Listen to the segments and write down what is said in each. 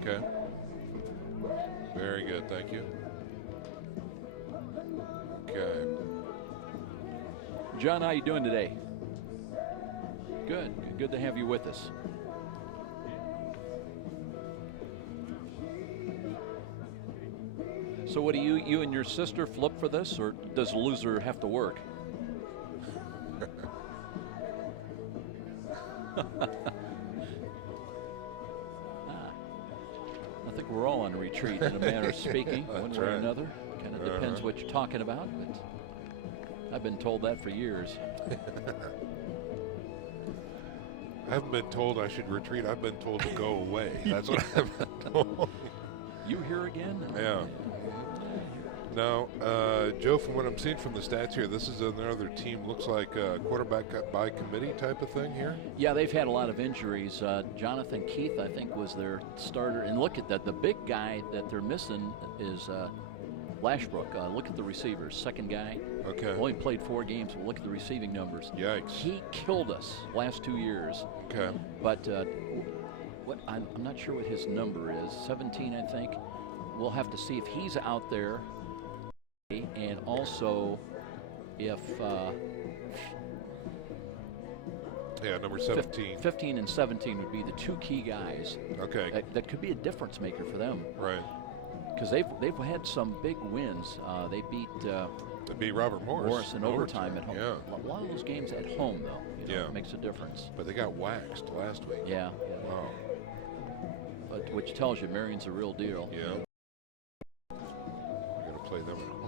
Okay. Very good. Thank you. Okay. John, how you doing today? Good. Good to have you with us. So what do you and your sister flip for this, or does the loser have to work? I think we're all on retreat in a manner of speaking, one way or another. Kind of depends what you're talking about, but I've been told that for years. I haven't been told I should retreat. I've been told to go away. That's what I've been told. You here again? Yeah. Now, Joe, from what I'm seeing from the stats here, this is another team, looks like a quarterback by committee type of thing here. Yeah, they've had a lot of injuries. Jonathan Keith, I think, was their starter. And look at that. The big guy that they're missing is Lashbrook. Look at the receivers. Second guy. Okay. Only played 4 games, but look at the receiving numbers. Yikes. He killed us last 2 years. Okay. But I'm not sure what his number is. 17, I think. We'll have to see if he's out there. And also, if number 17. 15 and 17 would be the 2 key guys. Okay. That could be a difference maker for them. Right. Because they've had some big wins. They beat Robert Morris in overtime at home. Yeah. A lot of those games at home, though. It makes a difference. But they got waxed last week. Yeah. Wow. But which tells you Marion's a real deal. Yeah. We got to play them at home.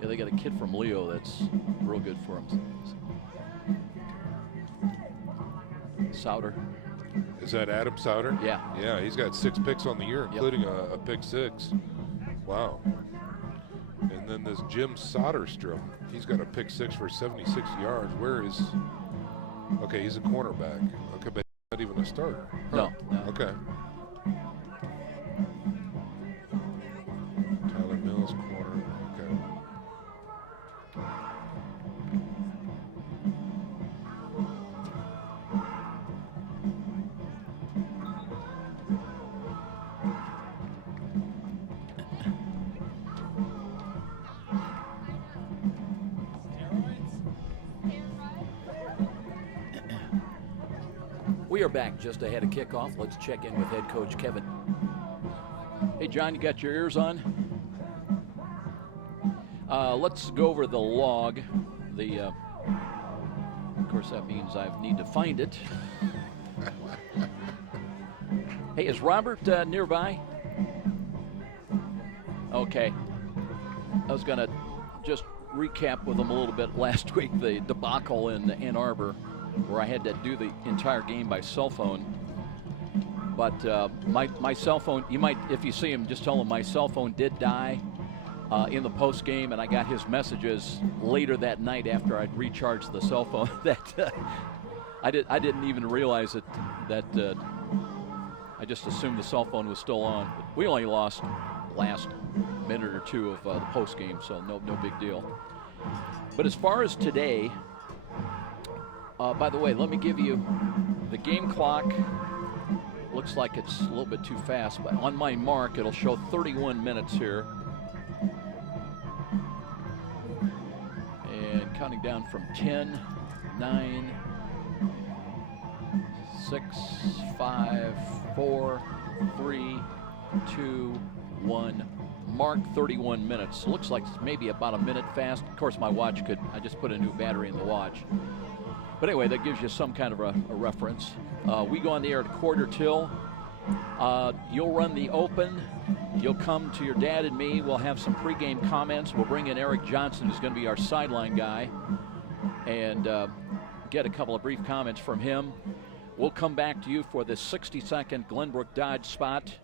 They got a kid from Leo that's real good for him. Souter. Is that Adam Souter? Yeah. Yeah, he's got 6 picks on the year, including a pick 6. Wow. And then this Jim Soderstrom, he's got a pick 6 for 76 yards. Where is? Okay, he's a cornerback. Okay, but not even a starter. Huh. No. Okay. Tyler Mills, corner. Okay. We are back just ahead of kickoff. Let's check in with head coach Kevin. Hey, John, you got your ears on? Let's go over the log. Of course, that means I need to find it. Hey, is Robert nearby? Okay. I was going to just recap with him a little bit last week, the debacle in Ann Arbor, where I had to do the entire game by cell phone. But my cell phone, you might, if you see him, just tell him my cell phone did die in the post game, and I got his messages later that night after I'd recharged the cell phone that I didn't even realize that I just assumed the cell phone was still on. But we only lost last minute or two of the post game, so no big deal. But as far as today, by the way, let me give you the game clock. Looks like it's a little bit too fast, but on my mark, it'll show 31 minutes here. And counting down from 10, 9, 6, 5, 4, 3, 2, 1. Mark 31 minutes. Looks like it's maybe about a minute fast. Of course, my watch I just put a new battery in the watch. But anyway, that gives you some kind of a reference. We go on the air at 1/4 till, You'll run the open. You'll come to your dad and me. We'll have some pregame comments. We'll bring in Eric Johnson, who's going to be our sideline guy, and get a couple of brief comments from him. We'll come back to you for the 60-second Glenbrook Dodge spot.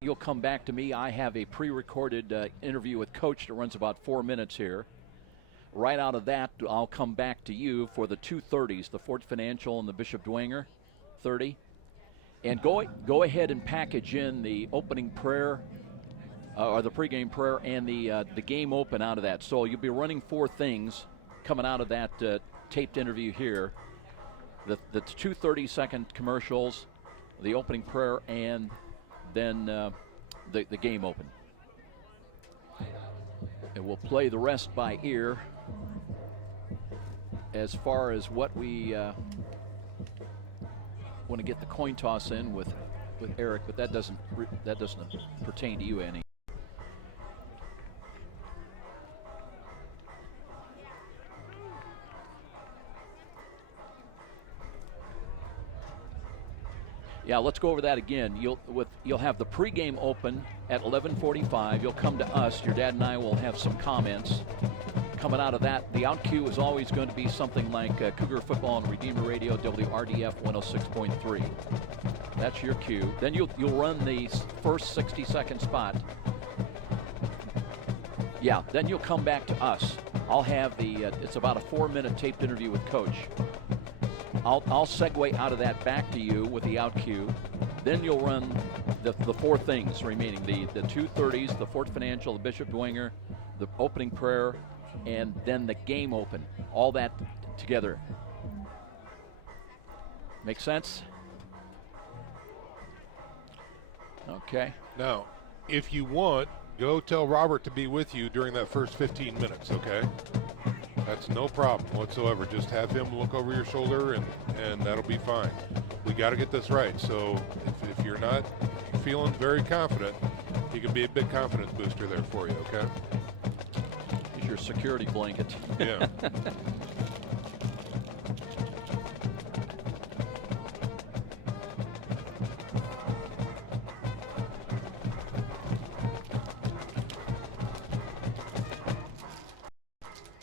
You'll come back to me. I have a pre-recorded interview with Coach that runs about 4 minutes here. Right out of that, I'll come back to you for the 2:30s, the Fort Financial and the Bishop Dwenger 30. And go ahead and package in the opening prayer, or the pregame prayer, and the game open out of that. So you'll be running 4 things coming out of that taped interview here. The 2 30-second commercials, the opening prayer, and then the game open. And we'll play the rest by ear as far as what we want to get the coin toss in with Eric, but that doesn't pertain to you, Annie. Yeah, let's go over that again. You'll have the pregame open at 11:45. You'll come to us. Your dad and I will have some comments. Coming out of that, the out cue is always going to be something like Cougar Football on Redeemer Radio, WRDF 106.3. That's your cue. Then you'll run the first 60-second spot. Yeah, then you'll come back to us. I'll have it's about a 4-minute taped interview with Coach. I'll segue out of that back to you with the out cue. Then you'll run the 4 things remaining, the 2:30s, the Fort Financial, the Bishop Dwenger, the opening prayer, and then the game open. All that together. Make sense? Okay. Now, if you want, go tell Robert to be with you during that first 15 minutes, okay? That's no problem whatsoever. Just have him look over your shoulder, and that'll be fine. We got to get this right. So if you're not feeling very confident, he can be a big confidence booster there for you, okay? He's your security blanket. Yeah.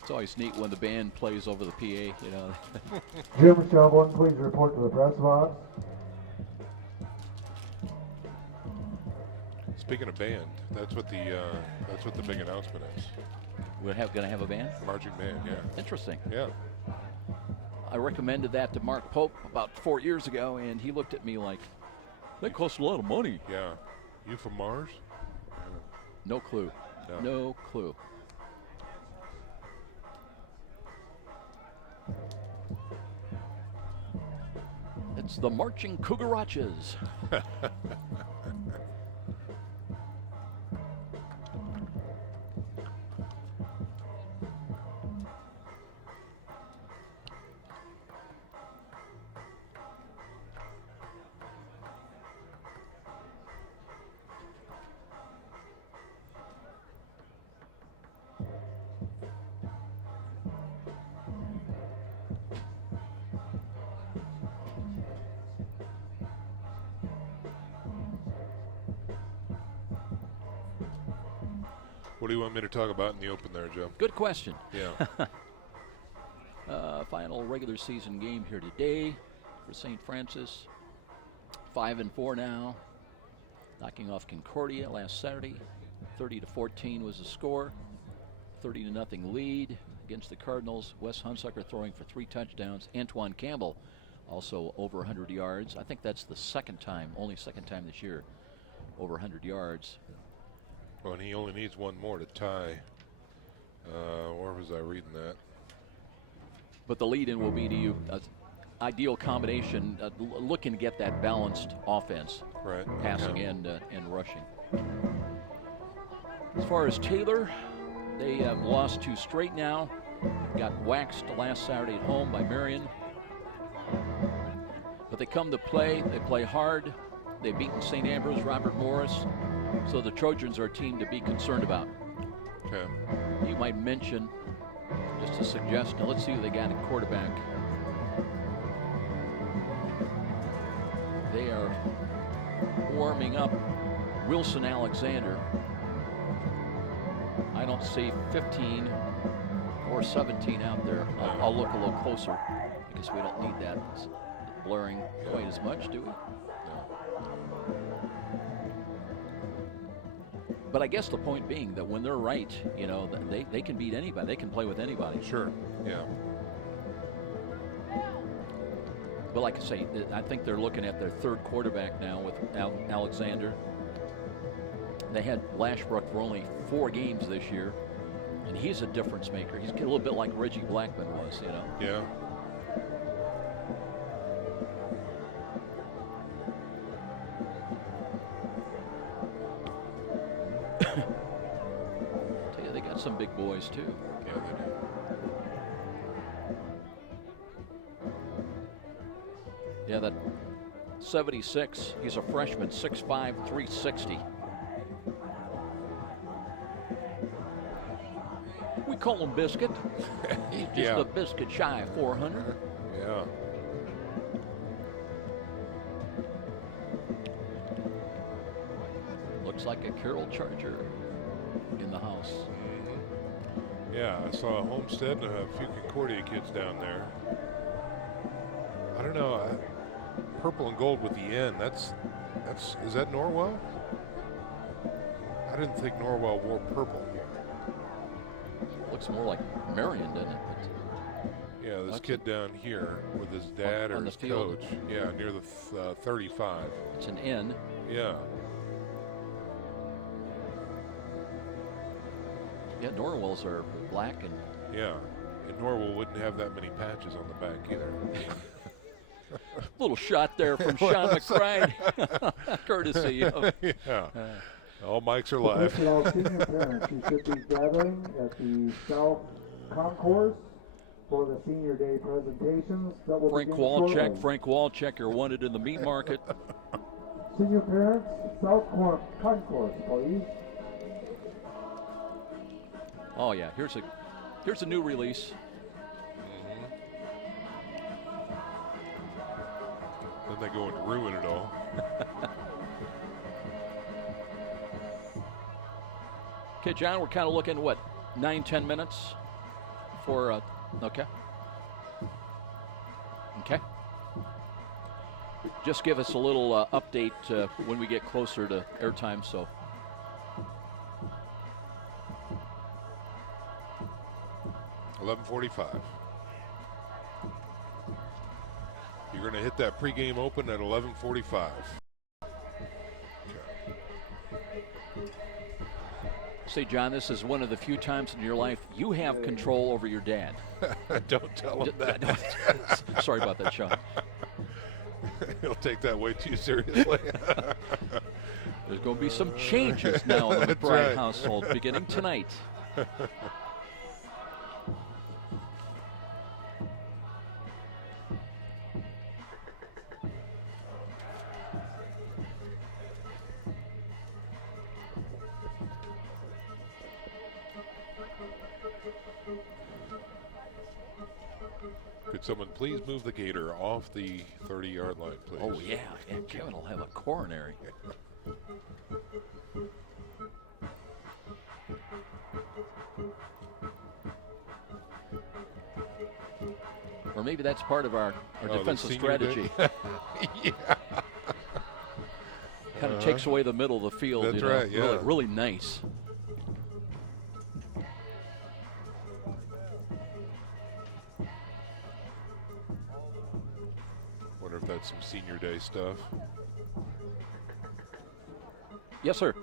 It's always neat when the band plays over the PA, you know. Jim Shelburne, please report to the press box. Speaking of band, that's what the big announcement is. We're gonna have a band? Marching band, yeah. Interesting. Yeah. I recommended that to Mark Pope about 4 years ago, and he looked at me like, that costs a lot of money. Yeah. You from Mars? No clue. No clue. It's the Marching Cougaraches. What do you want me to talk about in the open there, Joe? Good question. Yeah. Final regular season game here today for St. Francis. 5-4 now. Knocking off Concordia last Saturday. 30-14 was the score. 30-0 lead against the Cardinals. Wes Hunsucker throwing for 3 touchdowns. Antoine Campbell also over 100 yards. I think that's the only second time this year, over 100 yards. Well, and he only needs one more to tie. Where was I reading that? But the lead-in will be to you ideal combination, looking to get that balanced offense, right? Passing and rushing. As far as Taylor, they have lost 2 straight now. Got waxed last Saturday at home by Marion. But they come to play. They play hard. They've beaten St. Ambrose, Robert Morris. So the Trojans are a team to be concerned about. Okay. You might mention, just a suggestion, let's see who they got at quarterback. They are warming up. Wilson Alexander. I don't see 15 or 17 out there. I'll look a little closer because we don't need that blurring quite as much, do we? But I guess the point being that when they're right, you know, they can beat anybody. They can play with anybody. Sure, yeah. But like I say, I think they're looking at their third quarterback now with Alexander. They had Lashbrook for only 4 games this year, and he's a difference maker. He's a little bit like Reggie Blackman was, you know. Yeah. Tell you, they got some big boys too. Yeah, they do. Yeah, that 76, he's a freshman, 6'5", 360. We call him Biscuit. He's just Yeah. a biscuit shy of 400. Yeah. Looks like a Carroll Charger in the house. Yeah, I saw Homestead and a few Concordia kids down there. I don't know. Purple and gold with the N. Is that Norwell? I didn't think Norwell wore purple. Looks more like Marion, doesn't it? Yeah, this kid down here with his dad or on the his field. coach. Yeah, near the 35. It's an N. Yeah. Yeah, Norwells are black and. Yeah, and Norwell wouldn't have that many patches on the back either. Little shot there from Sean McBride, courtesy of. Yeah. All mics are live. Attention all senior parents, you should be gathering at the South Concourse for the Senior Day presentations. That will Frank begin shortly. Frank Walchek, you're wanted in the meat market. Senior parents, South Concourse, please. Oh yeah, here's a new release. Then they go and ruin it all. Okay, John, we're kind of looking, what, 9-10 minutes for, okay. Okay. Just give us a little update when we get closer to airtime, so. $11:45. You're going to hit that pregame open at 11:45. Say, John, this is one of the few times in your life you have control over your dad. Don't tell him that. Sorry about that, Sean. He'll take that way too seriously. There's going to be some changes now in the That's McBride right. household beginning tonight. Could someone please move the gator off the 30-yard line, please? Oh, yeah. Kevin will have a coronary. Or maybe that's part of our defensive strategy. Yeah. Kind of takes away the middle of the field. That's you know? right, yeah. Really, really nice. Wonder if that's some senior day stuff. Yes, sir.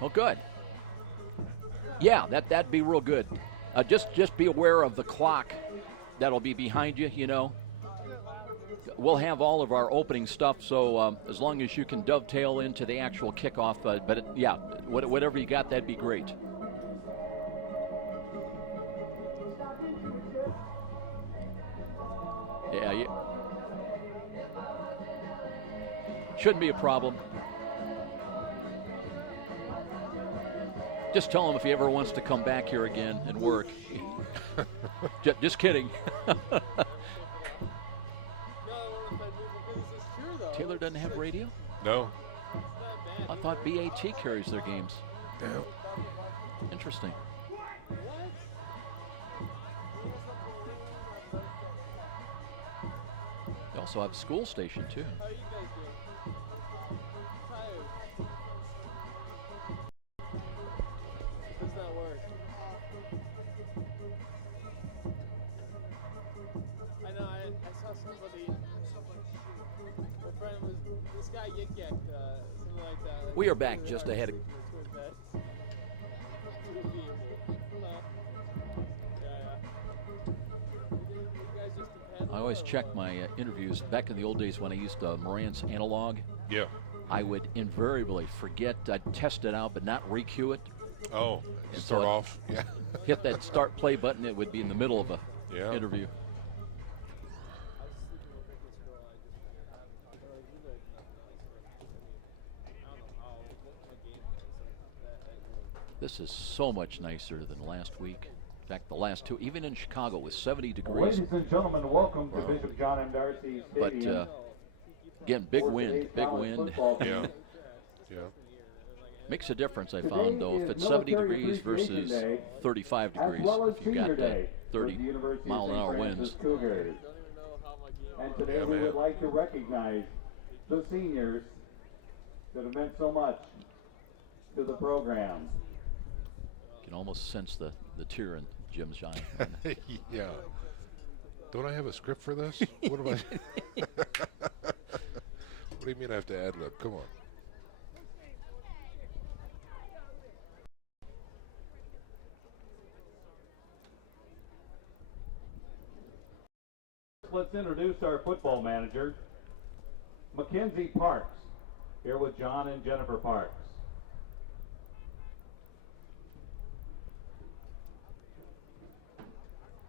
Oh, good. Yeah, that'd be real good. Just be aware of the clock that'll be behind you, you know. We'll have all of our opening stuff, so as long as you can dovetail into the actual kickoff, yeah, whatever you got, that'd be great. Yeah, shouldn't be a problem. Just tell him if he ever wants to come back here again and work. Just kidding. doesn't have radio? No. I thought BAT carries their games. Yeah. Interesting. They also have a school station, too. How are you guys doing? Tired. Does not work. I know, I saw somebody. My friend was, this guy Yik Yak, something like that. Like We are back just ahead of. I always check my interviews. Back in the old days when I used Moran's analog, Yeah. I would invariably forget. I'd test it out, but not re-cue it. Oh, And start so off. Yeah. Hit that start play button. It would be in the middle of a Yeah. interview. This is so much nicer than last week. In fact, the last two, even in Chicago, was 70 degrees. Ladies and gentlemen, welcome to Bishop John M. Darcy But Stadium. again, big for wind, today's big college wind. football game. Yeah. Yeah. Makes a difference, I Today found, though, if is it's 70 Military degrees Appreciation versus Day, 35 as degrees. well as If you've got Senior Day that for 30 the University mile of an St. hour Francis winds. Cougars. And today Yeah, we man. would like to recognize the seniors that have meant so much to the program. You can almost sense the tear in Jim's eye. Yeah. Don't I have a script for this? What am I? What do you mean I have to ad lib? Come on. Let's introduce our football manager, Mackenzie Parks, here with John and Jennifer Parks.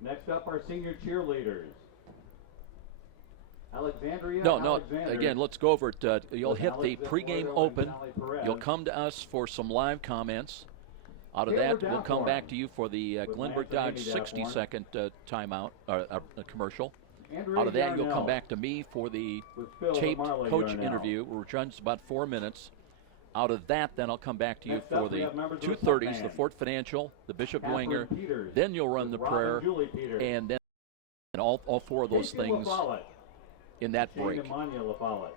Next up, our senior cheerleaders. Alexandria No, Alexander. again, let's go over it. You'll with hit the Alex pregame Zeplorio open. and Sally Perez. You'll come to us for some live comments. Out of Taylor that, we'll come Dathorn back to you for the with Glenbrook Nancy Dodge Dathorn. 60-second timeout, commercial. Andrea Out of that, you'll Yarnell come back to me for the with Phil taped Marley coach Yarnell. interview. We're trying just about 4 minutes. Out of that, then I'll come back to you Next for up, we the have members of the 2:30s, the Band. Fort Financial, the Bishop Catherine Dwenger. Peters Then you'll run with the Rob prayer, and Julie Peters. and then all four of those Casey things LaFollette, in that Shane break. and Manya LaFollette.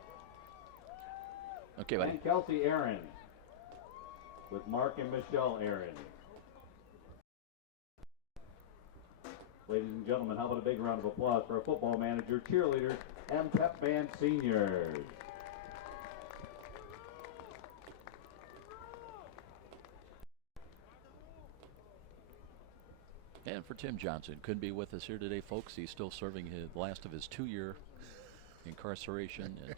Okay, buddy. And Kelsey Aaron with Mark and Michelle Aaron. Ladies and gentlemen, how about a big round of applause for our football manager, cheerleaders, and pep band seniors. And for Tim Johnson, couldn't be with us here today, folks. He's still serving the last of his 2-year incarceration. And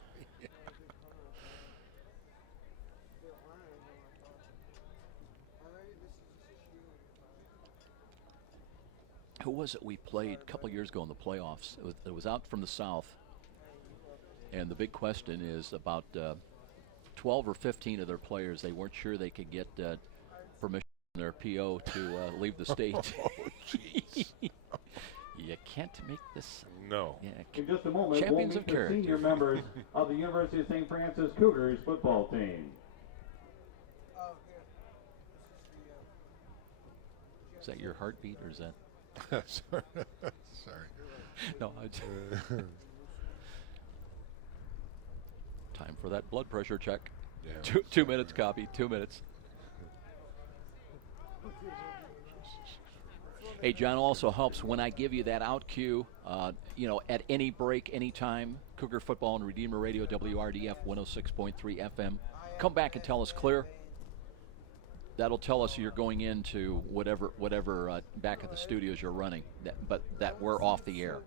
who was it we played a couple years ago in the playoffs? It was out from the South. And the big question is about 12 or 15 of their players, they weren't sure they could get permission from their PO to leave the state. Oh, jeez. You can't make this. No. Yeah, In just a moment, Champions we'll of meet the character. senior members of the University of St. Francis Cougars football team. is that your heartbeat or is that? Sorry. Sorry. No, time for that blood pressure check. Yeah. 2 minutes, copy. 2 minutes. Hey, John also helps when I give you that out cue, at any break, any time, Cougar Football and Redeemer Radio, WRDF 106.3 FM. Come back and tell us clear. That'll tell us you're going into whatever back at the studios you're running, but that we're off the air.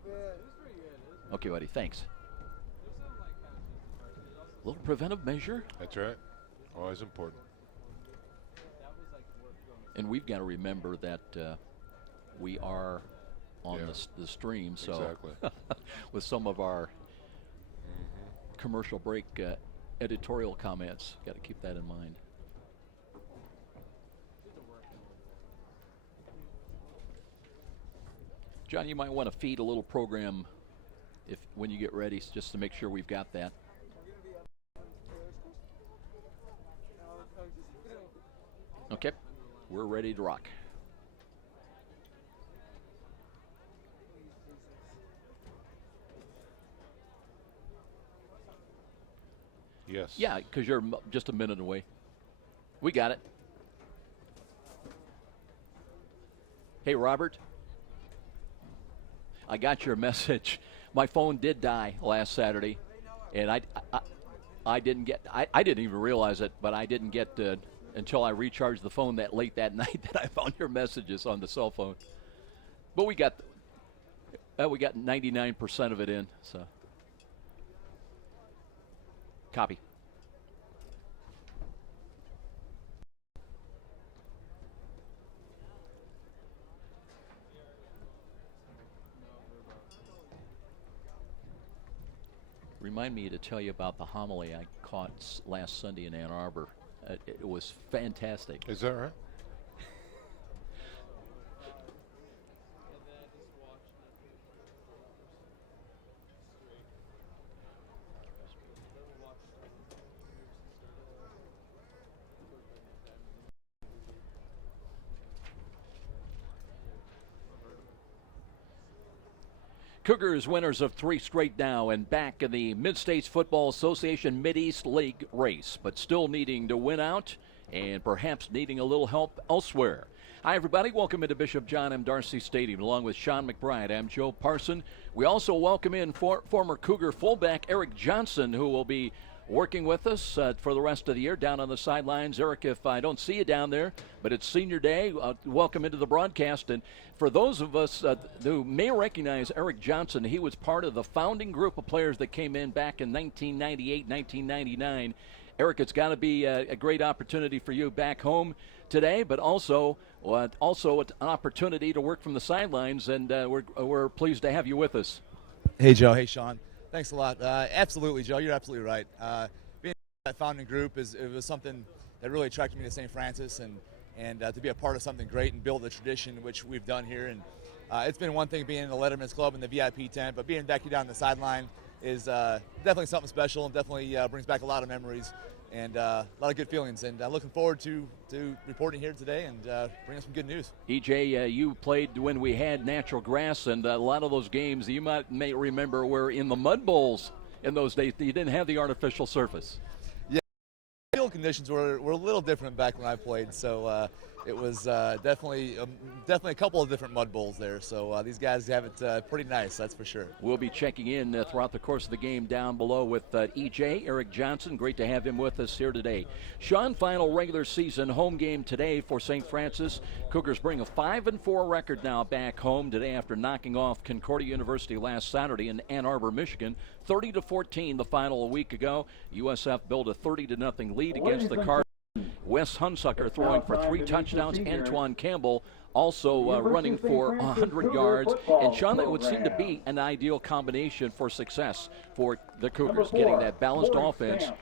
Okay, buddy, thanks. A little preventive measure. That's right. Always important. And we've got to remember that we are on the stream, so Exactly. with some of our commercial break editorial comments, got to keep that in mind. John, you might want to feed a little program when you get ready, just to make sure we've got that. Okay, we're ready to rock. Yes. Yeah, because you're just a minute away. We got it. Hey, Robert. I got your message. My phone did die last Saturday, and I didn't get. I didn't even realize it, but I didn't get until I recharged the phone that late that night that I found your messages on the cell phone. But we got 99% of it in. So copy. Remind me to tell you about the homily I caught last Sunday in Ann Arbor. It was fantastic. Is that right? Cougars winners of 3 straight now and back in the Mid-States Football Association Mid-East League race, but still needing to win out and perhaps needing a little help elsewhere. Hi, everybody. Welcome into Bishop John M. Darcy Stadium. Along with Sean McBride, I'm Joe Parson. We also welcome in former Cougar fullback Eric Johnson, who will be working with us for the rest of the year down on the sidelines. Eric, if I don't see you down there, but it's senior day, welcome into the broadcast. And for those of us who may recognize Eric Johnson, he was part of the founding group of players that came in back in 1998, 1999. Eric, it's got to be a great opportunity for you back home today, but also an opportunity to work from the sidelines, and we're pleased to have you with us. Hey, Joe. Hey, Sean. Thanks a lot. Absolutely, Joe. You're absolutely right. Being that founding group was something that really attracted me to St. Francis, and to be a part of something great and build a tradition, which we've done here. And it's been one thing being in the Letterman's Club and the VIP tent, but being back here down the sideline is definitely something special, and definitely brings back a lot of memories and a lot of good feelings. And looking forward to reporting here today and bringing some good news. EJ, you played when we had natural grass, and a lot of those games you may remember were in the mud bowls in those days. You didn't have the artificial surface. Yeah, field conditions were a little different back when I played, so it was definitely a couple of different mud bowls there. So these guys have it pretty nice, that's for sure. We'll be checking in throughout the course of the game down below with EJ, Eric Johnson. Great to have him with us here today. Sean, final regular season home game today for St. Francis. Cougars bring a 5-4 record now back home today after knocking off Concordia University last Saturday in Ann Arbor, Michigan. 30-14 the final a week ago. USF built a 30-0 lead against the Cardinals. Wes Hunsucker throwing for 3 touchdowns. Antoine Campbell also running for 100 yards. And Sean, that would seem to be an ideal combination for success for the Cougars, getting that balanced offense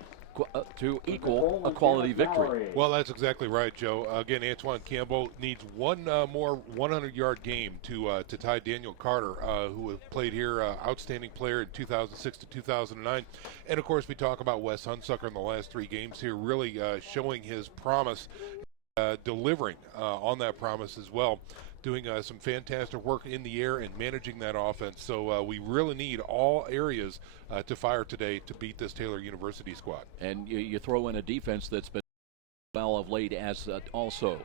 to equal a quality victory. Well, that's exactly right, Joe. Again, Antoine Campbell needs one more 100-yard game to tie Daniel Carter, who played here, outstanding player in 2006 to 2009. And, of course, we talk about Wes Hunsucker in the last 3 games here, really showing his promise, delivering on that promise as well. Doing some fantastic work in the air and managing that offense. So we really need all areas to fire today to beat this Taylor University squad. And you throw in a defense that's been well of late as also.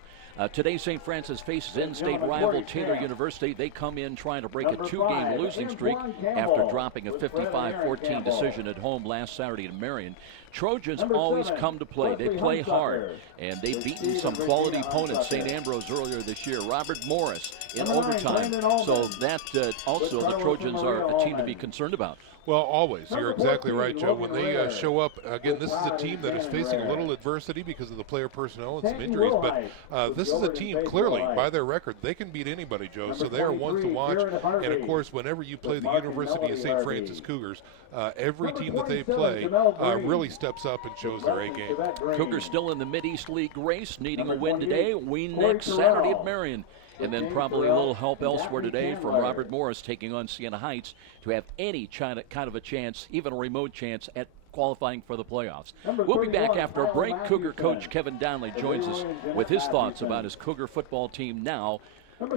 Today, St. Francis faces in-state rival Taylor University. They come in trying to break a 2-game losing streak after dropping a 55-14 decision at home last Saturday in Marion. Trojans always come to play. They play hard, and they've beaten some quality opponents, St. Ambrose earlier this year, Robert Morris in overtime. So that also the Trojans are a team to be concerned about. Well, always. You're exactly right, Joe. When they show up, again, this is a team that is facing a little adversity because of the player personnel and some injuries, but this is a team, clearly, by their record, they can beat anybody, Joe, so they are ones to watch. And, of course, whenever you play the University of St. Francis Cougars, every team that they play really steps up and shows their A game. Cougars still in the Mid-East League race, needing a win today. Win next Saturday at Marion. And then probably a little help elsewhere today from Robert Morris taking on Siena Heights to have any kind of a chance, even a remote chance, at qualifying for the playoffs. We'll be back after a break. Cougar coach Kevin Donnelly joins us with his thoughts about his Cougar football team now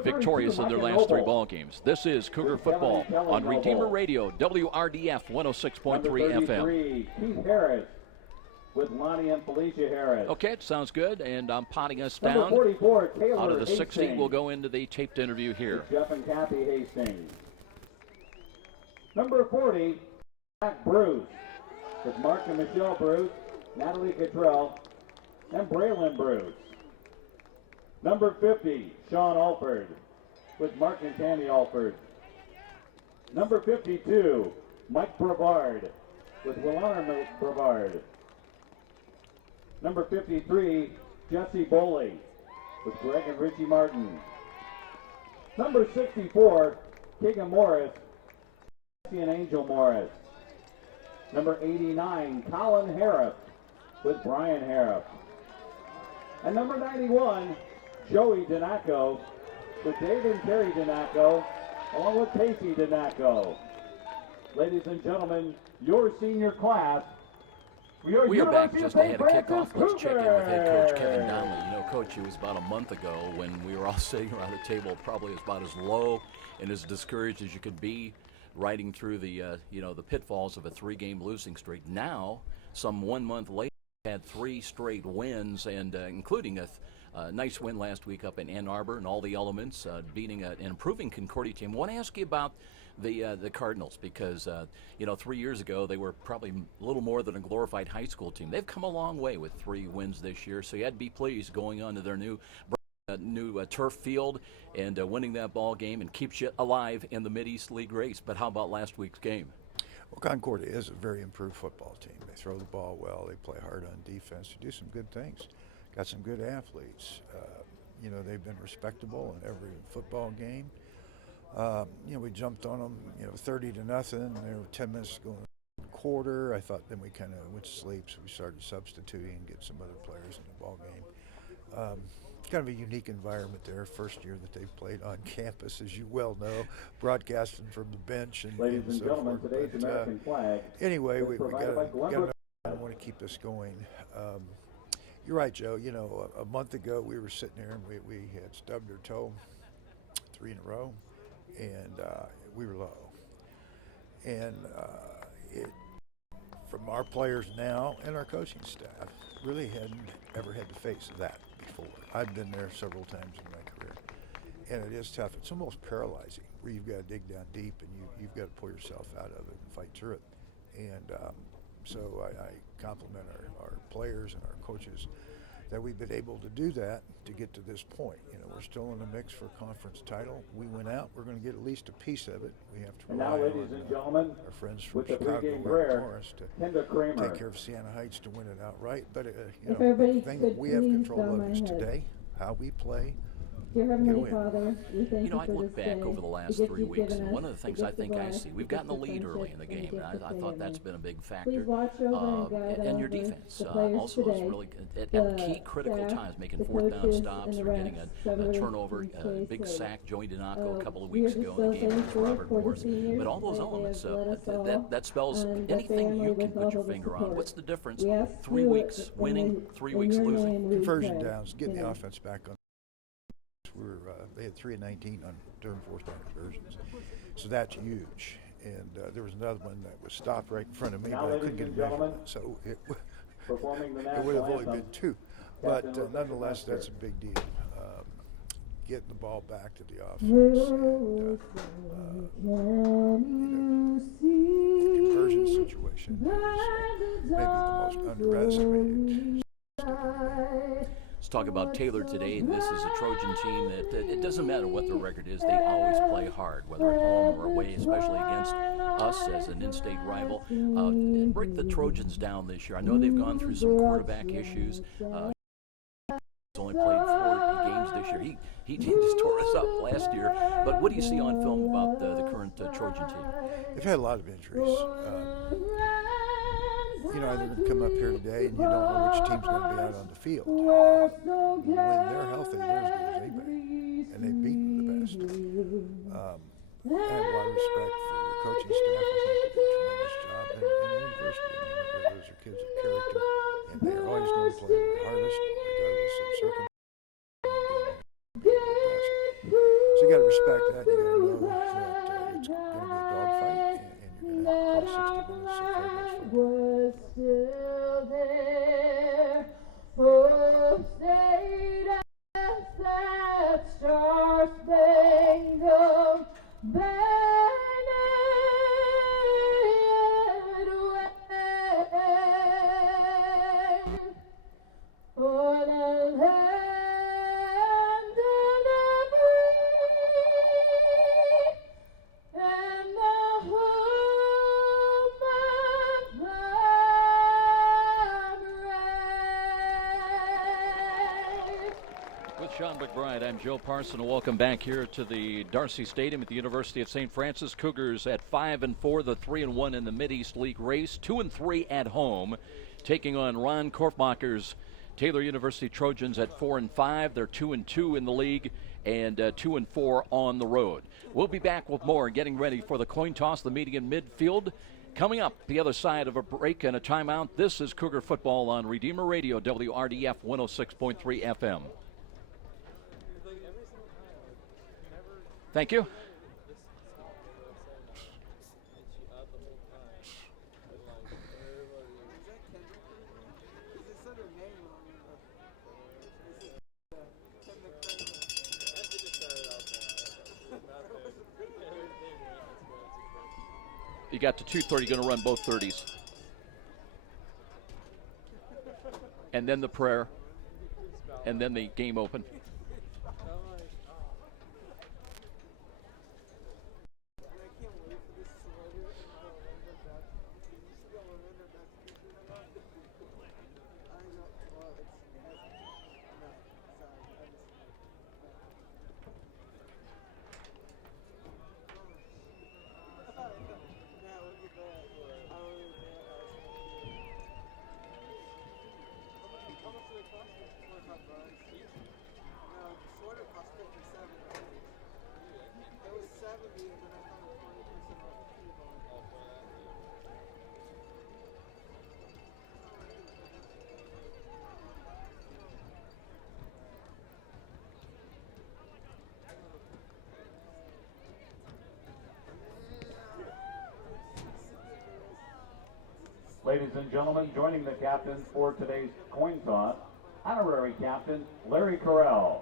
victorious in their last 3 ball games. This is Cougar football on Redeemer Radio, WRDF 106.3 FM. Keith Harris with Lonnie and Felicia Harris. Okay, it sounds good, and I'm potting us down. 44, Taylor Out of the 60, Hastings. we'll go into the taped interview here. Jeff and Kathy Hastings. Number 40, Jack Bruce with Mark and Michelle Bruce, Natalie Cottrell, and Braylon Bruce. Number 50, Sean Alford with Mark and Tammy Alford. Number 52, Mike Brevard with Willarna Brevard. Number 53, Jesse Boley with Greg and Richie Martin. Number 64, Keegan Morris, Jesse and Angel Morris. Number 89, Colin Harris with Brian Harris. And number 91, Joey Donaco with Dave and Terry Donaco, along with Casey Donaco. Ladies and gentlemen, your senior class. We are back just ahead of kickoff. Let's check in with head coach Kevin Donnelly. You know, Coach, it was about a month ago when we were all sitting around the table, probably about as low and as discouraged as you could be, riding through the the pitfalls of a 3-game losing streak. Now, some 1 month later, had 3 straight wins, and including a nice win last week up in Ann Arbor and all the elements, beating an improving Concordia team. I want to ask you about the Cardinals because 3 years ago they were probably a little more than a glorified high school team. They've come a long way with 3 wins this year, so you had to be pleased going on to their new turf field and winning that ball game, and keeps you alive in the Mid-East League race. But how about last week's game? Well, Concordia is a very improved football team. They throw the ball well. They play hard on defense. They do some good things. Got some good athletes. They've been respectable in every football game. We jumped on them, 30-0. There were 10 minutes to go in the quarter. I thought then we kind of went to sleep, so we started substituting, get some other players in the ball game. Kind of a unique environment there. First year that they've played on campus, as you well know, broadcasting from the bench and Ladies and so gentlemen, forth. today's American flag. Anyway, we got provided by Glenbrook. I want to keep this going. You're right, Joe. A month ago we were sitting here and we had stubbed our toe 3 in a row, and we were low. And from our players now and our coaching staff, really hadn't ever had to face that before. I've been there several times in my career, and it is tough. It's almost paralyzing, where you've got to dig down deep and you've got to pull yourself out of it and fight through it. And so I compliment our players and our coaches that we've been able to do that to get to this point. We're still in the mix for a conference title. We went out, we're going to get at least a piece of it. We have to And rely now, ladies on and gentlemen, our friends from with the Chicago pregame and prayer, Morris to Kendra Kramer. take care of Siena Heights to win it outright. But If everybody the thing could that we have please control bow of my is head. today, how we play. Dear Heavenly win. Father, we thank you I for look this back day, over the last gift 3 you've weeks, given and us, one of the things the I gift of think I life, see, we've the gotten the gift of lead early friendship, in the and the game, gift and of I thought family. that's been a big Please factor. watch over and guide And your over defense the players also today, was really at the key critical staff, times, making the 4th down coaches, stops and or the getting refs, a whoever turnover, these a days big take. sack, Joey Donaco a couple of We weeks are ago just in so the game against thankful Robert for the Morris. seniors But all those that they elements, have led us all, that spells and the anything family you can with put all your of the finger on. support. What's the difference? We ask 3 you weeks in winning, 3 in weeks your losing. name we Conversion pray. downs, getting the Amen. offense back on. They had 3 of 19 on during 4th down conversions, so that's huge. And there was another one that was stopped right in front of me, Now, but I ladies couldn't get a and measurement, gentlemen, so Performing the it national would have only anthem. been 2. But Captain Rebecca nonetheless, Lester. that's a big deal. Getting the ball back to the offense. And, the conversion situation is maybe the most underestimated. Let's talk about Taylor today. This is a Trojan team that it doesn't matter what their record is. They always play hard, whether at home or away, especially against us as an in-state rival. Break the Trojans down this year. I know they've gone through some quarterback issues. He's only played 4 games this year. He just tore us up last year. But what do you see on film about the current Trojan team? They've had a lot of injuries. They're going to come up here today, and you don't know which team's going to be out on the field. When they're healthy, they're as good as anybody, and they've beaten the best. I have a lot of respect for the coaching staff. I think they do a tremendous job, and the university. I mean, those are kids of character, and they are always going to play their hardest, regardless of circumstances. So you got to respect that. You got to know that it's going to be a dogfight, and you're going to have to play 60 minutes of football. Was still there, oh, stayed as that star-spangled banner waved o'er the land of the free and the home of the brave. With Sean McBride, I'm Joe Parson. Welcome back here to the Darcy Stadium at the University of St. Francis. Cougars at 5-4, the 3-1 in the Mid-East League race, 2-3 at home, taking on Ron Korfmacher's Taylor University Trojans at 4-5. They're 2-2 in the league and 2-4 on the road. We'll be back with more, getting ready for the coin toss, the meeting in midfield. Coming up, the other side of a break and a timeout. This is Cougar football on Redeemer Radio, WRDF 106.3 FM. Thank you. You got to 2:30, going to run both 30s. And then the prayer. And then the game open. Ladies and gentlemen, joining the captains for today's coin toss, honorary captain Larry Correll.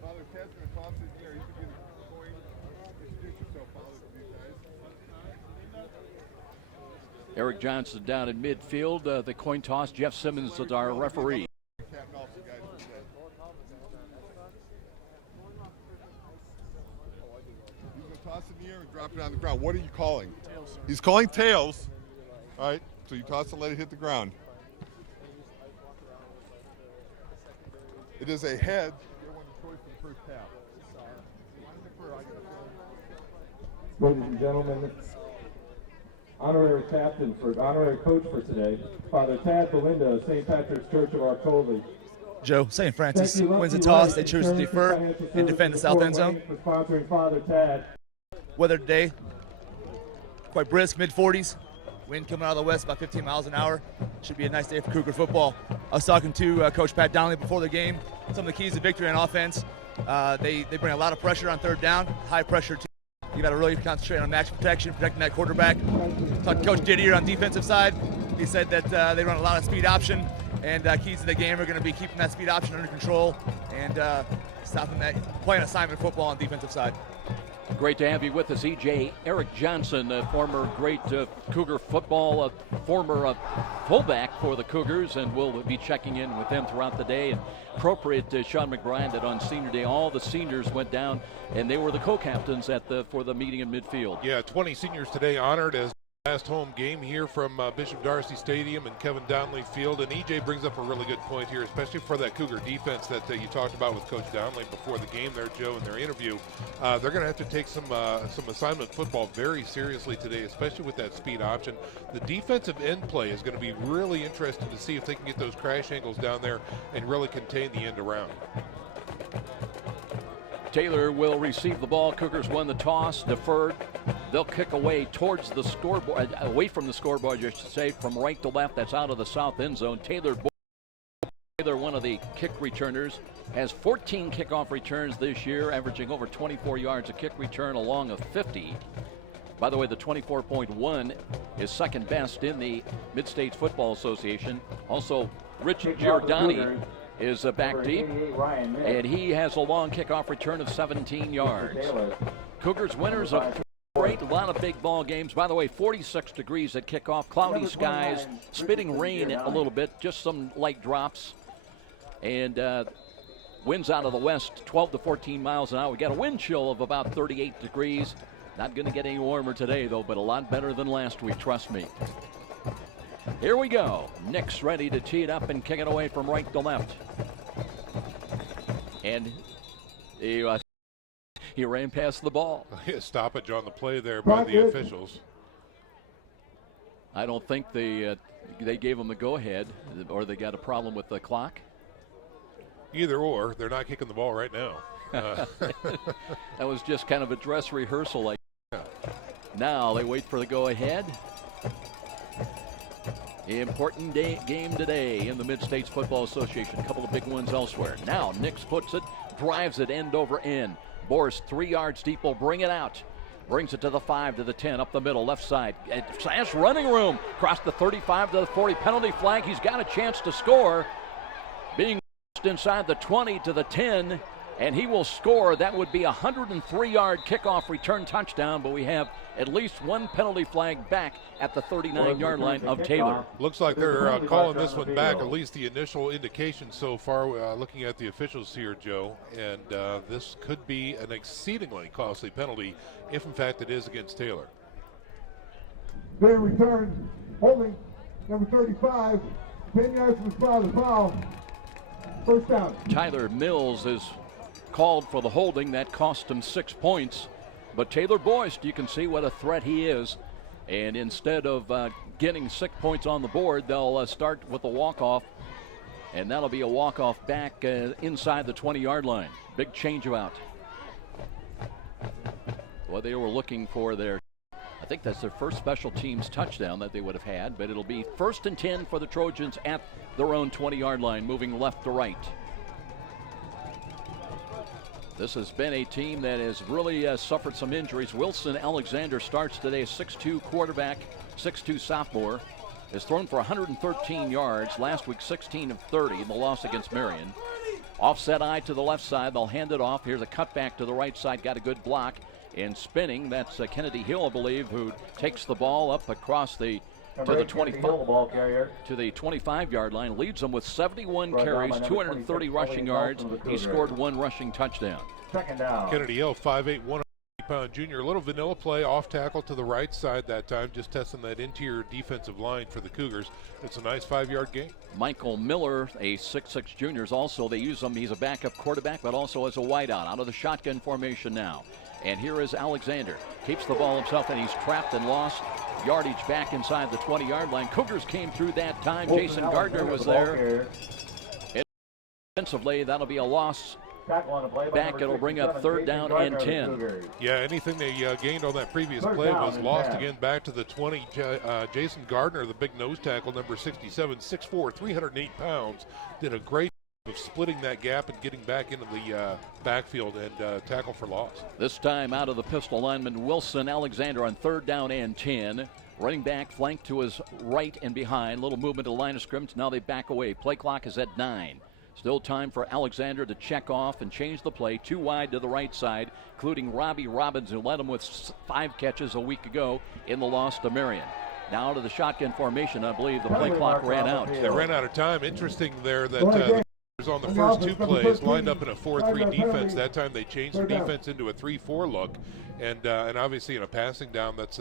Father Ted's going to toss it in here. He's going to be the coin. Introduce yourself, Father, to these guys. Eric Johnson down in midfield. The coin toss. Jeff Simmons is our referee. Captain also, guys, for today. He's going to toss it in the air and drop it on the ground. What are you calling? Tails. He's calling tails. All right, so you toss it and let it hit the ground. It is a head. First half. Ladies and gentlemen, honorary coach for today, Father Tad Belinda of St. Patrick's Church of Arcovy. Joe, St. Francis wins the toss. They choose to defer and defend the south end zone. For sponsoring Father Tad. Weather today, quite brisk, mid-40s. Wind coming out of the west, about 15 miles an hour. Should be a nice day for Cougar football. I was talking to Coach Pat Donnelly before the game. Some of the keys to victory on offense. They bring a lot of pressure on third down, high pressure too. You got to really concentrate on match protection, protecting that quarterback. Talked to Coach Didier on defensive side. He said that they run a lot of speed option, and keys to the game are going to be keeping that speed option under control and stopping that, playing assignment football on defensive side. Great to have you with us, EJ. Eric Johnson, a former great Cougar football, former fullback for the Cougars, and we'll be checking in with them throughout the day. And appropriate, Sean McBride, that on senior day, all the seniors went down, and they were the co-captains for the meeting in midfield. Yeah, 20 seniors today honored as last home game here from Bishop Darcy Stadium and Kevin Donnelly Field. And EJ brings up a really good point here, especially for that Cougar defense that you talked about with Coach Donnelly before the game there, Joe, in their interview. They're going to have to take some assignment football very seriously today, especially with that speed option. The defensive end play is going to be really interesting to see if they can get those crash angles down there and really contain the end around. Taylor will receive the ball. Cougars won the toss, deferred. They'll kick away towards the scoreboard, away from the scoreboard, I should say, from right to left. That's out of the south end zone. Taylor, one of the kick returners, has 14 kickoff returns this year, averaging over 24 yards a kick return along of 50. By the way, the 24.1 is second best in the Mid-States Football Association. Also, Rich Giordani is back deep, and he has a long kickoff return of 17 yards. Cougars winners of great, a lot of big ball games. By the way, 46 degrees at kickoff, cloudy skies, spitting rain a little bit, just some light drops, and winds out of the west, 12 to 14 miles an hour. We got a wind chill of about 38 degrees. Not going to get any warmer today, though, but a lot better than last week, trust me. Here we go. Nick's ready to tee it up and kick it away from right to left. And he ran past the ball. Stoppage on the play there by the officials. I don't think they gave him the go-ahead, or they got a problem with the clock. Either or, they're not kicking the ball right now. That was just kind of a dress rehearsal. Now they wait for the go-ahead. Important game today in the Mid-States Football Association. A couple of big ones elsewhere. Now Nix puts it, drives it end over end. Boris 3 yards deep will bring it out. Brings it to the 5, to the 10, up the middle, left side. Slash running room. Across the 35 to the 40. Penalty flag. He's got a chance to score. Being inside the 20 to the 10. And he will score. That would be a 103-yard kickoff return touchdown, but we have at least one penalty flag back at the 39-yard line of Taylor. Looks like they're calling this one back, at least the initial indication so far, looking at the officials here, Joe. And this could be an exceedingly costly penalty if, in fact, it is against Taylor. Fair return, holding, number 35, 10 yards from the spot of the foul. First down. Tyler Mills is called for the holding. That cost him 6 points. But Taylor Boyce, you can see what a threat he is. And instead of getting 6 points on the board, they'll start with a walk-off. And that'll be a walk-off back inside the 20-yard line. Big change-about. Well, they were looking for I think that's their first special teams touchdown that they would have had. But it'll be 1st and 10 for the Trojans at their own 20-yard line, moving left to right. This has been a team that has really suffered some injuries. Wilson Alexander starts today, 6'2 quarterback, 6'2 sophomore. Has thrown for 113 yards. Last week, 16 of 30 in the loss against Marion. Offset eye to the left side. They'll hand it off. Here's a cutback to the right side. Got a good block. And spinning, that's Kennedy Hill, I believe, who takes the ball up across to the 25-yard line, leads them with 71 carries, 230 rushing yards. He scored 1 rushing touchdown. Second down. Kennedy Hill, 5'8", 180-pound junior. A little vanilla play, off tackle to the right side that time, just testing that interior defensive line for the Cougars. It's a nice 5-yard gain. Michael Miller, a 6'6 junior, also they use him. He's a backup quarterback, but also as a wideout, out of the shotgun formation now. And here is Alexander. Keeps the ball himself, and he's trapped and lost yardage back inside the 20-yard line. Cougars came through that time. Jason Gardner was there. Defensively, that'll be a loss. Back, it'll bring up 3rd down and 10. Yeah, anything they gained on that previous play was lost again back to the 20. Jason Gardner, the big nose tackle, number 67, 6'4", 308 pounds, did a great of splitting that gap and getting back into the backfield and tackle for loss. This time out of the pistol lineman Wilson Alexander on 3rd down and 10. Running back flank to his right and behind. Little movement to the line of scrimmage. Now they back away. Play clock is at 9. Still time for Alexander to check off and change the play. 2 wide to the right side, including Robbie Robbins, who led him with 5 catches a week ago in the loss to Marion. Now to the shotgun formation. I believe the play clock ran out. They ran out of time. Interesting there that the on the first 2 plays lined up in a 4-3 defense. That time they changed the defense into a 3-4 look, and obviously in a passing down, that's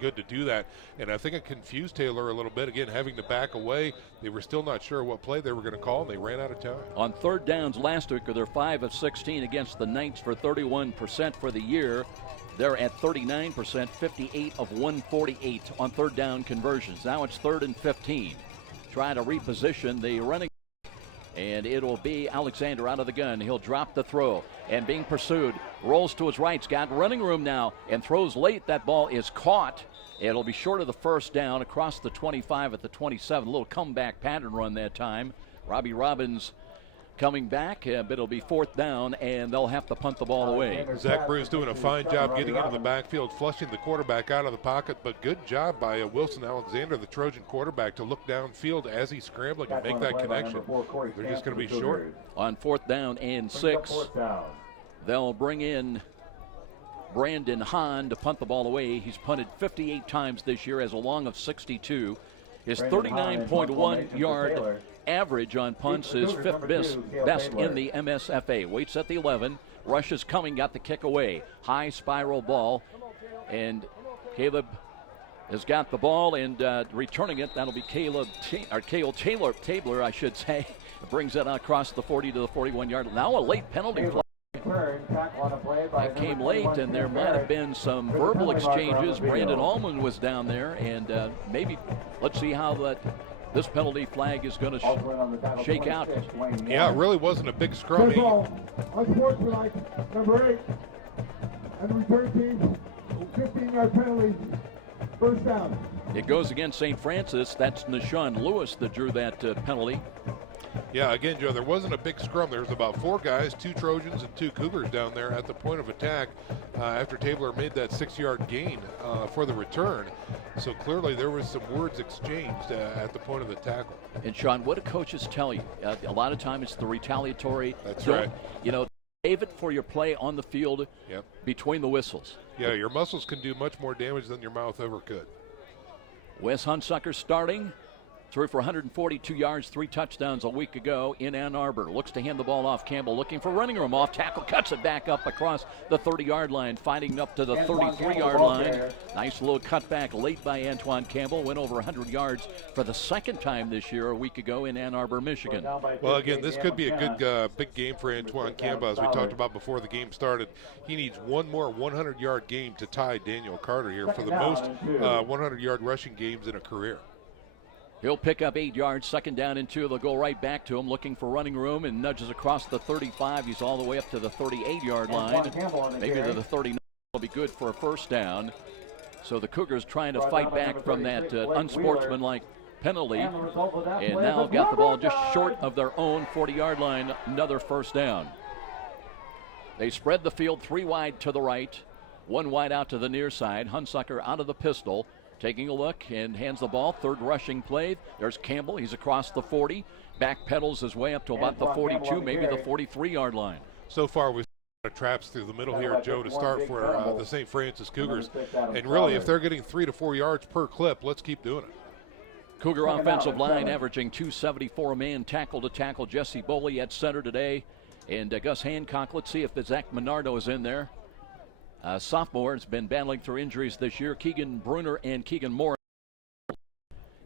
good to do that. And I think it confused Taylor a little bit. Again, having to back away, they were still not sure what play they were going to call, and they ran out of time. On third downs last week, they're 5 of 16 against the Knights for 31% for the year. They're at 39%, 58 of 148 on third down conversions. Now it's 3rd and 15. Try to reposition the running. And it'll be Alexander out of the gun. He'll drop the throw and being pursued. Rolls to his right. He's got running room now and throws late. That ball is caught. It'll be short of the first down across the 25 at the 27. A little comeback pattern run that time. Robbie Robbins coming back, but it'll be 4th down, and they'll have to punt the ball away. Zach Bruce doing a fine job getting into the backfield, flushing the quarterback out of the pocket, but good job by Wilson Alexander, the Trojan quarterback, to look downfield as he's scrambling and make that connection. They're just going to be short. On 4th down and 6, they'll bring in Brandon Hahn to punt the ball away. He's punted 58 times this year, has a long of 62. His 39.1 yard average on punts is 5th best in the MSFA. Waits at the 11. Rush is coming, got the kick away. High spiral ball. And Caleb has got the ball and returning it. That'll be Cale Tabler, I should say. Brings it across the 40 to the 41-yard. Now a late penalty flag. That came late, and there might have been some verbal exchanges. Brandon Allman was down there, and maybe let's see how this penalty flag is going to shake out. Yeah, it really wasn't a big scrum. Unsportsmanlike, number 8, and the return team, 15-yard penalty, first down. It goes against St. Francis. That's Nashawn Lewis that drew that penalty. Yeah, again, Joe, there wasn't a big scrum. There was about 4 guys, 2 Trojans and 2 Cougars down there at the point of attack after Tabler made that 6-yard gain for the return. So clearly there was some words exchanged at the point of the tackle. And, Sean, what do coaches tell you? A lot of times it's the retaliatory. That's right. You know, save it for your play on the field between the whistles. Yeah, your muscles can do much more damage than your mouth ever could. Wes Hunsucker starting. Threw for 142 yards, 3 touchdowns a week ago in Ann Arbor. Looks to hand the ball off. Campbell looking for running room. Off tackle, cuts it back up across the 30-yard line, fighting up to the 33-yard line. Nice little cutback late by Antoine Campbell. Went over 100 yards for the 2nd time this year, a week ago in Ann Arbor, Michigan. Well, again, this could be a good big game for Antoine Campbell, as we talked about before the game started. He needs one more 100-yard game to tie Daniel Carter here for the most 100-yard rushing games in a career. He'll pick up 8 yards, 2nd down and 2. They'll go right back to him, looking for running room, and nudges across the 35. He's all the way up to the 38-yard line. Maybe to the 39 will be good for a 1st down. So the Cougars trying to fight back from that unsportsmanlike penalty, and now got the ball just short of their own 40-yard line. Another 1st down. They spread the field 3 wide to the right, 1 wide out to the near side. Hunsucker out of the pistol. Taking a look and hands the ball. 3rd rushing play. There's Campbell. He's across the 40. Back pedals his way up to about the 42, maybe the 43-yard line. So far, we've got traps through the middle here, Joe, to start for the St. Francis Cougars. And really, if they're getting 3 to 4 yards per clip, let's keep doing it. Cougar offensive line averaging 274 a man, tackle to tackle. Jesse Boley at center today. And Gus Hancock. Let's see if Zach Minardo is in there. Sophomore has been battling through injuries this year. Keegan Bruner and Keegan Moore.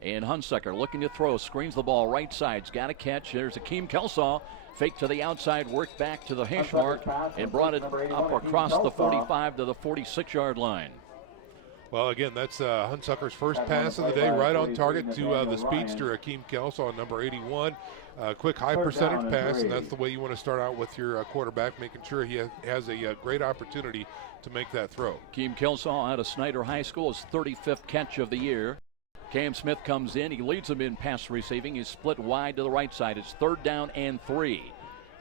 And Hunsucker looking to throw. Screens the ball right side. He's got a catch. There's Akeem Kelsaw. Fake to the outside. Worked back to the hash mark. And brought it up across the 45 to the 46-yard line. Well, again, that's Hunsucker's first pass of the day, right on target to the speedster, Akeem Kelsaw, number 81. Quick, high percentage pass, and that's the way you want to start out with your quarterback, making sure he has a great opportunity to make that throw. Akeem Kelsaw out of Snyder High School, his 35th catch of the year. Cam Smith comes in. He leads them in pass receiving. He's split wide to the right side. It's 3rd down and 3.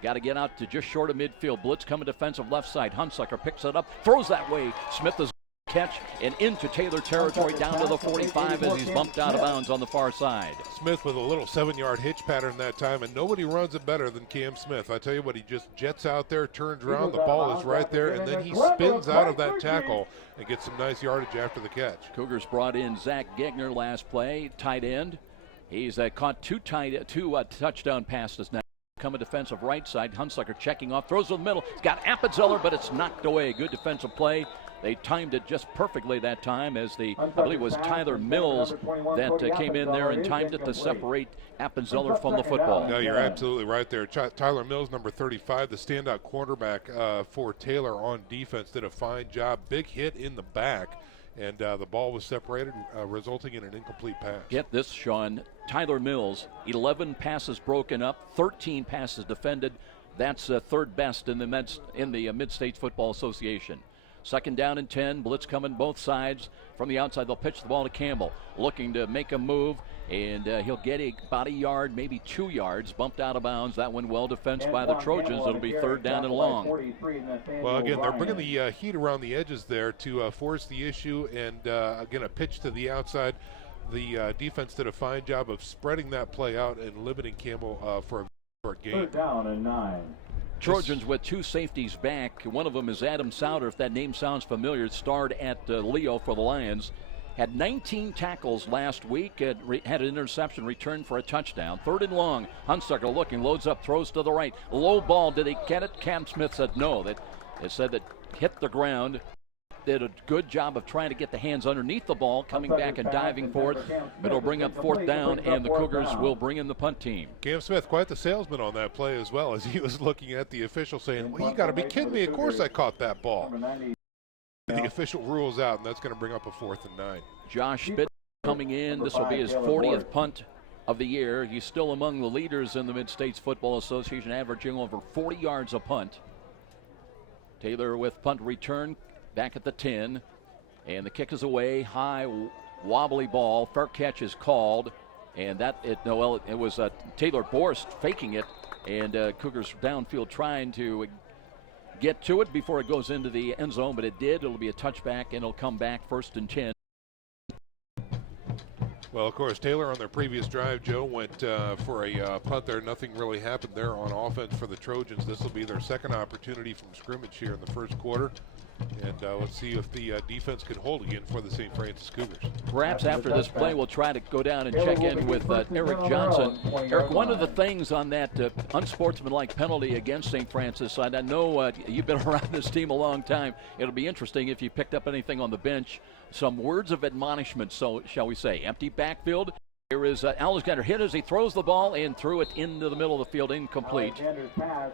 Got to get out to just short of midfield. Blitz coming defensive left side. Hunsucker picks it up, throws that way. Smith is catch and into Taylor territory down to the 45 as he's bumped out of bounds on the far side. Smith with a little 7-yard hitch pattern that time, and nobody runs it better than Cam Smith. I tell you what, he just jets out there, turns around, the ball is right there, and then he spins out of that tackle and gets some nice yardage after the catch. Cougars brought in Zach Gegner last play, tight end. He's caught two touchdown passes now. Coming defensive right side, Hunsucker checking off, throws to the middle. He's got Appenzeller, but it's knocked away. Good defensive play. They timed it just perfectly that time as I believe it was Tyler Mills that came in there and timed it to separate Appenzeller from the football. No, you're absolutely right there. Tyler Mills, number 35, the standout quarterback for Taylor on defense, did a fine job. Big hit in the back, and the ball was separated, resulting in an incomplete pass. Get this, Sean. Tyler Mills, 11 passes broken up, 13 passes defended. That's third best in the Mid-States Football Association. Second down and 10, blitz coming both sides. From the outside, they'll pitch the ball to Campbell, looking to make a move, and he'll get about a yard, maybe 2 yards, bumped out of bounds. That one well defensed by the Trojans. It'll be third down and long. Well, again, they're bringing the heat around the edges there to force the issue, and again, a pitch to the outside. The defense did a fine job of spreading that play out and limiting Campbell for a short gain. Third down and 9. Trojans with 2 safeties back. One of them is Adam Souter, if that name sounds familiar. Starred at Leo for the Lions. Had 19 tackles last week. Had an interception, returned for a touchdown. Third and long. Hunsucker looking, loads up, throws to the right. Low ball. Did he get it? Cam Smith said no. It said that hit the ground. Did a good job of trying to get the hands underneath the ball, coming back and diving for it. But it'll bring up fourth down, and the Cougars will bring in the punt team. Cam Smith, quite the salesman on that play as well, as he was looking at the official saying, well, you got to be kidding me. Of course I caught that ball. The official rules out, and that's going to bring up a 4th and 9. Josh Spitz coming in. This will be his 40th punt of the year. He's still among the leaders in the Mid-States Football Association, averaging over 40 yards a punt. Taylor with punt return. Back at the 10, and the kick is away. High, wobbly ball. Fair catch is called, and it was Taylor Borst faking it, and Cougars downfield trying to get to it before it goes into the end zone, but it did. It'll be a touchback, and it'll come back 1st and 10. Well, of course, Taylor on their previous drive, Joe, went for a punt there. Nothing really happened there on offense for the Trojans. This will be their second opportunity from scrimmage here in the first quarter. And let's see if the defense can hold again for the St. Francis Cougars. Perhaps after this play, we'll try to go down and check in with Eric Johnson. Eric, one of the things on that unsportsmanlike penalty against St. Francis, I know you've been around this team a long time. It'll be interesting if you picked up anything on the bench. Some words of admonishment, so shall we say. Empty backfield. Here is Alexander hit as he throws the ball and threw it into the middle of the field, incomplete.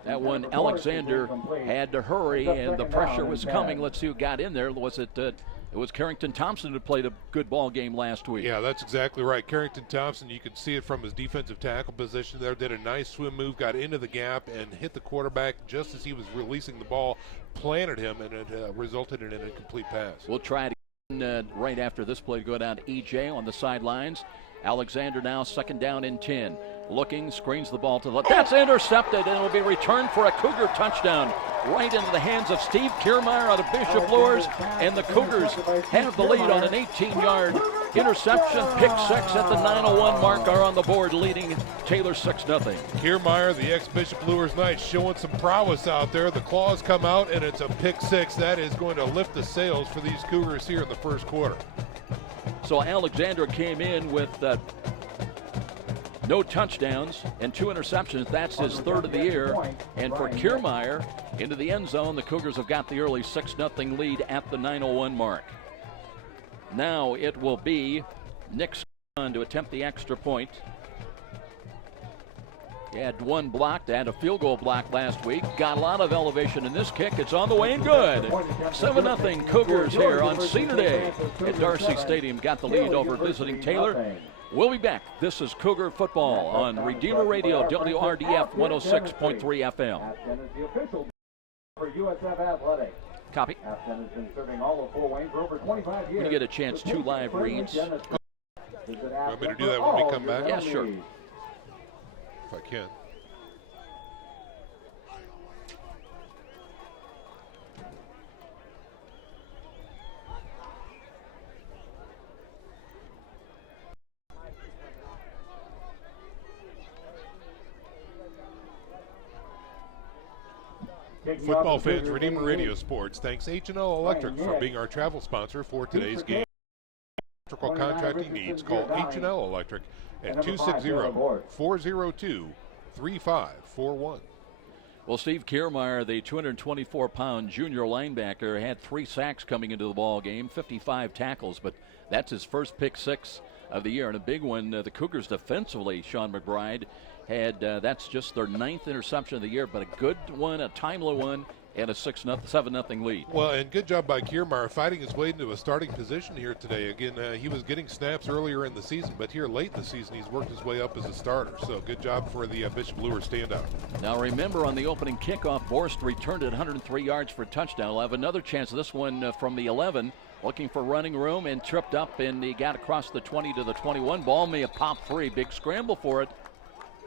That one, Alexander had to hurry, and the pressure was coming. Let's see who got in there. It was Carrington Thompson who played a good ball game last week. Yeah, that's exactly right. Carrington Thompson, you could see it from his defensive tackle position there. Did a nice swim move, got into the gap, and hit the quarterback just as he was releasing the ball, planted him, and it resulted in an incomplete pass. We'll try it again right after this play to go down to EJ on the sidelines. Alexander now 2nd down and 10. Looking, screens the ball to the left. That's intercepted, and it'll be returned for a Cougar touchdown right into the hands of Steve Kiermaier out of Bishop Luers, and the Cougars have the lead on an 18-yard interception. Pick 6 at the 9:01 mark are on the board, leading Taylor 6-0. Kiermaier, the ex-Bishop Luers Knights, showing some prowess out there. The claws come out, and it's a pick 6. That is going to lift the sails for these Cougars here in the first quarter. So Alexander came in with no touchdowns and 2 interceptions. That's his 3rd of the year. And for Kiermaier, into the end zone, the Cougars have got the early 6-0 lead at the 9:01 mark. Now it will be Nick Scott to attempt the extra point. He had one blocked, had a field goal block last week. Got a lot of elevation in this kick. It's on the way and good. 7-0 Cougars here on Senior Day at Darcy Stadium. Got the lead over visiting Taylor. We'll be back. This is Cougar Football on Redeemer Radio, WRDF 106.3 FM. For USF Athletic. Copy. Afton has been serving all of Fort Wayne for over 25 years. We're going to get a chance, 2 live reads. You want me to do that when we come back? Yeah, sure. If I can. Football fans, Redeemer Radio Sports thanks H&L Electric for being our travel sponsor for today's game. Electrical contracting needs, call H&L Electric at 260-402-3541. Well, Steve Kiermaier, the 224-pound junior linebacker, had 3 sacks coming into the ball game, 55 tackles, but that's his first pick 6 of the year, and a big one. The Cougars defensively, Sean McBride, had that's just their 9th interception of the year, but a good one, a timely one, and a 7-0 lead. Well, and good job by Kiermaier fighting his way into a starting position here today. Again, he was getting snaps earlier in the season, but here late in the season, he's worked his way up as a starter. So good job for the Bishop Luer standout. Now remember, on the opening kickoff, Borst returned it 103 yards for a touchdown. He'll have another chance. This one from the 11, looking for running room and tripped up, and he got across the 20 to the 21. Ball may have popped free. Big scramble for it,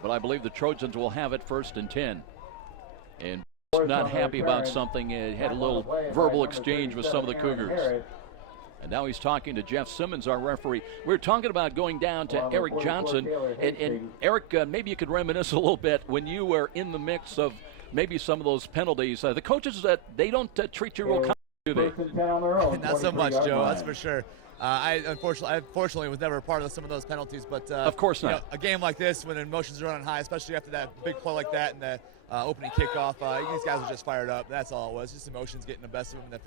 but I believe the Trojans will have it 1st and 10. And not happy about something. Had a little verbal exchange with some of the Cougars. And now he's talking to Jeff Simmons, our referee. We're talking about going down to Eric Johnson. And Eric, maybe you could reminisce a little bit when you were in the mix of maybe some of those penalties. The coaches, they don't treat you real kindly, do they? Not so much, Joe, that's for sure. I unfortunately was never a part of some of those penalties, but of course not. You know, a game like this, when emotions are running high, especially after that big play like that and the opening kickoff, these guys were just fired up. That's all it was, just emotions getting the best of them in that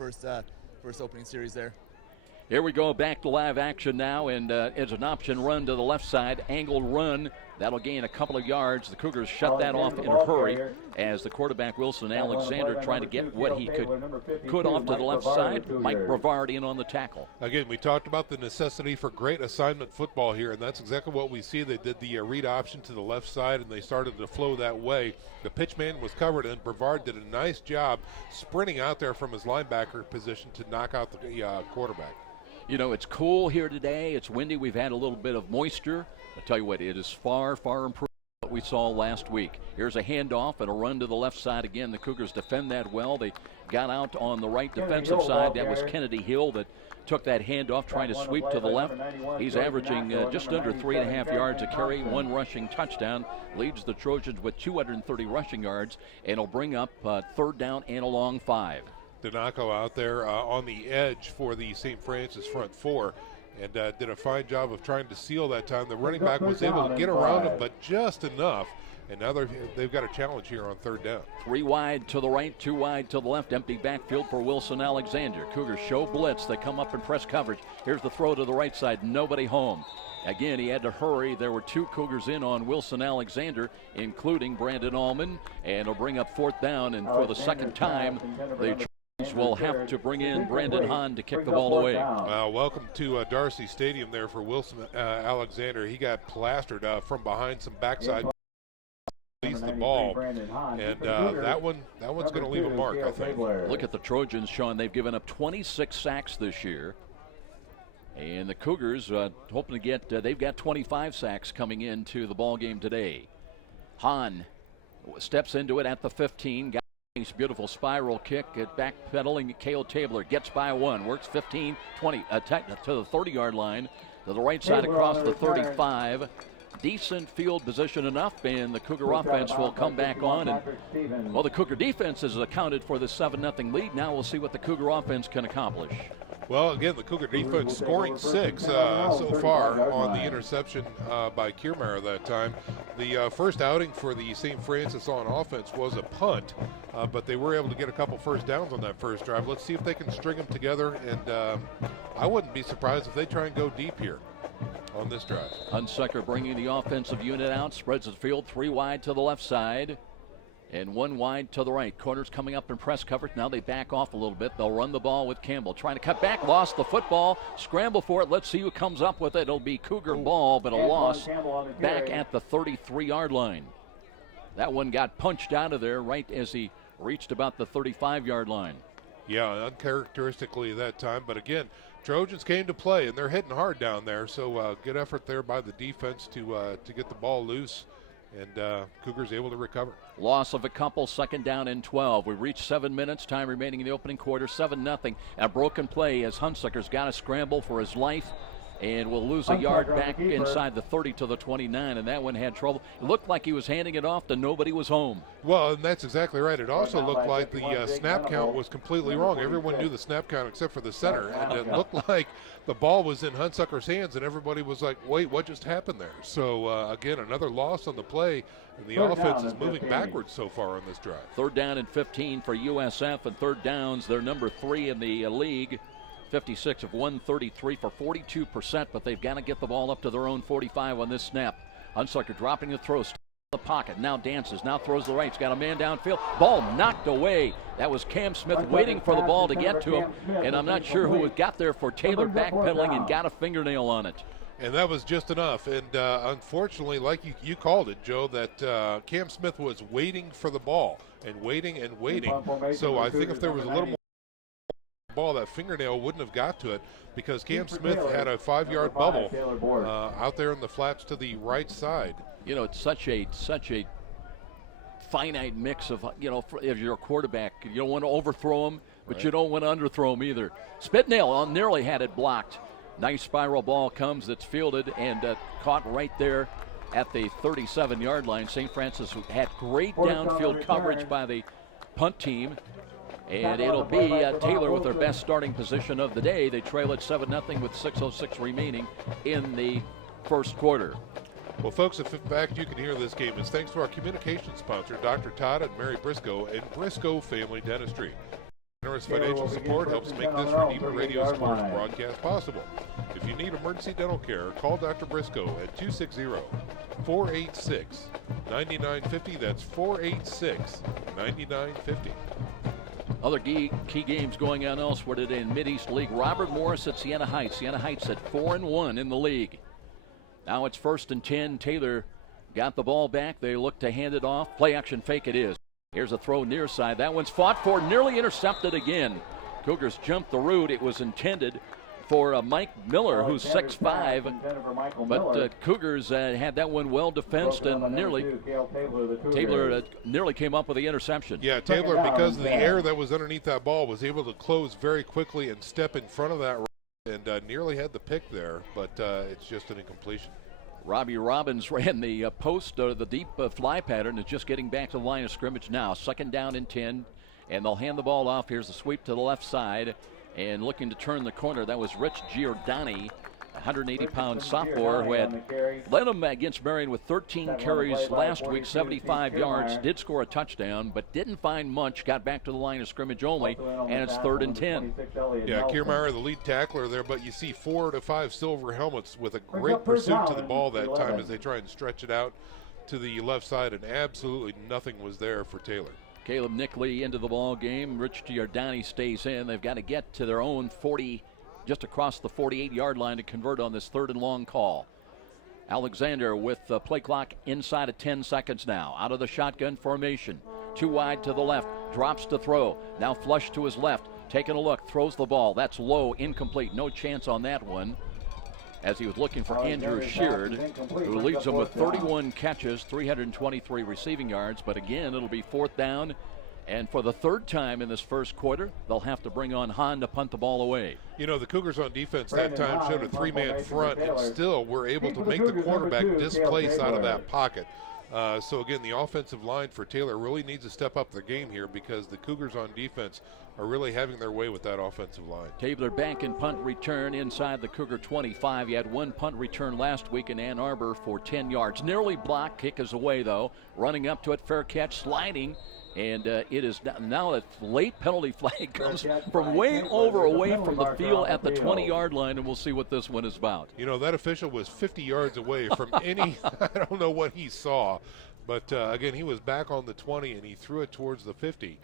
first opening series there. Here we go, back to live action now, and it's an option run to the left side, angled run. That'll gain a couple of yards. The Cougars shut that off in a hurry as the quarterback, Wilson Alexander, trying to get what he could off to the left side. Mike Brevard in on the tackle. Again, we talked about the necessity for great assignment football here, and that's exactly what we see. They did the read option to the left side, and they started to flow that way. The pitch man was covered, and Brevard did a nice job sprinting out there from his linebacker position to knock out the quarterback. You know, it's cool here today. It's windy. We've had a little bit of moisture. I tell you what, it is far, far improved what we saw last week. Here's a handoff and a run to the left side again. The Cougars defend that well. They got out on the right defensive side. That was Kennedy Hill that took that handoff, trying to sweep to the left. He's averaging just under 3.5 yards a carry, 1 rushing touchdown. Leads the Trojans with 230 rushing yards, and will bring up 3rd down and a long 5. Donaco out there on the edge for the St. Francis front 4, and did a fine job of trying to seal that time. The running back was able to get around him, but just enough. And now they've got a challenge here on 3rd down. 3 wide to the right, 2 wide to the left. Empty backfield for Wilson Alexander. Cougars show blitz. They come up in press coverage. Here's the throw to the right side. Nobody home. Again, he had to hurry. There were 2 Cougars in on Wilson Alexander, including Brandon Allman. And it'll bring up 4th down. And for the second time, the will have to bring in Brandon Hahn to kick the ball away. Welcome to Darcy Stadium there for Wilson Alexander. He got plastered from behind some backside. Released the ball, and that one's going to leave a mark, I think. Look at the Trojans, Sean. They've given up 26 sacks this year. And the Cougars hoping to get, they've got 25 sacks coming into the ball game today. Hahn steps into it at the 15. Beautiful spiral kick at backpedaling. Cale Tabler gets by 1, works 15, 20, to the 30-yard line, to the right side across the 35. Decent field position enough, and the Cougar offense will come back on. And, well, the Cougar defense has accounted for the 7-0 lead. Now we'll see what the Cougar offense can accomplish. Well, again, the Cougar defense scoring 6 so far on the interception by Kiermaier that time. The first outing for the St. Francis on offense was a punt, but they were able to get a couple first downs on that first drive. Let's see if they can string them together, and I wouldn't be surprised if they try and go deep here on this drive. Hunsucker bringing the offensive unit out, spreads the field, 3 wide to the left side. And 1 wide to the right. Corners coming up in press coverage. Now they back off a little bit. They'll run the ball with Campbell. Trying to cut back. Lost the football. Scramble for it. Let's see who comes up with it. It'll be Cougar ball, but a loss back at the 33-yard line. That one got punched out of there right as he reached about the 35-yard line. Yeah, uncharacteristically that time. But again, Trojans came to play, and they're hitting hard down there. So good effort there by the defense to get the ball loose. And Cougars able to recover. Loss of a couple, 2nd down and 12. We reached 7 minutes, time remaining in the opening quarter, 7-0. A broken play as Hunsucker's got to scramble for his life. And will lose a yard back inside the 30 to the 29, and that one had trouble. It looked like he was handing it off to nobody was home. Well, and that's exactly right. It also looked like the snap count was completely wrong. Everyone knew the snap count except for the center, and it looked like the ball was in Hunsucker's hands, and everybody was like, wait, what just happened there? So, again, another loss on the play, and the offense is moving backwards so far on this drive. 3rd down and 15 for USF, and 3rd downs, they're number 3 in the league. 56 of 133 for 42%, but they've got to get the ball up to their own 45 on this snap. Hunsucker dropping the throw, the pocket, now dances, now throws the right. He's got a man downfield. Ball knocked away. That was Cam Smith waiting for the ball to get to him, and I'm not sure who got there for Taylor backpedaling and got a fingernail on it. And that was just enough. And unfortunately, like you called it, Joe, that Cam Smith was waiting for the ball and waiting and waiting. So I think if there was a little more ball, that fingernail wouldn't have got to it, because Cam Smith had a 5-yard bubble out there in the flats to the right side. You know, it's such a finite mix of, if you're a quarterback, you don't want to overthrow him, but you don't want to underthrow him either. Spitnail nearly had it blocked. Nice spiral ball comes, it's fielded and caught right there at the 37-yard line. St. Francis had great downfield coverage by the punt team. And it'll be Taylor with their best starting position of the day. They trail at 7-0 with 6:06 remaining in the first quarter. Well, folks, if in fact you can hear this game, it's thanks to our communication sponsor, Dr. Todd and Mary Briscoe and Briscoe Family Dentistry. Generous financial support helps make this Redeemer Radio Sports broadcast possible. If you need emergency dental care, call Dr. Briscoe at 260-486-9950. That's 486-9950. Other key games going on elsewhere today in Mid-East League. Robert Morris at Siena Heights. Siena Heights at 4-1 in the league. Now it's 1st and 10. Taylor got the ball back. They look to hand it off. Play action fake it is. Here's a throw near side. That one's fought for, nearly intercepted again. Cougars jumped the route. It was intended for Mike Miller, who's 6'5", but Cougars had that one well defensed, and Taylor nearly came up with the interception. Yeah, Taylor, because of the air that was underneath that ball, was able to close very quickly and step in front of that and nearly had the pick there, but it's just an incompletion. Robbie Robbins ran the post, the deep fly pattern, is just getting back to the line of scrimmage now. 2nd down and 10, and they'll hand the ball off. Here's the sweep to the left side. And looking to turn the corner, that was Rich Giordani, 180-pound sophomore who had led them against Marion with 13 carries last week, 75 yards, did score a touchdown, but didn't find much, got back to the line of scrimmage only, and it's 3rd and 10. Yeah, Kiermaier, the lead tackler there, but you see 4 to 5 silver helmets with a great pursuit to the ball that time as they try and stretch it out to the left side, and absolutely nothing was there for Taylor. Caleb Nickley into the ball game. Rich Giordani stays in. They've got to get to their own 40, just across the 48-yard line to convert on this 3rd and long call. Alexander with the play clock inside of 10 seconds now. Out of the shotgun formation. 2 wide to the left. Drops to throw. Now flush to his left. Taking a look. Throws the ball. That's low. Incomplete. No chance on that one, as he was looking for Andrew Sheard, who leads them with 31 catches, 323 receiving yards. But again, it'll be 4th down, and for the 3rd time in this first quarter, they'll have to bring on Hahn to punt the ball away. You know, the Cougars on defense that time showed a 3-man front and still were able to make the quarterback displace out of that pocket. So again, the offensive line for Taylor really needs to step up their game here, because the Cougars on defense are really having their way with that offensive line. Taylor back in punt return inside the Cougar 25. He had 1 punt return last week in Ann Arbor for 10 yards. Nearly blocked. Kick is away though. Running up to it, fair catch, sliding. And it is now a late penalty flag comes from way away from the field at the 20-yard line, and we'll see what this one is about. You know, that official was 50 yards away from any, I don't know what he saw, but again, he was back on the 20 and he threw it towards the 50.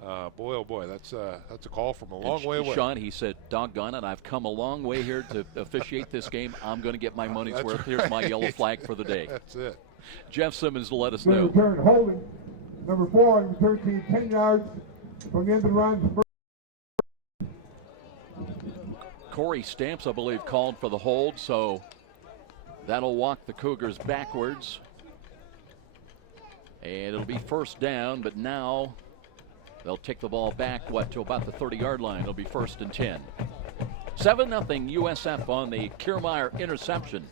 Boy, oh boy, that's a call from a long way away. Sean, he said, doggone it, I've come a long way here to officiate this game. I'm going to get my money's worth. Here's my yellow flag for the day. That's it. Jeff Simmons to let us know. Return holding. Number 4 on the 13, 10 yards from the end of the run. Corey Stamps, I believe, called for the hold, so that'll walk the Cougars backwards. And it'll be 1st down, but now they'll take the ball back, to about the 30-yard line. It'll be 1st and 10. 7-0 USF on the Kiermaier interception.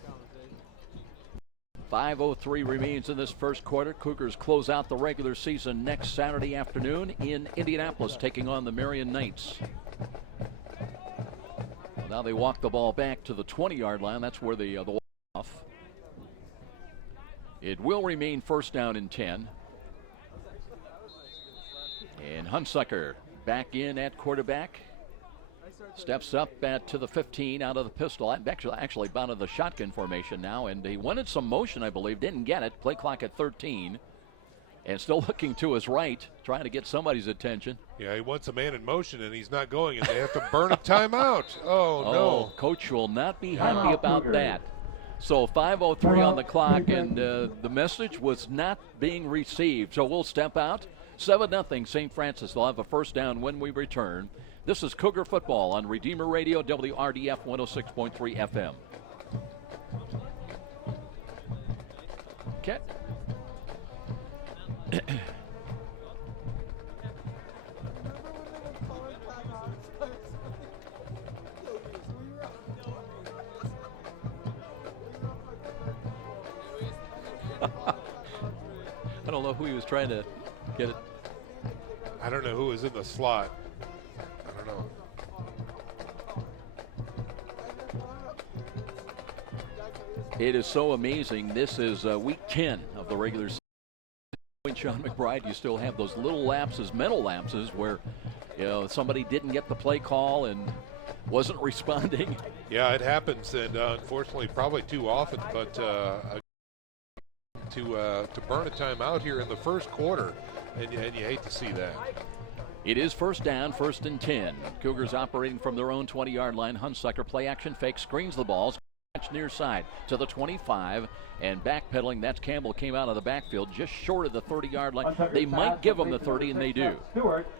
5:03 remains in this first quarter. Cougars close out the regular season next Saturday afternoon in Indianapolis, taking on the Marion Knights. Well, now they walk the ball back to the 20-yard line. That's where the walk off. It will remain first down and 10. And Hunsucker back in at quarterback. Steps up to the 15 out of the pistol. Actually out of the shotgun formation now, and he wanted some motion, I believe. Didn't get it. Play clock at 13. And still looking to his right, trying to get somebody's attention. Yeah, he wants a man in motion, and he's not going, and they have to burn a timeout. Oh, no. Coach will not be happy about that. So 5:03 on the clock, and the message was not being received. So we'll step out. 7-0 St. Francis. They'll have a first down when we return. This is Cougar football on Redeemer Radio, WRDF 106.3 FM. Okay. I don't know who he was trying to get it. I don't know who was in the slot. I don't know. It is so amazing. This is week 10 of the regular season. Sean McBride, you still have those little lapses, mental lapses, where somebody didn't get the play call and wasn't responding. Yeah, it happens, and unfortunately, probably too often. But to burn a timeout here in the first quarter, and you hate to see that. It is first down, first and 10. Cougars operating from their own 20-yard line. Hunsucker play action fake, screens the ball. Near side to the 25 and backpedaling. That's Campbell, came out of the backfield just short of the 30-yard line. They might give him the 30, and they do.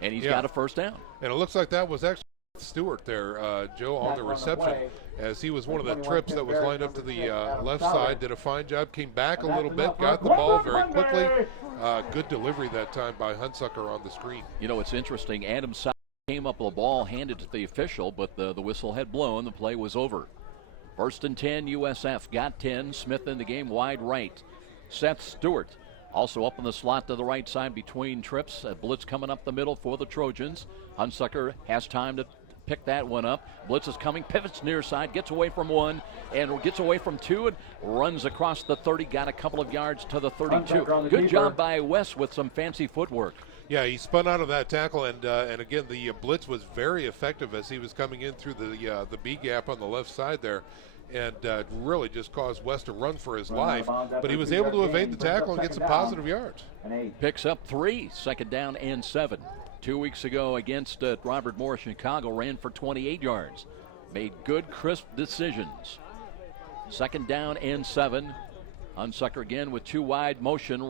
And he's got a first down. And it looks like that was actually Stewart there, Joe, on the reception, as he was one of the trips that was lined up to the left side. Did a fine job, came back a little bit, got the ball very quickly. Good delivery that time by Hunsucker on the screen. It's interesting. Adam South came up with the ball, handed to the official, but the whistle had blown. The play was over. First and 10, USF got 10. Smith in the game, wide right. Seth Stewart also up in the slot to the right side between trips. A blitz coming up the middle for the Trojans. Hunsucker has time to pick that one up. Blitz is coming, pivots near side, gets away from one, and gets away from two, and runs across the 30, got a couple of yards to the 32. Good job by Wes with some fancy footwork. Yeah, he spun out of that tackle, and again, the blitz was very effective as he was coming in through the B gap on the left side there, and really just caused West to run for his life. But he was able to evade the tackle and get some positive yards. Picks up 3, second down and 7. 2 weeks ago against Robert Morris, Chicago, ran for 28 yards. Made good, crisp decisions. Second down and 7. Hunsucker again with 2 wide motion,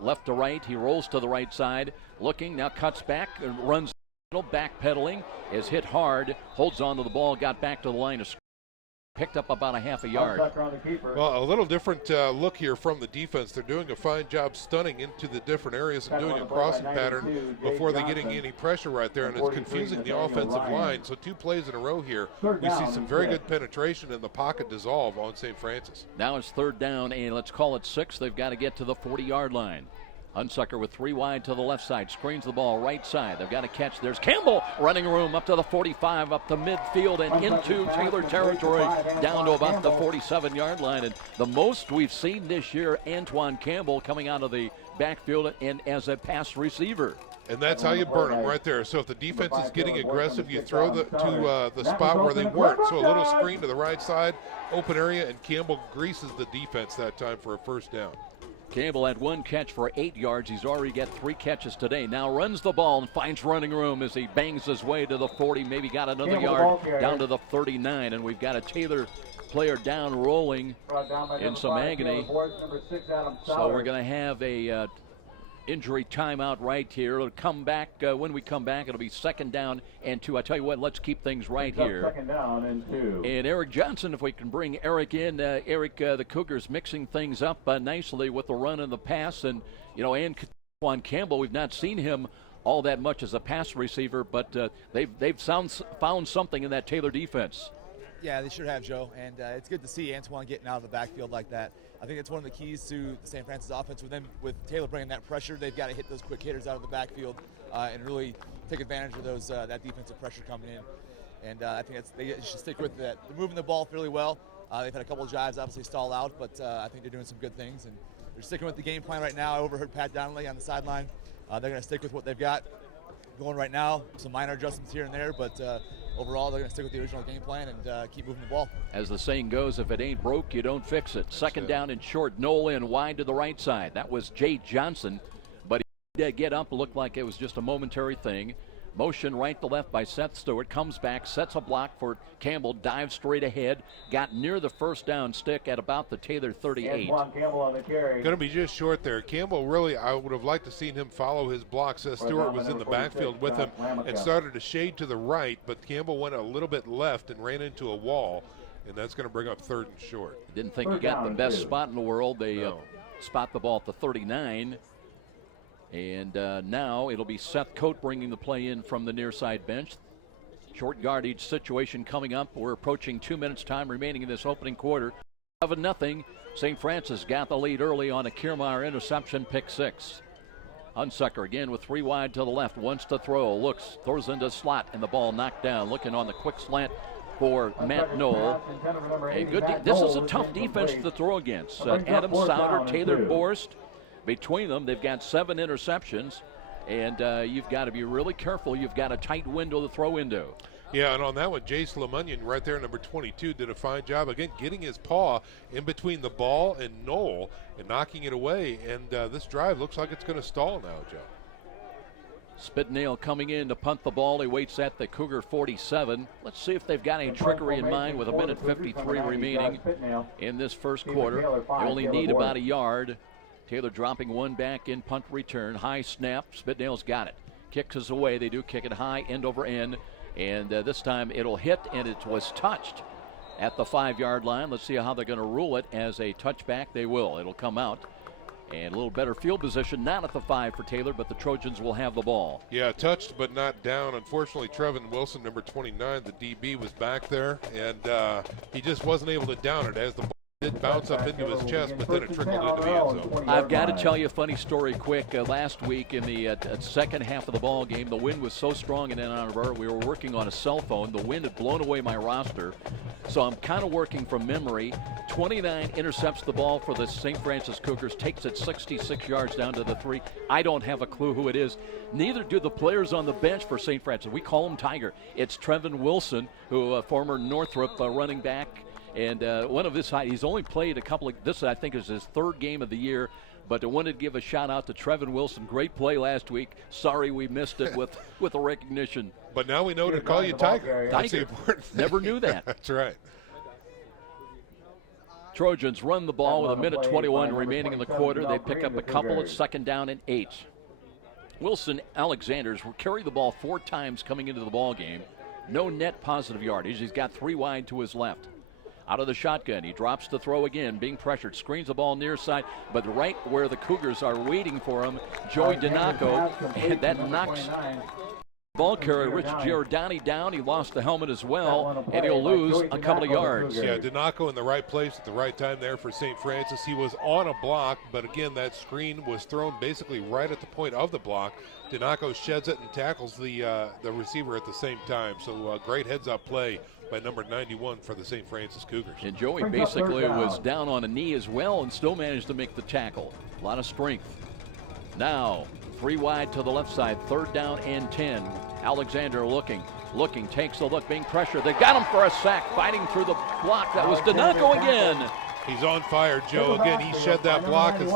left to right. He rolls to the right side, looking, now cuts back and runs, backpedaling, is hit hard, holds on to the ball, got back to the line of scrimmage, picked up about a half a yard. Well, a little different look here from the defense. They're doing a fine job stunning into the different areas and doing a crossing pattern before they're getting any pressure right there, and it's confusing the offensive line. So 2 plays in a row here. We see some very good penetration in the pocket dissolve on St. Francis. Now it's third down, and let's call it 6. They've got to get to the 40-yard line. Hunsucker with 3 wide to the left side, screens the ball right side. They've got to catch. There's Campbell running room up to the 45, up to midfield and into Taylor territory, down to about the 47-yard line. And the most we've seen this year, Antoine Campbell coming out of the backfield and as a pass receiver. And that's how you burn them right there. So if the defense is getting aggressive, you throw to the spot where they weren't. So a little screen to the right side, open area, and Campbell greases the defense that time for a first down. Campbell had 1 catch for 8 yards. He's already got 3 catches today. Now runs the ball and finds running room as he bangs his way to the 40. Maybe got another yard down to the 39. And we've got a Taylor player down rolling in some agony. So we're going to have a injury timeout right here. It'll come back. When we come back, it'll be second down and 2. I tell you what, let's keep things right here. Second down and 2. And Eric Johnson, if we can bring Eric in. Eric, the Cougars mixing things up nicely with the run and the pass. And, and Antoine Campbell, we've not seen him all that much as a pass receiver, but they've found something in that Taylor defense. Yeah, they sure have, Joe, and it's good to see Antoine getting out of the backfield like that. I think it's one of the keys to the St. Francis offense. With Taylor bringing that pressure, they've got to hit those quick hitters out of the backfield and really take advantage of those that defensive pressure coming in. And I think they should stick with that. They're moving the ball fairly well. They've had a couple of drives obviously stall out, but I think they're doing some good things. And they're sticking with the game plan right now. I overheard Pat Donnelly on the sideline. They're going to stick with what they've got going right now. Some minor adjustments here and there, but overall, they're going to stick with the original game plan and keep moving the ball. As the saying goes, if it ain't broke, you don't fix it. Second down and short, Noel in wide to the right side. That was Jay Johnson, but he did get up. It looked like it was just a momentary thing. Motion right to left by Seth Stewart. Comes back, sets a block for Campbell, dives straight ahead. Got near the first down stick at about the Taylor 38. Campbell on the carry. Going to be just short there. Campbell really, I would have liked to seen him follow his block. Seth Stewart was in the backfield with him and started to shade to the right, but Campbell went a little bit left and ran into a wall, and that's going to bring up 3rd and short. Didn't think he got the best spot in the world. They spot the ball at the 39. And now it'll be Seth Coate bringing the play in from the near side bench. Short yardage situation coming up. We're approaching 2 minutes time remaining in this opening quarter. 7-0. St. Francis got the lead early on a Kiermaier interception, pick 6. Hunsucker again with 3 wide to the left. Wants to throw. Looks. Throws into slot and the ball knocked down. Looking on the quick slant for Matt Knoll. A good. This is a tough defense to throw against. Adam Souter, Taylor Borst. Between them, they've got 7 interceptions, and you've got to be really careful. You've got a tight window to throw into. Yeah, and on that one, Jace Lemunion right there, number 22, did a fine job, again, getting his paw in between the ball and Knoll and knocking it away. And this drive looks like it's going to stall now, Joe. Spitnail coming in to punt the ball. He waits at the Cougar 47. Let's see if they've got any trickery in mind with 1:53 remaining in this first quarter. They only need about a yard. Taylor dropping 1 back in punt return. High snap. Spitnail's got it. Kicks us away. They do kick it high, end over end. And this time it'll hit, and it was touched at the 5-yard line. Let's see how they're going to rule it as a touchback. They will. It'll come out. And a little better field position, not at the 5 for Taylor, but the Trojans will have the ball. Yeah, touched but not down. Unfortunately, Trevin Wilson, number 29, the DB, was back there, and he just wasn't able to down it as the ball did bounce up into his chest, but then it trickled into the end zone. I've got to tell you a funny story quick. Last week in the second half of the ball game, the wind was so strong in Ann Arbor, we were working on a cell phone. The wind had blown away my roster, so I'm kind of working from memory. 29 intercepts the ball for the St. Francis Cougars, takes it 66 yards down to the 3. I don't have a clue who it is. Neither do the players on the bench for St. Francis. We call him Tiger. It's Trevin Wilson, who former Northrop running back. And one of his, he's only played a couple of, this I think is his 3rd game of the year, but I wanted to give a shout out to Trevin Wilson. Great play last week. Sorry we missed it with the recognition. But now we know to call you Tiger. That's the important thing. Never knew that. That's right. Trojans run the ball with 1:21 remaining in the quarter. They pick up a couple. It's 2nd down and 8. Wilson Alexander's carried the ball 4 times coming into the ball game. No net positive yardage. He's got 3 wide to his left. Out of the shotgun, he drops to throw again, being pressured, screens the ball near side, but right where the Cougars are waiting for him, Joey Donaco, and that knocks ball carrier Rich Giordani down. He lost the helmet as well, and he'll lose a couple of yards. Yeah, Donaco in the right place at the right time there for St. Francis. He was on a block, but again, that screen was thrown basically right at the point of the block. Donaco sheds it and tackles the receiver at the same time. So great heads-up play by number 91 for the St. Francis Cougars. And Joey basically was down on a knee as well and still managed to make the tackle. A lot of strength. Now, 3 wide to the left side, 3rd down and 10. Alexander looking, takes a look, being pressured. They got him for a sack, fighting through the block. That was Donaco again. He's on fire, Joe. Again, he shed that block as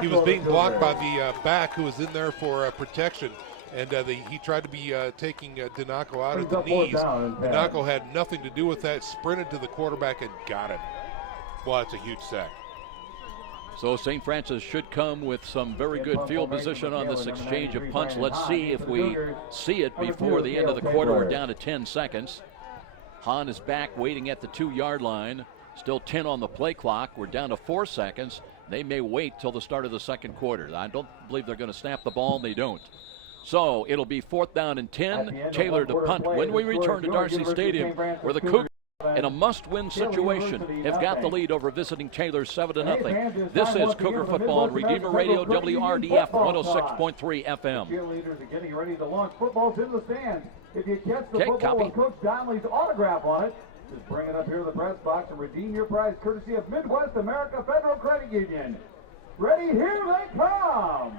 he was being blocked by the back who was in there for protection. And he tried to be taking Donaco out at the knees. Donaco had nothing to do with that, sprinted to the quarterback and got him. Well, that's a huge sack. So St. Francis should come with some very good field position on this exchange of punts. Let's see if we see it before the end of the quarter. We're down to 10 seconds. Hahn is back waiting at the 2-yard line. Still 10 on the play clock. We're down to 4 seconds. They may wait till the start of the second quarter. I don't believe they're going to snap the ball, and they don't. So it'll be 4th down and 10. Taylor to punt. When we return to Darcy Stadium, where the Cougars, in a must-win situation, have got the lead over visiting Taylor 7-0. This is Cougar Football on Redeemer Radio, WRDF 106.3 FM. Cheerleaders are getting ready to launch. Football's in the stands. If you catch the football copy. with Coach Donnelly's autograph on it, just bring it up here to the press box and redeem your prize courtesy of Midwest America Federal Credit Union. Ready? Here they come!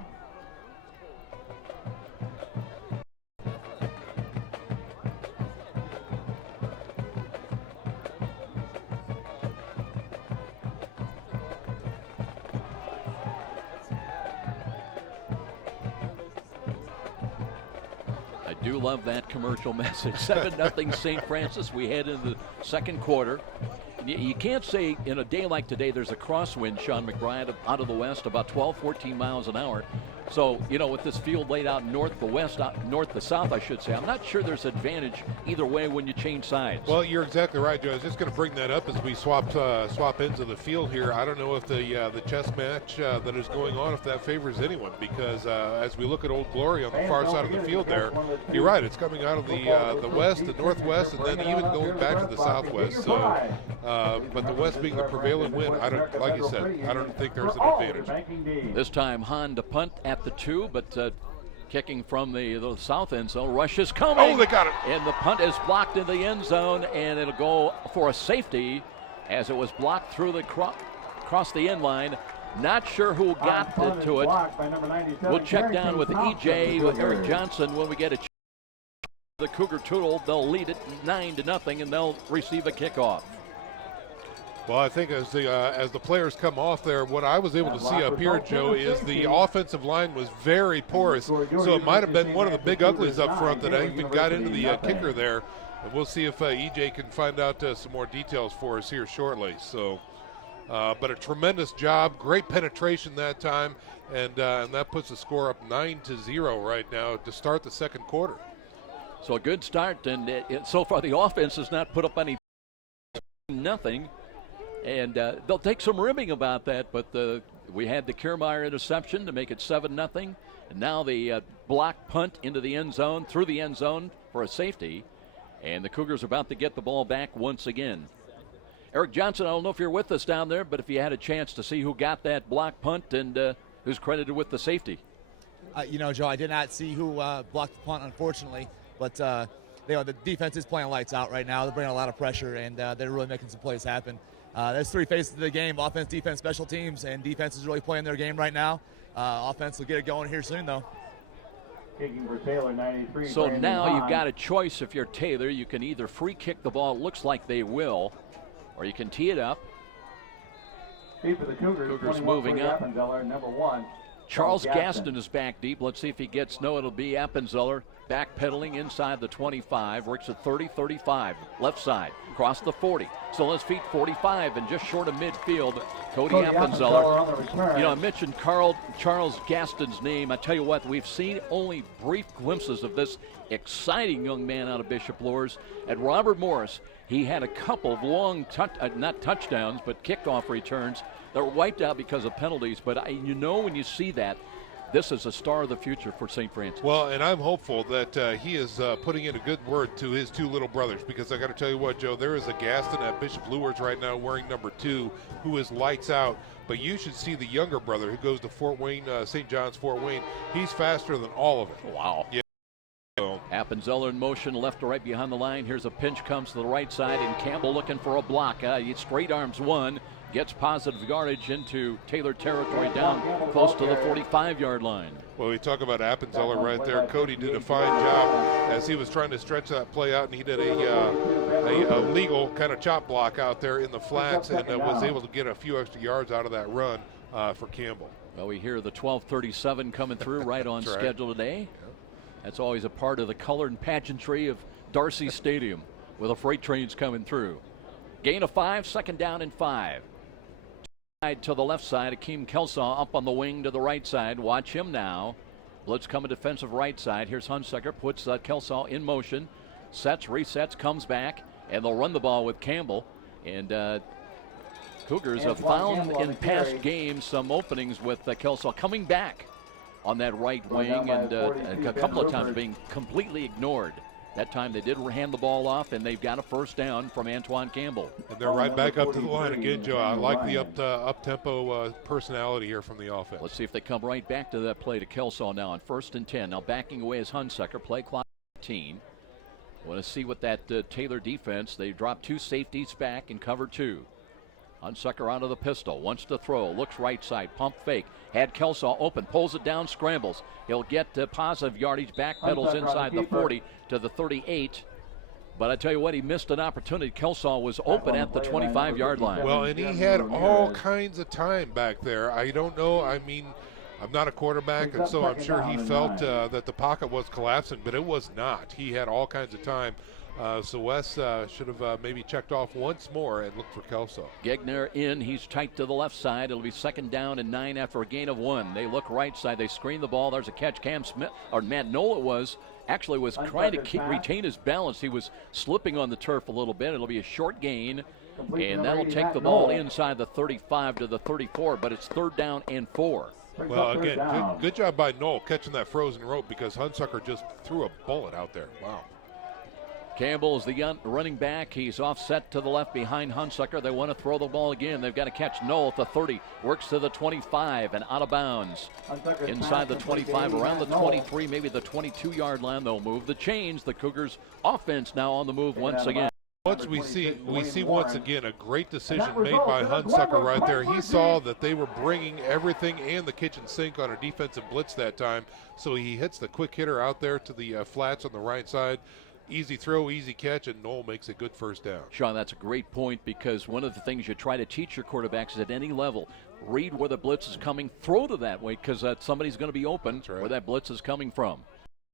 I do love that commercial message. 7-0 St. Francis. We head into the second quarter. You can't say in a day like today there's a crosswind, Sean McBride, out of the west, about 12, 14 miles an hour. So, you know, with this field laid out north to west, north to south, I should say, I'm not sure there's advantage either way when you change sides. Well, you're exactly right, Joe. I was just going to bring that up as we swap ends of the field here. I don't know if the chess match that is going on, if that favors anyone, because as we look at Old Glory on the far side of the field there, you're right, it's coming out of the west, the northwest, and then even going back to the southwest. So, but the west being the prevailing wind, like you said, I don't think there's an advantage. This time Hahn to punt at the 2, but kicking from the south end zone. Rush is coming. Oh, they got it. And the punt is blocked in the end zone, and it'll go for a safety as it was blocked through the across the end line. Not sure who got to it. We'll check down with EJ, with Eric Johnson when we get a chance. The Cougar Toodle, they'll lead it 9-0, and they'll receive a kickoff. Well, I think as the players come off there, what I was able to see up here, Joe, is the offensive line was very porous. So it might have been one of the big uglies up front that even got into the kicker there. And we'll see if EJ can find out some more details for us here shortly. So, but a tremendous job, great penetration that time, and that puts the score up 9-0 right now to start the second quarter. So a good start, and so far the offense has not put up any nothing. And they'll take some ribbing about that, but we had the Kiermaier interception to make it 7-0. And now the block punt into the end zone, through the end zone for a safety. And the Cougars are about to get the ball back once again. Eric Johnson, I don't know if you're with us down there, but if you had a chance to see who got that block punt and who's credited with the safety. You know, Joe, I did not see who blocked the punt, unfortunately. But, the defense is playing lights out right now. They're bringing a lot of pressure, and they're really making some plays happen. There's three faces of the game: offense, defense, special teams, and defense is really playing their game right now. Offense will get it going here soon, though. Kicking for Taylor, 93. So now you've got a choice. If you're Taylor, you can either free kick the ball, it looks like they will, or you can tee it up. Deep for the Cougars moving up. Number 1. Charles Gaston is back deep. Let's see if he gets it'll be Appenzeller backpedaling inside the 25, works at 30-35, left side, across the 40. So his feet 45 and just short of midfield. Cody Appenzeller. You know, I mentioned Charles Gaston's name. I tell you what, we've seen only brief glimpses of this exciting young man out of Bishop Luers. At Robert Morris, he had a couple of long, not touchdowns, but kickoff returns that were wiped out because of penalties. But you know when you see that, this is a star of the future for St. Francis. Well, and I'm hopeful that he is putting in a good word to his two little brothers, because I got to tell you what, Joe, there is a Gaston at Bishop Luers right now wearing number 2 who is lights out. But you should see the younger brother who goes to Fort Wayne, St. John's Fort Wayne. He's faster than all of it. Wow. Yeah. So. Appenzeller in motion, left to right behind the line. Here's a pinch, comes to the right side, and Campbell looking for a block. Straight arms one. Gets positive yardage into Taylor territory down close to the 45-yard line. Well, we talk about Appenzeller right there. Cody did a fine job as he was trying to stretch that play out, and he did a legal kind of chop block out there in the flats, and was able to get a few extra yards out of that run for Campbell. Well, we hear the 12:37 coming through right on schedule today. Yep. That's always a part of the color and pageantry of Darcy Stadium with the freight trains coming through. Gain of 5, second down and 5. To the left side, Akeem Kelsaw up on the wing to the right side. Watch him now. Blitz coming defensive right side. Here's Hunsaker, puts Kelsaw in motion. Sets, resets, comes back, and they'll run the ball with Campbell. And Cougars have found in past games some openings with Kelsaw coming back on that right wing, and a couple of times being completely ignored. That time they did hand the ball off, and they've got a first down from Antoine Campbell. And they're right back up to the line again, Joe. I like the up-tempo personality here from the offense. Let's see if they come right back to that play to Kelsaw now on 1st and 10. Now backing away is Hunsucker. Play clock 15. Want to see what that Taylor defense, they dropped 2 safeties back in cover 2. Hunsucker out of the pistol, wants to throw, looks right side, pump fake, had Kelsaw open, pulls it down, scrambles. He'll get positive yardage, backpedals inside the 40 to the 38. But I tell you what, he missed an opportunity. Kelsaw was open at the 25-yard line. Well, and he had all kinds of time back there. I don't know, I mean, I'm not a quarterback, and so I'm sure he felt that the pocket was collapsing, but it was not. He had all kinds of time. So Wes should have maybe checked off once more and looked for Kelso. Gegner in. He's tight to the left side. It'll be 2nd down and 9 after a gain of 1. They look right side. They screen the ball. There's a catch. Cam Smith, or Matt Nola was trying to retain his balance. He was slipping on the turf a little bit. It'll be a short gain, and that'll take the ball inside the 35 to the 34, but it's 3rd down and 4. Well, again, good job by Noel catching that frozen rope, because Hunsucker just threw a bullet out there. Wow. Campbell is the running back. He's offset to the left behind Hunsucker. They want to throw the ball again. They've got to catch Noel at the 30. Works to the 25 and out of bounds. Inside the 25, around the 23, maybe the 22-yard line. They'll move the chains. The Cougars offense now on the move once again. Once we see once again a great decision made by Hunsucker right there. He saw that they were bringing everything and the kitchen sink on a defensive blitz that time, so he hits the quick hitter out there to the flats on the right side. Easy throw, easy catch, and Noel makes a good first down. Sean, that's a great point, because one of the things you try to teach your quarterbacks is at any level, read where the blitz is coming, throw to that way, because somebody's going to be open where that blitz is coming from.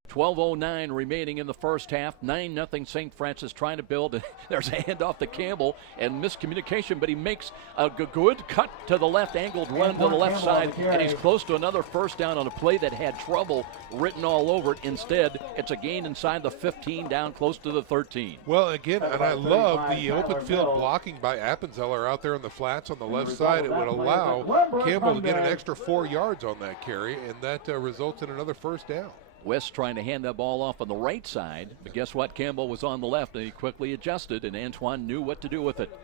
12:09 remaining in the first half. 9-0 St. Francis trying to build. There's a handoff to Campbell and miscommunication, but he makes a good cut to the left, angled run to the left side, and he's close to another first down on a play that had trouble written all over it. Instead, it's a gain inside the 15, down close to the 13. Well, again, and I love the open field blocking by Appenzeller out there on the flats on the left side. It would allow Campbell to get an extra 4 yards on that carry, and that results in another first down. West trying to hand that ball off on the right side, but guess what? Campbell was on the left, and he quickly adjusted, and Antoine knew what to do with it.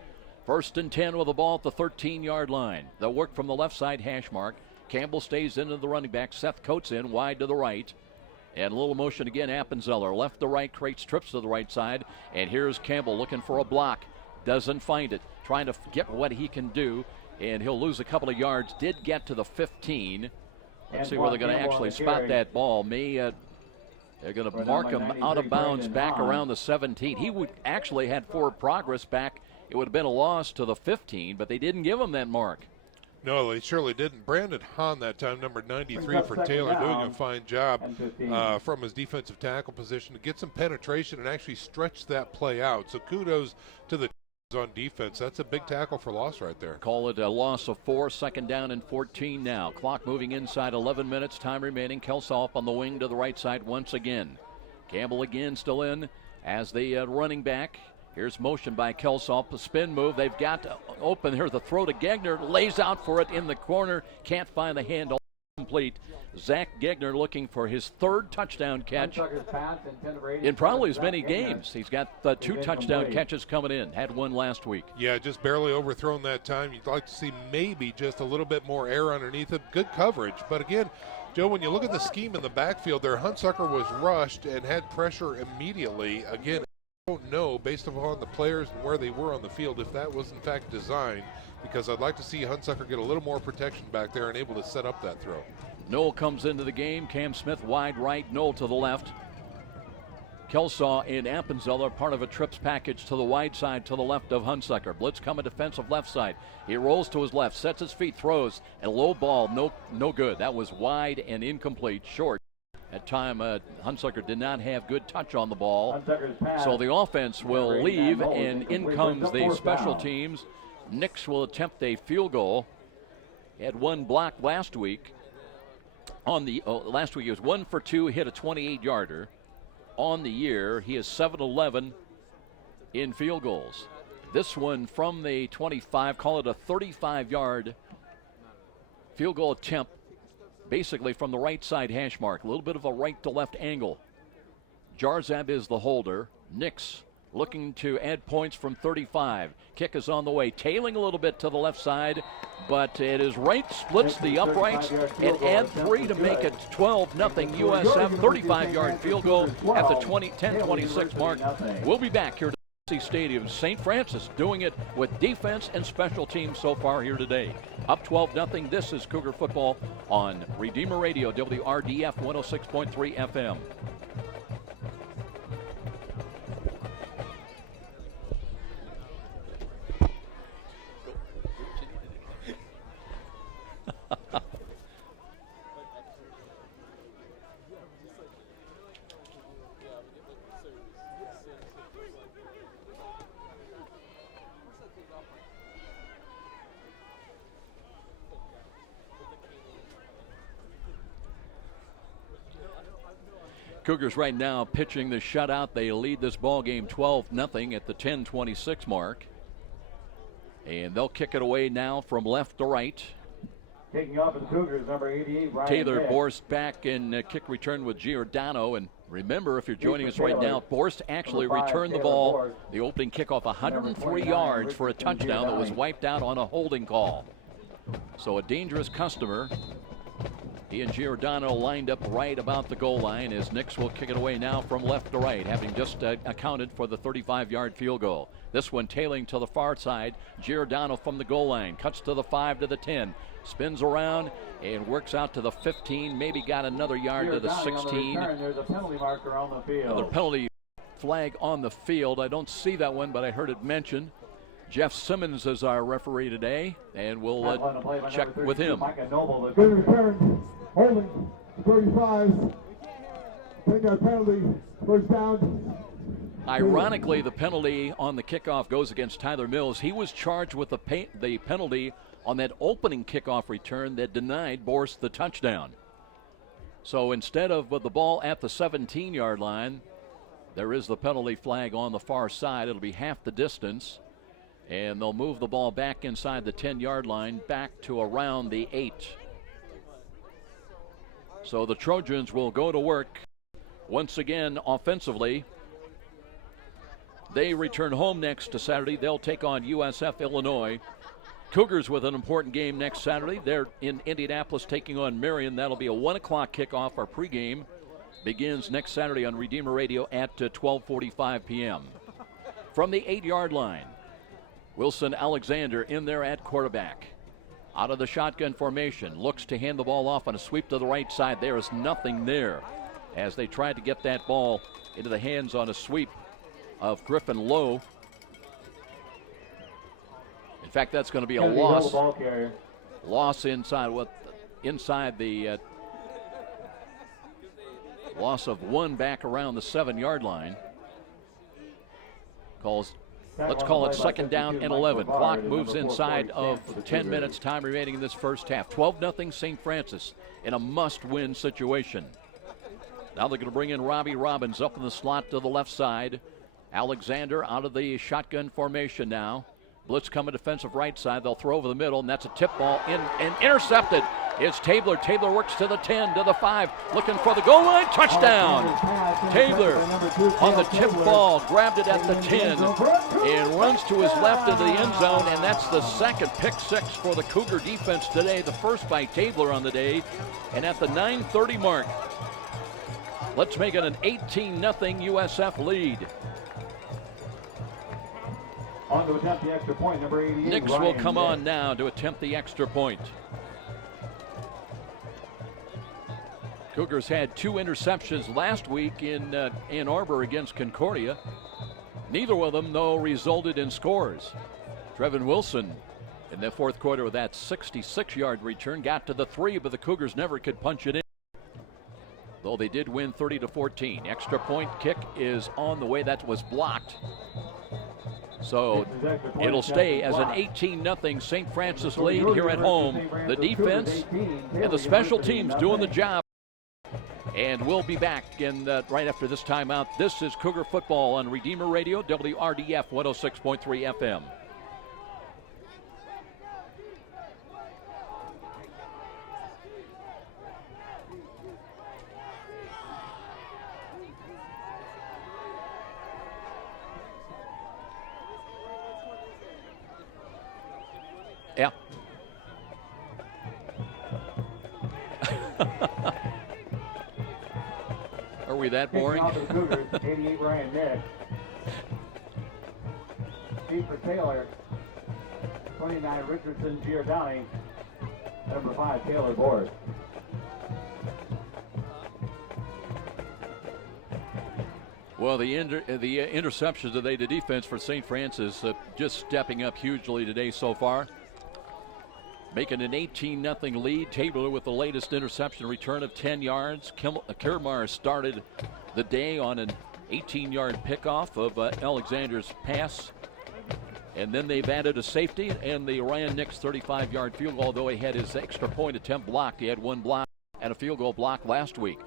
1st and 10 with the ball at the 13-yard line. They'll work from the left side hash mark. Campbell stays into the running back. Seth Coates in wide to the right. And a little motion again, Appenzeller. Left to right, creates trips to the right side. And here's Campbell looking for a block. Doesn't find it. Trying to get what he can do, and he'll lose a couple of yards. Did get to the 15. Let's see where they're going to actually spot that ball. They're going to mark him out of bounds back around the 17. He would actually had forward progress back. It would have been a loss to the 15, but they didn't give him that mark. No, they surely didn't. Brandon Hahn that time, number 93 for Taylor, doing a fine job from his defensive tackle position to get some penetration and actually stretch that play out. So kudos to the on defense. That's a big tackle for loss right there. Call it a loss of 4, 2nd down and 14 now. Clock moving inside, 11 minutes, time remaining. Kelsaw up on the wing to the right side once again. Campbell again still in as the running back. Here's motion by Kelsaw, a spin move. They've got open here. The throw to Gegner, lays out for it in the corner. Can't find the handle. Complete. Zach Gegner looking for his 3rd touchdown catch in probably as many games. He's got 2 touchdown catches coming in. Had 1 last week. Yeah, just barely overthrown that time. You'd like to see maybe just a little bit more air underneath it. Good coverage. But again, Joe, when you look at the scheme in the backfield there, Hunsucker was rushed and had pressure immediately. Again, I don't know, based upon the players and where they were on the field, if that was in fact designed, because I'd like to see Hunsucker get a little more protection back there and able to set up that throw. Noel comes into the game. Cam Smith wide right, Noel to the left. Kelsaw and Appenzeller, part of a trips package to the wide side to the left of Hunsucker. Blitz coming defensive left side. He rolls to his left, sets his feet, throws, and low ball, no good. That was wide and incomplete, short. At time, Hunsucker did not have good touch on the ball. So the offense will leave, and in comes the special teams. Nix will attempt a field goal. He had 1 block last week. Last week he was 1 for 2, hit a 28-yarder. On the year, he is 7-11 in field goals. This one from the 25, call it a 35-yard field goal attempt basically from the right side hash mark. A little bit of a right to left angle. Jarzab is the holder. Nix looking to add points from 35. Kick is on the way, tailing a little bit to the left side, but it is right, splits the uprights, and add 3 to make it 12-0 USF. 35-yard field goal at the 10:26 mark. We'll be back here at Stadium. St. Francis doing it with defense and special teams so far here today. Up 12-0. This is Cougar football on Redeemer Radio, WRDF 106.3 FM. Cougars right now pitching the shutout. They lead this ball game 12-0 at the 10:26 mark. And they'll kick it away now from left to right. Taking off for the Cougars, number 88, Ryan Taylor Beck. Borst back in kick return with Giordano. And remember, if you're joining us right now, Borst actually returned the ball, the opening kickoff, 103 yards for a touchdown that was wiped out on a holding call. So a dangerous customer. He and Giordano lined up right about the goal line as Nix will kick it away now from left to right, having just accounted for the 35-yard field goal. This one tailing to the far side. Giordano from the goal line, cuts to the 5 to the 10, spins around and works out to the 15, maybe got another yard to the 16. There's a penalty marker on the field. Another penalty flag on the field. I don't see that one, but I heard it mentioned. Jeff Simmons is our referee today, and we'll check with him. Good return, holding, 35, 10-yard penalty, first down. Ironically, the penalty on the kickoff goes against Tyler Mills. He was charged with the penalty on that opening kickoff return that denied Borst the touchdown. So instead of the ball at the 17-yard line, there is the penalty flag on the far side. It'll be half the distance. And they'll move the ball back inside the 10-yard line, back to around the 8. So the Trojans will go to work once again offensively. They return home next Saturday. They'll take on USF Illinois. Cougars with an important game next Saturday. They're in Indianapolis taking on Marion. That'll be a 1 o'clock kickoff. Our pregame begins next Saturday on Redeemer Radio at 12:45 p.m. From the 8-yard line, Wilson Alexander in there at quarterback. Out of the shotgun formation, looks to hand the ball off on a sweep to the right side. There is nothing there as they tried to get that ball into the hands on a sweep of Griffin Lowe. In fact, that's going to be a loss. Loss inside the loss of 1 back around the 7-yard line. Let's call it second down and 11. Clock moves inside of 10 minutes, time remaining in this first half. 12-0 St. Francis in a must-win situation. Now they're going to bring in Robbie Robbins up in the slot to the left side. Alexander out of the shotgun formation now. Blitz coming defensive right side. They'll throw over the middle, and that's a tip ball in and intercepted. It's Tabler. Tabler works to the 10, to the 5, looking for the goal line. Touchdown! Tabler on the tip ball, grabbed it at the 10, and runs to his left into the end zone, and that's the second pick 6 for the Cougar defense today. The first by Tabler on the day, and at the 9:30 mark, let's make it an 18-0 USF lead. On to attempt the extra point, number 88. Nix will come on now to attempt the extra point. Cougars had 2 interceptions last week in Ann Arbor against Concordia. Neither of them, though, resulted in scores. Trevin Wilson in the fourth quarter with that 66-yard return got to the 3, but the Cougars never could punch it in. Though they did win 30-14. Extra point kick is on the way. That was blocked. So it'll stay as an 18-0 St. Francis lead here at home. The defense and the special teams doing the job. And we'll be back right after this timeout. This is Cougar football on Redeemer Radio, WRDF 106.3 FM. Yeah. Are we that boring? Kicking off the Cougars, 88 Ryan Nick. Steve for Taylor. 29 Richardson Giordani. Number 5 Taylor Board. Well, the interceptions today, the defense for St. Francis just stepping up hugely today so far. Making an 18-0 lead. Tabler with the latest interception return of 10 yards. Kirmar started the day on an 18-yard pickoff of Alexander's pass. And then they've added a safety and the Ryan Nix 35-yard field goal, although he had his extra point attempt blocked. He had one block and a field goal block last week.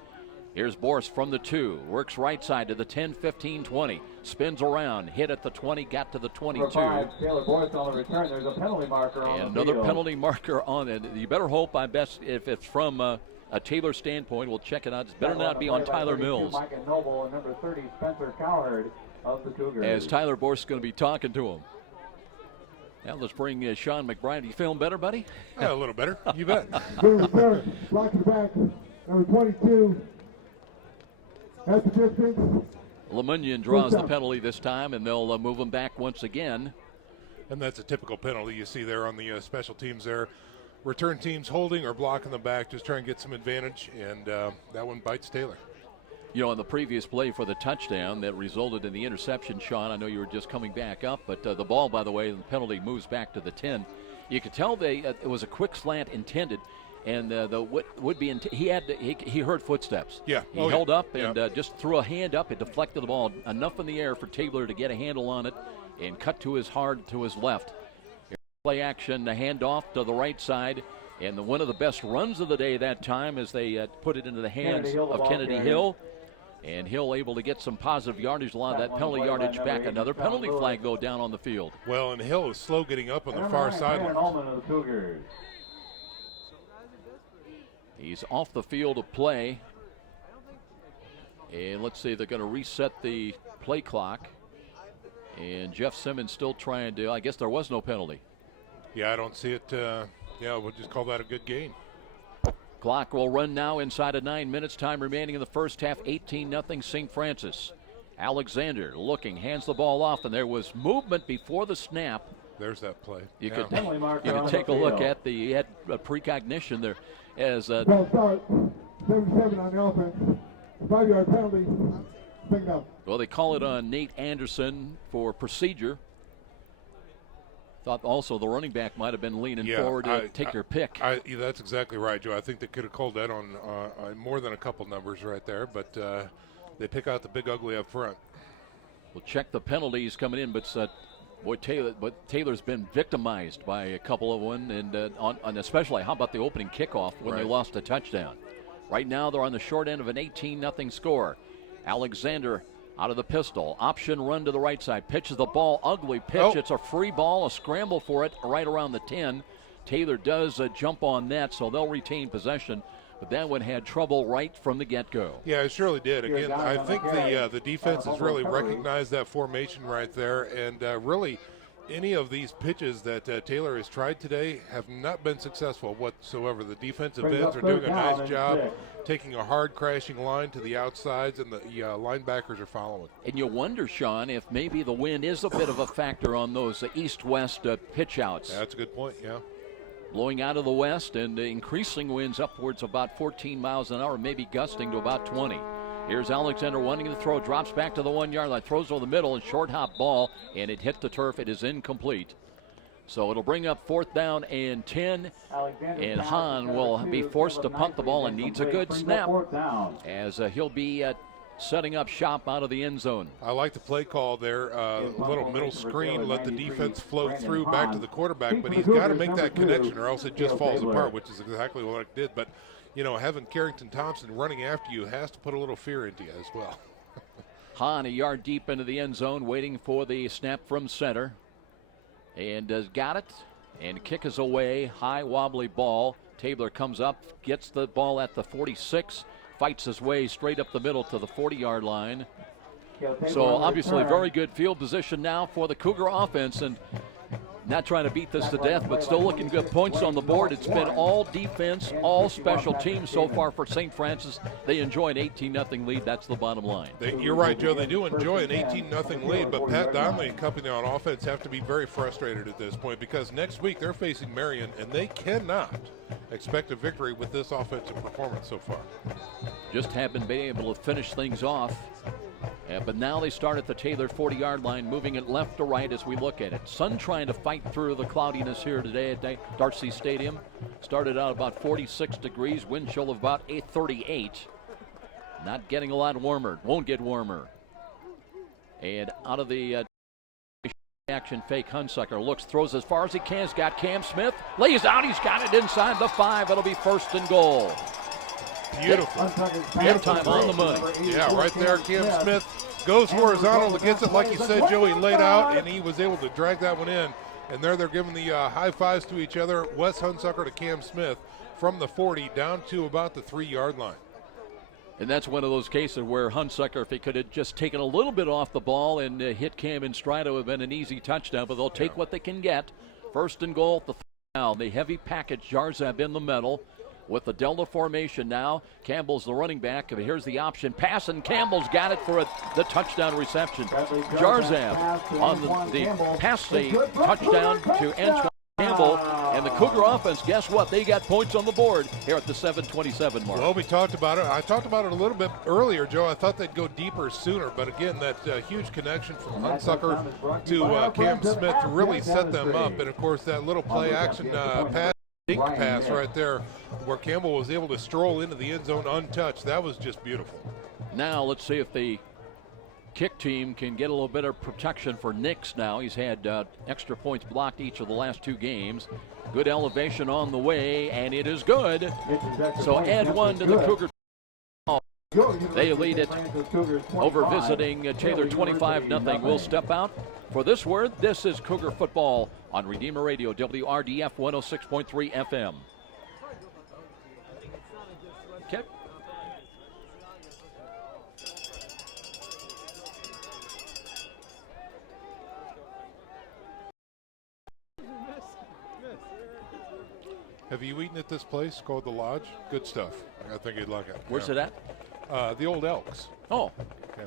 Here's Boris from the 2, works right side to the 10, 15, 20, spins around, hit at the 20, got to the 22. Taylor Boris on the return. There's a penalty marker on and the another field. Penalty marker on it. You better hope, I bet, if it's from a Taylor standpoint, we'll check it out. It's better not be on Tyler Mills. Mike and Noble and number 30 Spencer Cowherd of the Cougars. As Tyler Boris is going to be talking to him. Now let's bring Sean McBride. You feeling better, buddy? Yeah, a little better. You bet. Good return. Block in the back. Number 22. At the distance. Lemunion draws the penalty this time, and they'll move him back once again. And that's a typical penalty you see there on the special teams there. Return teams holding or blocking the back, just trying to get some advantage, and that one bites Taylor. You know, on the previous play for the touchdown that resulted in the interception, Sean, I know you were just coming back up, but the ball, by the way, the penalty moves back to the 10. You could tell it was a quick slant intended, and he heard footsteps. Yeah. He held up and just threw a hand up. It deflected the ball enough in the air for Tabler to get a handle on it and cut to his left. Play action, the handoff to the right side, and one of the best runs of the day that time as they put it into the hands of Kennedy Hill. And Hill able to get some positive yardage, a lot of that penalty yardage back. Another penalty flag go down on the field. Well, and Hill is slow getting up on the far sideline. He's off the field of play. And let's see, they're going to reset the play clock. And Jeff Simmons still trying to, I guess there was no penalty. Yeah, I don't see it. We'll just call that a good game. Clock will run now inside of 9 minutes. Time remaining in the first half. 18-0 St. Francis. Alexander looking, hands the ball off, and there was movement before the snap. There's that play. You could take a look at he had a precognition there as. Start 77 on the offense. 5-yard penalty. Picked up. Well, they call it on Nate Anderson for procedure. Thought also the running back might have been leaning forward to take your pick. That's exactly right, Joe. I think they could have called that on more than a couple numbers right there, but they pick out the big ugly up front. We'll check the penalties coming in, but Taylor's been victimized by a couple of them, and especially how about the opening kickoff when they lost a touchdown. Right now they're on the short end of an 18-0 score. Alexander out of the pistol. Option run to the right side. Pitches the ball. Ugly pitch. Oh. It's a free ball. A scramble for it right around the 10. Taylor does jump on that, so they'll retain possession. But that one had trouble right from the get-go. Yeah, it surely did. Again, I think the defense has really recognized that formation right there. And really, any of these pitches that Taylor has tried today have not been successful whatsoever. The defensive ends are doing a nice job taking a hard crashing line to the outsides, and the linebackers are following. And you wonder, Sean, if maybe the wind is a bit of a factor on those east-west pitch outs. That's a good point, yeah. Blowing out of the west and increasing winds upwards about 14 miles an hour, maybe gusting to about 20. Here's Alexander wanting to throw, drops back to the 1 yard line, throws over the middle, and short hop ball, and it hit the turf. It is incomplete. So it'll bring up 4th down and 10, and Hahn will be forced to punt the ball and needs a good snap as he'll be setting up shop out of the end zone. I like the play call there, a little middle screen, let the defense flow through back to the quarterback, but he's got to make that connection or else it just falls apart, which is exactly what it did. But, you know, having Carrington Thompson running after you has to put a little fear into you as well. Hahn a yard deep into the end zone, waiting for the snap from center. And got it, and kick is away, high wobbly ball. Tabler comes up, gets the ball at the 46, fights his way straight up the middle to the 40-yard line. So obviously very good field position now for the Cougar offense, and Not trying to beat this to death, but still looking good. Points on the board. It's been all defense, all special teams so far for St. Francis. They enjoy an 18-0 lead. That's the bottom line. You're right, Joe. They do enjoy an 18-0 lead, but Pat Donnelly and company on offense have to be very frustrated at this point because next week they're facing Marion, and they cannot expect a victory with this offensive performance so far. Just haven't been able to finish things off. But now they start at the Taylor 40-yard line, moving it left to right as we look at it. Sun trying to fight through the cloudiness here today at Darcy Stadium. Started out about 46 degrees, wind chill of about 38. Not getting a lot warmer. Won't get warmer. And out of the action fake, Hunsucker looks, throws as far as he can. He's got Cam Smith. Lays out. He's got it inside the 5. It'll be 1st and goal. Beautiful. Half time on the money. Yeah, right there. Cam Smith goes horizontal to gets it. Like you said, Joe, he laid out, and he was able to drag that one in. And there they're giving the high fives to each other. Wes Hunsucker to Cam Smith from the 40 down to about the 3-yard line. And that's one of those cases where Hunsucker, if he could have just taken a little bit off the ball and hit Cam in stride, it would have been an easy touchdown. But they'll take what they can get. 1st and goal at the 3 now. The heavy package, Jarzab in the middle. With the Delta formation now, Campbell's the running back. Here's the option pass, and Campbell's got it for the touchdown reception. Jarzab on the pass, the touchdown to Antoine Campbell. And the Cougar offense, guess what? They got points on the board here at the 7:27 mark. Well, we talked about it. I talked about it a little bit earlier, Joe. I thought they'd go deeper sooner. But again, that huge connection from Hunsucker to Cam Smith really set them up. And, of course, that little play action pass right there where Campbell was able to stroll into the end zone untouched. That was just beautiful. Now let's see if the kick team can get a little bit of protection for Nix now. He's had extra points blocked each of the last 2 games. Good elevation on the way, and it is good. So add 1 to the Cougar. They lead it over visiting Taylor 25-0. We'll step out for this word. This is Cougar football on Redeemer Radio, WRDF 106.3 FM. Okay. Have you eaten at this place called The Lodge? Good stuff. I think you'd like it. Where's it at? The Old Elks. Oh. Yeah.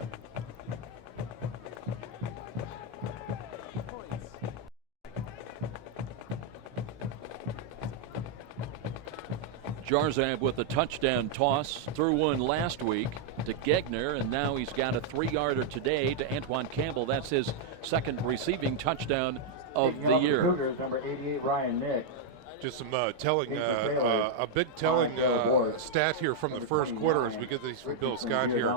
Jarzab with a touchdown toss. Threw one last week to Gegner, and now he's got a 3-yarder today to Antoine Campbell. That's his 2nd receiving touchdown of the year. Cougars, number 88, Ryan Nick. Just some telling, a big telling stat here from the first quarter as we get these from Bill Scott here.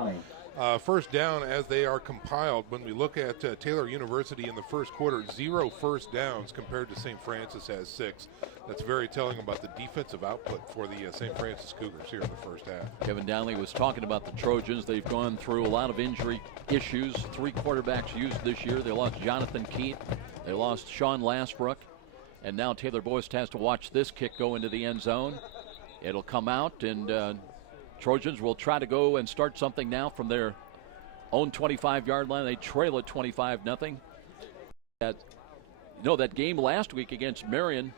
First down as they are compiled. When we look at Taylor University in the first quarter, 0 first downs compared to St. Francis has 6. That's very telling about the defensive output for the St. Francis Cougars here in the first half. Kevin Downey was talking about the Trojans. They've gone through a lot of injury issues. 3 quarterbacks used this year. They lost Jonathan Keat. They lost Sean Lastbrook. And now Taylor Boyce has to watch this kick go into the end zone. It'll come out, and Trojans will try to go and start something now from their own 25-yard line. They trail at 25-0. That game last week against Marion,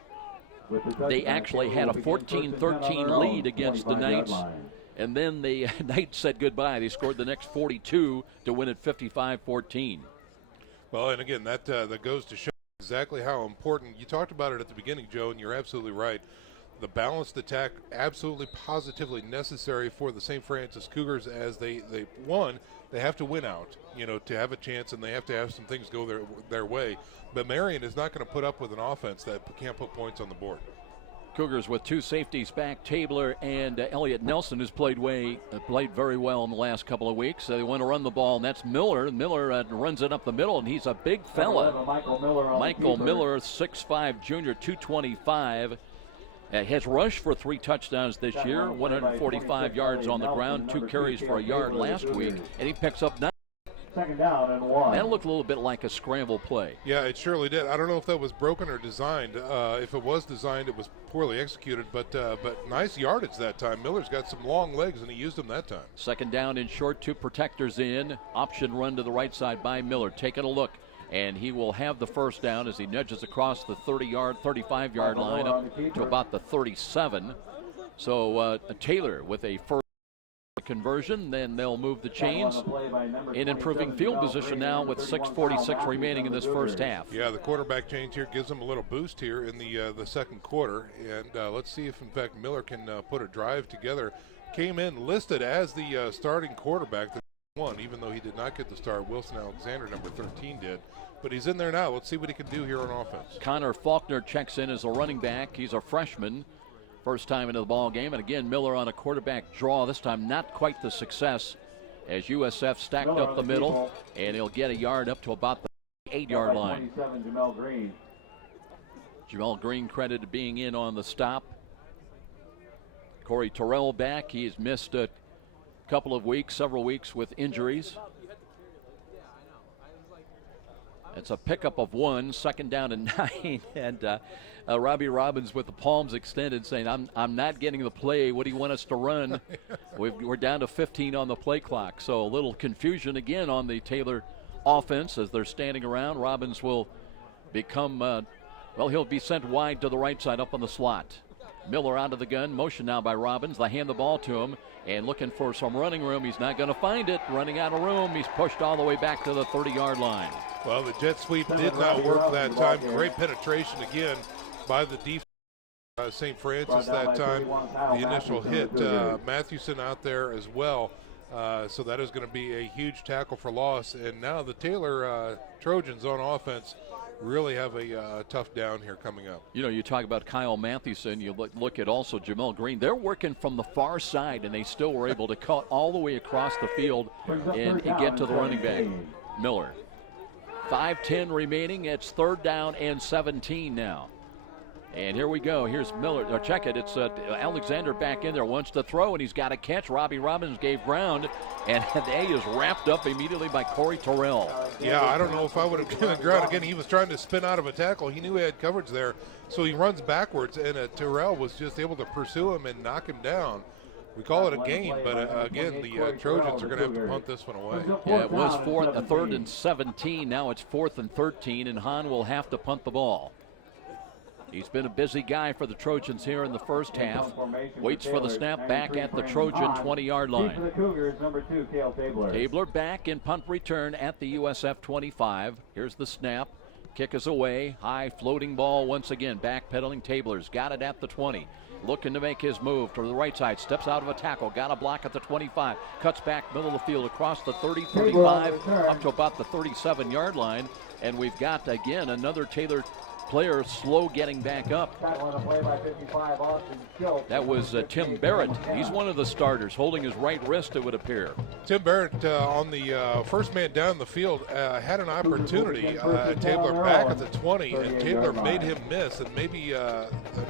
they actually had a 14-13 lead against the Knights. And then the Knights said goodbye. They scored the next 42 to win at 55-14. Well, and again, that goes to show exactly how important. You talked about it at the beginning, Joe, and you're absolutely right. The balanced attack absolutely positively necessary for the St. Francis Cougars as they have to win out, to have a chance, and they have to have some things go their way. But Marion is not going to put up with an offense that can't put points on the board. Cougars with 2 safeties back, Tabler and Elliott Nelson, who's played very well in the last couple of weeks. They want to run the ball, and that's Miller. Miller runs it up the middle, and he's a big fella. Michael Miller, 6'5", junior, 225. Has rushed for 3 touchdowns this year, 145 yards on the ground, 2 carries for a yard last week, and he picks up 9. 2nd down and 1. That looked a little bit like a scramble play. Yeah, it surely did. I don't know if that was broken or designed. If it was designed, it was poorly executed, but nice yardage that time. Miller's got some long legs, and he used them that time. 2nd down and short, 2 protectors in. Option run to the right side by Miller. Taking a look. and he will have the first down as he nudges across the 35-yard line up to about the 37. So Taylor with a first conversion, then they'll move the chains in improving field position now with 6:46 remaining in this first half. Yeah, the quarterback change here gives them a little boost here in the second quarter, and let's see if in fact Miller can put a drive together. Came in listed as the starting quarterback, the one, even though he did not get the start. Wilson Alexander, number 13, did. But he's in there now. Let's see what he can do here on offense. Connor Faulkner checks in as a running back. He's a freshman. First time into the ball game, and again Miller on a quarterback draw. This time not quite the success as USF stacked up the middle, and he'll get a yard up to about the 8-yard line. Jamel Green credited being in on the stop. Corey Terrell back. He's missed a couple of weeks, several weeks with injuries. It's a pickup of 1, second down and 9, and Robbie Robbins with the palms extended saying, I'm not getting the play. What do you want us to run? We're down to 15 on the play clock. So a little confusion again on the Taylor offense as they're standing around. Robbins will become, he'll be sent wide to the right side up on the slot. Miller out of the gun, motion now by Robbins. They hand the ball to him and looking for some running room. He's not going to find it. Running out of room. He's pushed all the way back to the 30-yard line. Well, the jet sweep did not work that time. Great penetration again by the defense. St. Francis that time. The initial hit. Mathewson out there as well. So that is going to be a huge tackle for loss. And now the Taylor Trojans on offense really have a tough down here coming up. You know, you talk about Kyle Mathewson, you look at also Jamel Green. They're working from the far side, and they still were able to cut all the way across the field and get to the running back, Miller. 5:10 remaining. It's 3rd down and 17 now. And here we go. Here's Miller. Check it. It's Alexander back in there. Wants to throw, and he's got a catch. Robbie Robbins gave ground, and A is wrapped up immediately by Corey Terrell. Yeah, I don't know if I would have given ground. Again, he was trying to spin out of a tackle. He knew he had coverage there, so he runs backwards, and Terrell was just able to pursue him and knock him down. We call it a gain, but again, the Trojans are going to have to punt this one away. Yeah, it was 3rd and 17. Now it's 4th and 13, and Hahn will have to punt the ball. He's been a busy guy for the Trojans here in the first half. Waits for the snap back at the Trojan 20-yard line. The Cougars, number 2, Cale Tabler. Tabler back in punt return at the USF 25. Here's the snap. Kick is away. High floating ball once again. Backpedaling Tabler's got it at the 20. Looking to make his move to the right side. Steps out of a tackle. Got a block at the 25. Cuts back middle of the field across the 30, 35, up to about the 37-yard line. And we've got, again, another Taylor player slow getting back up. That was Tim Barrett. He's one of the starters, holding his right wrist, it would appear. Tim Barrett on the first man down the field had an opportunity. Tabler back at the 20, and Tabler made him miss. And maybe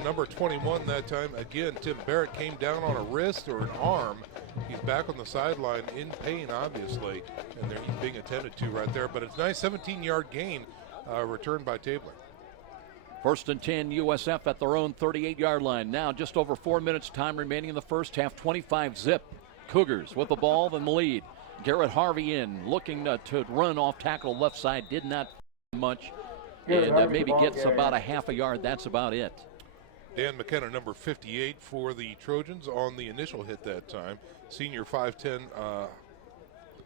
number 21 that time, again, Tim Barrett came down on a wrist or an arm. He's back on the sideline in pain, obviously, and he's being attended to right there. But it's a nice 17-yard gain returned by Tabler. 1st and 10, USF at their own 38-yard line. Now just over 4 minutes time remaining in the first half, 25-zip. Cougars with the ball in the lead. Garrett Harvey in, looking to run off tackle left side, did not much, and maybe gets about a half a yard. That's about it. Dan McKenna, number 58 for the Trojans on the initial hit that time. Senior 5'10",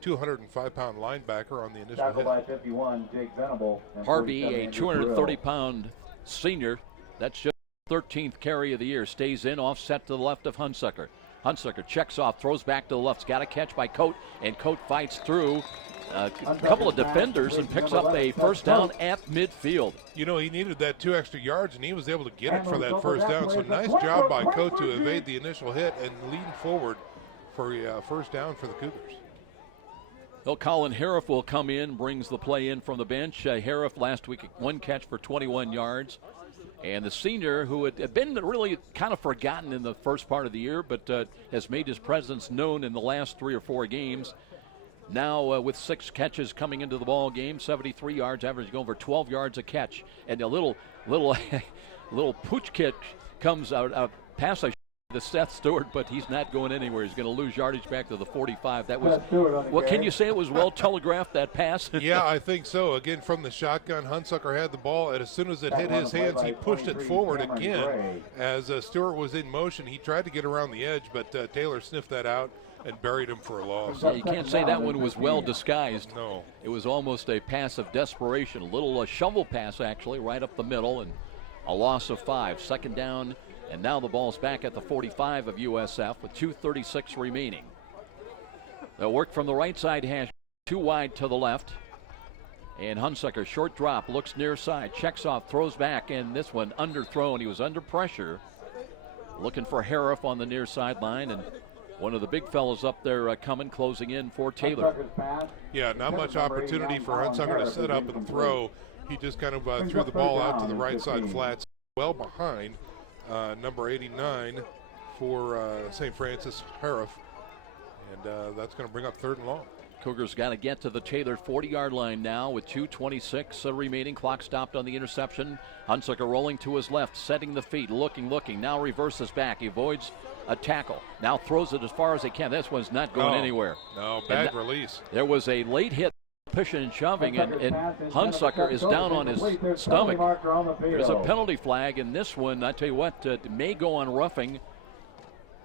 205-pound linebacker on the initial hit. By 51, Jake Venable. Harvey, a 230-pound senior. That's just 13th carry of the year. Stays in, offset to the left of Hunsucker. Hunsucker checks off, throws back to the left. Got a catch by Coate, and Coate fights through a couple of defenders and picks up a first down at midfield. You know, he needed that 2 extra yards, and he was able to get it for that first down. So nice job by Coate to evade the initial hit and lean forward for a first down for the Cougars. Well, Colin Harriff will come in, brings the play in from the bench. Harriff last week, 1 catch for 21 yards. And the senior, who had been really kind of forgotten in the first part of the year, but has made his presence known in the last 3 or 4 games. Now with 6 catches coming into the ball game, 73 yards, averaging over 12 yards a catch. And a little pooch kick comes out, pass the Seth Stewart, but he's not going anywhere. He's going to lose yardage back to the 45. That was, what can you say? It was well telegraphed, that pass? Yeah, I think so. Again, from the shotgun, Hunsucker had the ball, and as soon as it hit his hands, he pushed it forward again. As Stewart was in motion, he tried to get around the edge, but Taylor sniffed that out and buried him for a loss. Yeah, you can't say that one was well disguised. No. It was almost a pass of desperation, a little shovel pass, actually, right up the middle, and a loss of 5. Second down. And now the ball's back at the 45 of USF with 2:36 remaining. They'll work from the right side hash, too wide to the left. And Hunsucker, short drop, looks near side, checks off, throws back, and this one underthrown. He was under pressure. Looking for Harif on the near sideline, and one of the big fellows up there coming, closing in for Taylor. Yeah, not much opportunity for Hunsucker to set up and throw. He just kind of threw the ball out to the right side flats, well behind number 89 for St. Francis, Harif. And that's going to bring up 3rd and long. Cougars got to get to the Taylor 40-yard line now with 2:26 remaining. Clock stopped on the interception. Hunsucker rolling to his left, setting the feet, looking. Now reverses back, avoids a tackle. Now throws it as far as he can. This one's not going anywhere. No, bad release. There was a late hit, pushing and shoving, and Hunsucker is down on his stomach. There's a penalty flag, and this one, I tell you what, may go on roughing.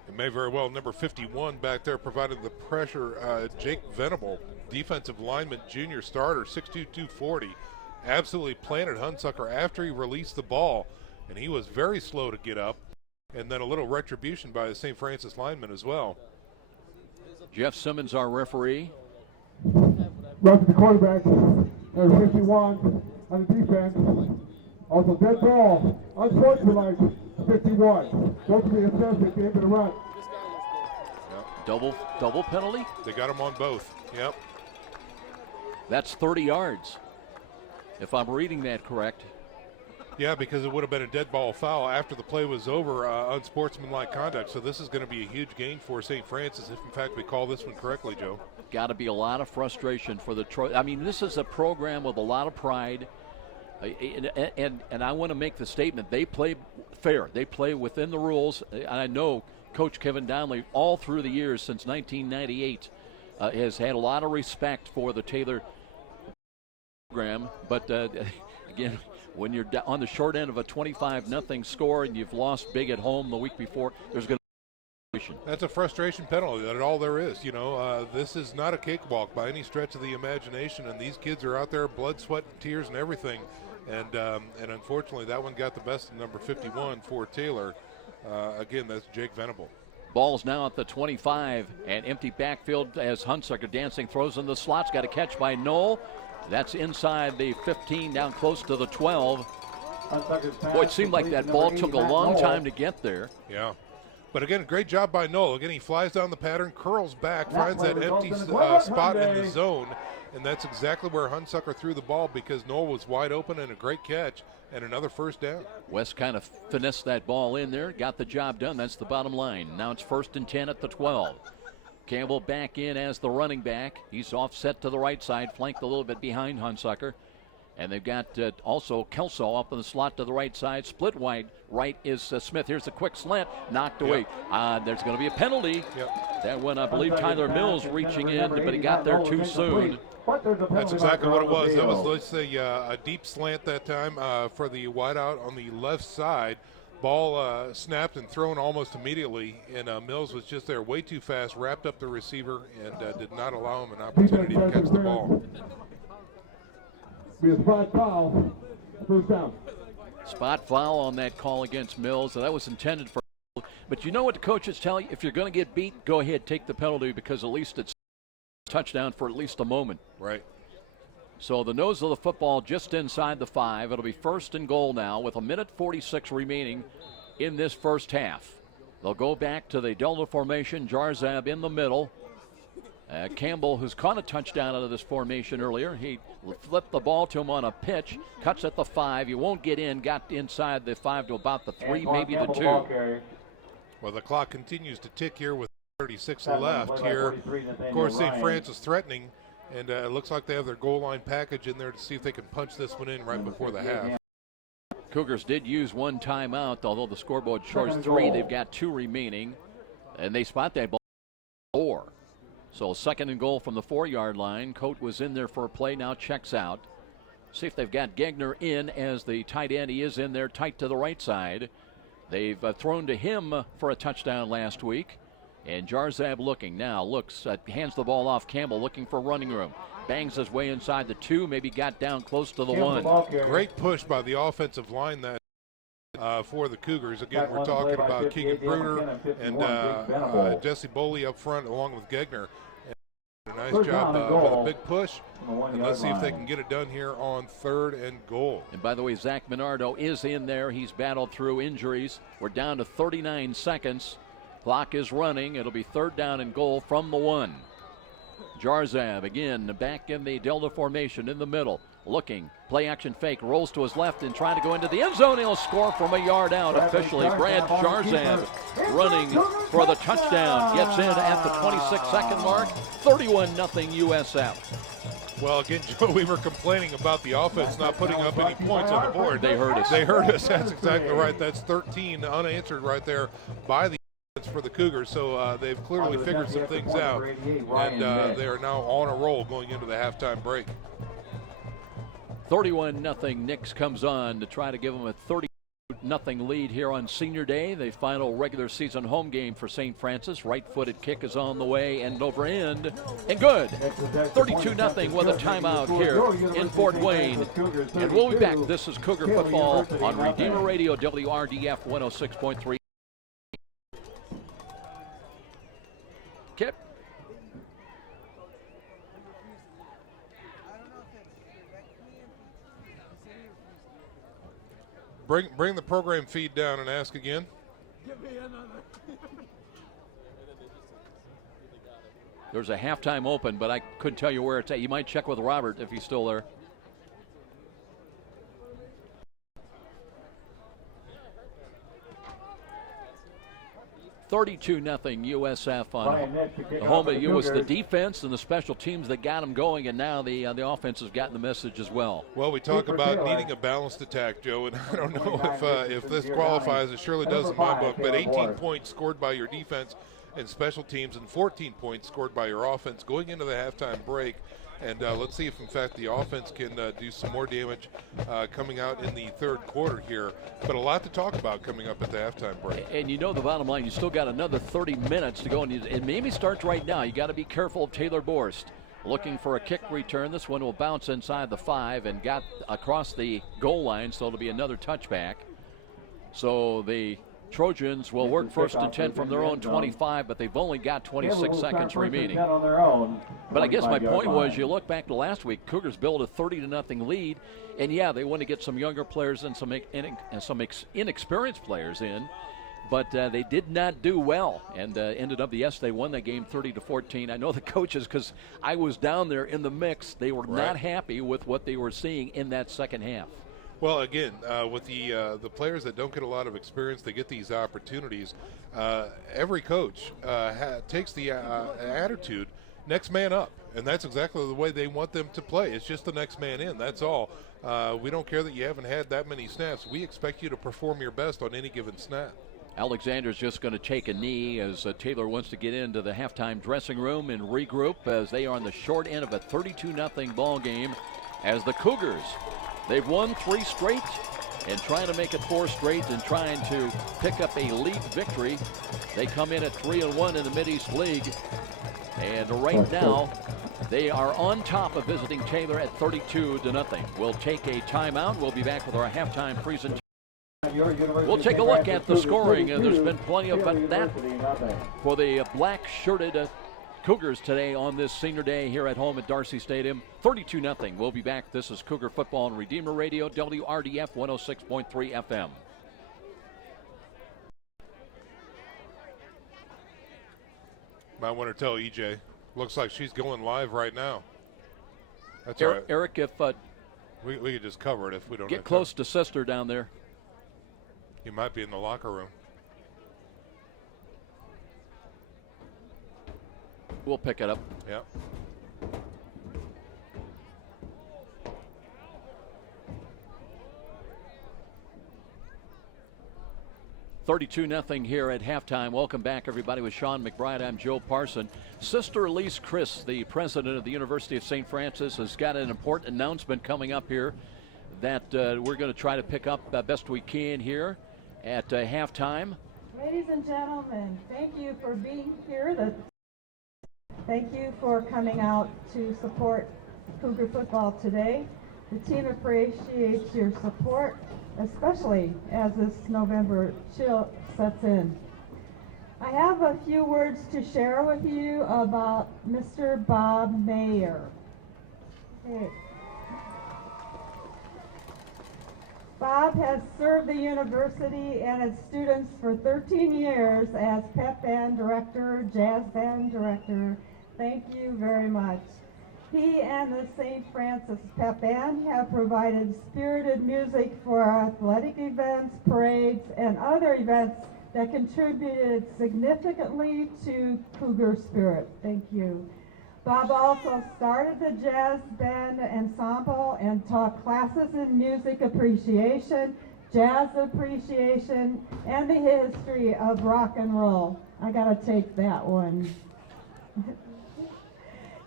It may very well. Number 51 back there provided the pressure. Jake Venable, defensive lineman, junior starter, 6'2", 240, absolutely planted Hunsucker after he released the ball, and he was very slow to get up. And then a little retribution by the St. Francis lineman as well. Jeff Simmons, our referee. Run to the quarterback, number 51 on the defense. Also dead ball, unsportsmanlike, 51. Don't be assessed, game to the run. Double penalty? They got him on both, yep. That's 30 yards, if I'm reading that correct. Yeah, because it would have been a dead ball foul after the play was over, unsportsmanlike conduct. So this is going to be a huge gain for St. Francis if, in fact, we call this one correctly, Joe. Got to be a lot of frustration for the Troy. I mean, this is a program with a lot of pride. And I want to make the statement, they play fair. They play within the rules. And I know Coach Kevin Donnelly, all through the years since 1998, has had a lot of respect for the Taylor program. But, again, when you're on the short end of a 25-0 score and you've lost big at home the week before, there's going to be That's a frustration penalty. That's all there is. You know, this is not a cakewalk by any stretch of the imagination, and these kids are out there, blood, sweat, and tears, and everything. And unfortunately, that one got the best of number 51 for Taylor. Again, that's Jake Venable. Ball's now at the 25, and empty backfield as Hunsucker dancing, throws in the slots, got a catch by Knoll. That's inside the 15, down close to the 12. Boy, it seemed like that ball took a long time to get there. Yeah. But again, great job by Knoll. Again, he flies down the pattern, curls back, finds that empty spot in the zone, and that's exactly where Hunsucker threw the ball because Knoll was wide open and a great catch and another first down. West kind of finessed that ball in there, got the job done. That's the bottom line. Now it's 1st and 10 at the 12. Campbell back in as the running back. He's offset to the right side, flanked a little bit behind Hunsucker. And they've got also Kelso up in the slot to the right side. Split wide right is Smith. Here's a quick slant, knocked away. There's going to be a penalty. That one, I believe, Tyler Mills reaching in, but he got there too soon. That's exactly what it was. That was, let's say, a deep slant that time for the wideout on the left side. Ball snapped and thrown almost immediately, and Mills was just there way too fast, wrapped up the receiver, and did not allow him an opportunity to catch the ball. Be a spot foul, first down. Spot foul on that call against Mills. So that was intended for. But you know what the coaches tell you? If you're going to get beat, go ahead, take the penalty because at least it's a touchdown for at least a moment. Right. So the nose of the football just inside the 5. It'll be 1st and goal now with 1:46 remaining in this first half. They'll go back to the Delta formation. Jarzab in the middle. Campbell, who's caught a touchdown out of this formation earlier, he flipped the ball to him on a pitch, cuts at the 5. You won't get in, got inside the 5 to about the 3, maybe the 2. Well, the clock continues to tick here with 36 left here. Of course, St. Francis threatening, and it looks like they have their goal line package in there to see if they can punch this one in right before the half. Cougars did use one timeout, although the scoreboard shows 3. They've got 2 remaining, and they spot that ball 4. So 2nd and goal from the 4-yard line. Coate was in there for a play, now checks out. See if they've got Gegner in as the tight end. He is in there tight to the right side. They've thrown to him for a touchdown last week. And Jarzab looking now, looks, hands the ball off. Campbell looking for running room. Bangs his way inside the 2, maybe got down close to the 1. Great push by the offensive line that for the Cougars. Again, we're talking about Keegan Bruder and Jesse Boley up front along with Gegner. A nice job with a big push. And let's see if they can get it done here on 3rd and goal. And by the way, Zach Minardo is in there. He's battled through injuries. We're down to 39 seconds. Clock is running. It'll be 3rd down and goal from the 1. Jarzab again back in the Delta formation in the middle. Looking, play action fake, rolls to his left and trying to go into the end zone. He'll score from a yard out. Officially, Brad Jarzab running for the touchdown. Gets in at the 26-second mark. 31-0 USF. Well, again, Joe, we were complaining about the offense not putting up any points on the board. They hurt us. They hurt us. That's exactly right. That's 13 unanswered right there by the offense for the Cougars. So they've clearly figured some things out, and they are now on a roll going into the halftime break. 31-0. Nix comes on to try to give them a 30-0 lead here on Senior Day. The final regular season home game for St. Francis. Right-footed kick is on the way, end over end, and good. 32-0 with a timeout here in Fort Wayne. And we'll be back. This is Cougar football on Redeemer Radio, WRDF 106.3. Kip. Bring the program feed down and ask again. There's a halftime open, but I couldn't tell you where it's at. You might check with Robert if he's still there. $32-0 USF on the home. It was the defense and the special teams that got them going, and now the offense has gotten the message as well. Well, we talk about needing a balanced attack, Joe, and I don't know if this qualifies. It surely does in my book, but 18 points scored by your defense and special teams and 14 points scored by your offense going into the halftime break. And let's see if, in fact, the offense can do some more damage coming out in the 3rd quarter here. But a lot to talk about coming up at the halftime break. And you know the bottom line, you still got another 30 minutes to go. And it maybe starts right now. You got to be careful of Taylor Borst. Looking for a kick return. This one will bounce inside the 5 and got across the goal line, so it'll be another touchback. So the Trojans will work 1st and 10 from their own 25, but they've only got 26 seconds remaining. But I guess my point was, you look back to last week, Cougars built a 30-0 lead, and yeah, they want to get some younger players and some inexperienced players in, but they did not do well, and ended up, yes, they won that game 30-14. I know the coaches, because I was down there in the mix, they were not happy with what they were seeing in that second half. Well, again, with the players that don't get a lot of experience, they get these opportunities. Every coach takes the attitude, next man up, and that's exactly the way they want them to play. It's just the next man in, that's all. We don't care that you haven't had that many snaps. We expect you to perform your best on any given snap. Alexander's just going to take a knee as Taylor wants to get into the halftime dressing room and regroup as they are on the short end of a 32-0 ball game as the Cougars, they've won 3 straight and trying to make it 4 straight and trying to pick up a league victory. They come in at 3-1 in the Mid-East League. And right now, they are on top of visiting Taylor at 32-0. We'll take a timeout. We'll be back with our halftime presentation. We'll take a look at the scoring. There's been plenty of that for the black-shirted Cougars today on this Senior Day here at home at Darcy Stadium. 32-0. We'll be back. This is Cougar Football on Redeemer Radio, WRDF 106.3 FM. Might want to tell EJ. Looks like she's going live right now. That's all right. Eric, if we could just cover it if we don't get close to sister down there. He might be in the locker room. We'll pick it up. Yeah. 32-0 here at halftime. Welcome back, everybody, with Sean McBride. I'm Joe Parson. Sister Elise Chris, the president of the University of St. Francis, has got an important announcement coming up here that we're going to try to pick up best we can here at halftime. Ladies and gentlemen, thank you for being here. Thank you for coming out to support Cougar football today. The team appreciates your support, especially as this November chill sets in. I have a few words to share with you about Mr. Bob Mayer. Okay. Bob has served the university and its students for 13 years as pep band director, jazz band director. Thank you very much. He and the St. Francis Pep Band have provided spirited music for our athletic events, parades, and other events that contributed significantly to Cougar spirit. Thank you. Bob also started the jazz band ensemble and taught classes in music appreciation, jazz appreciation, and the history of rock and roll. I gotta take that one.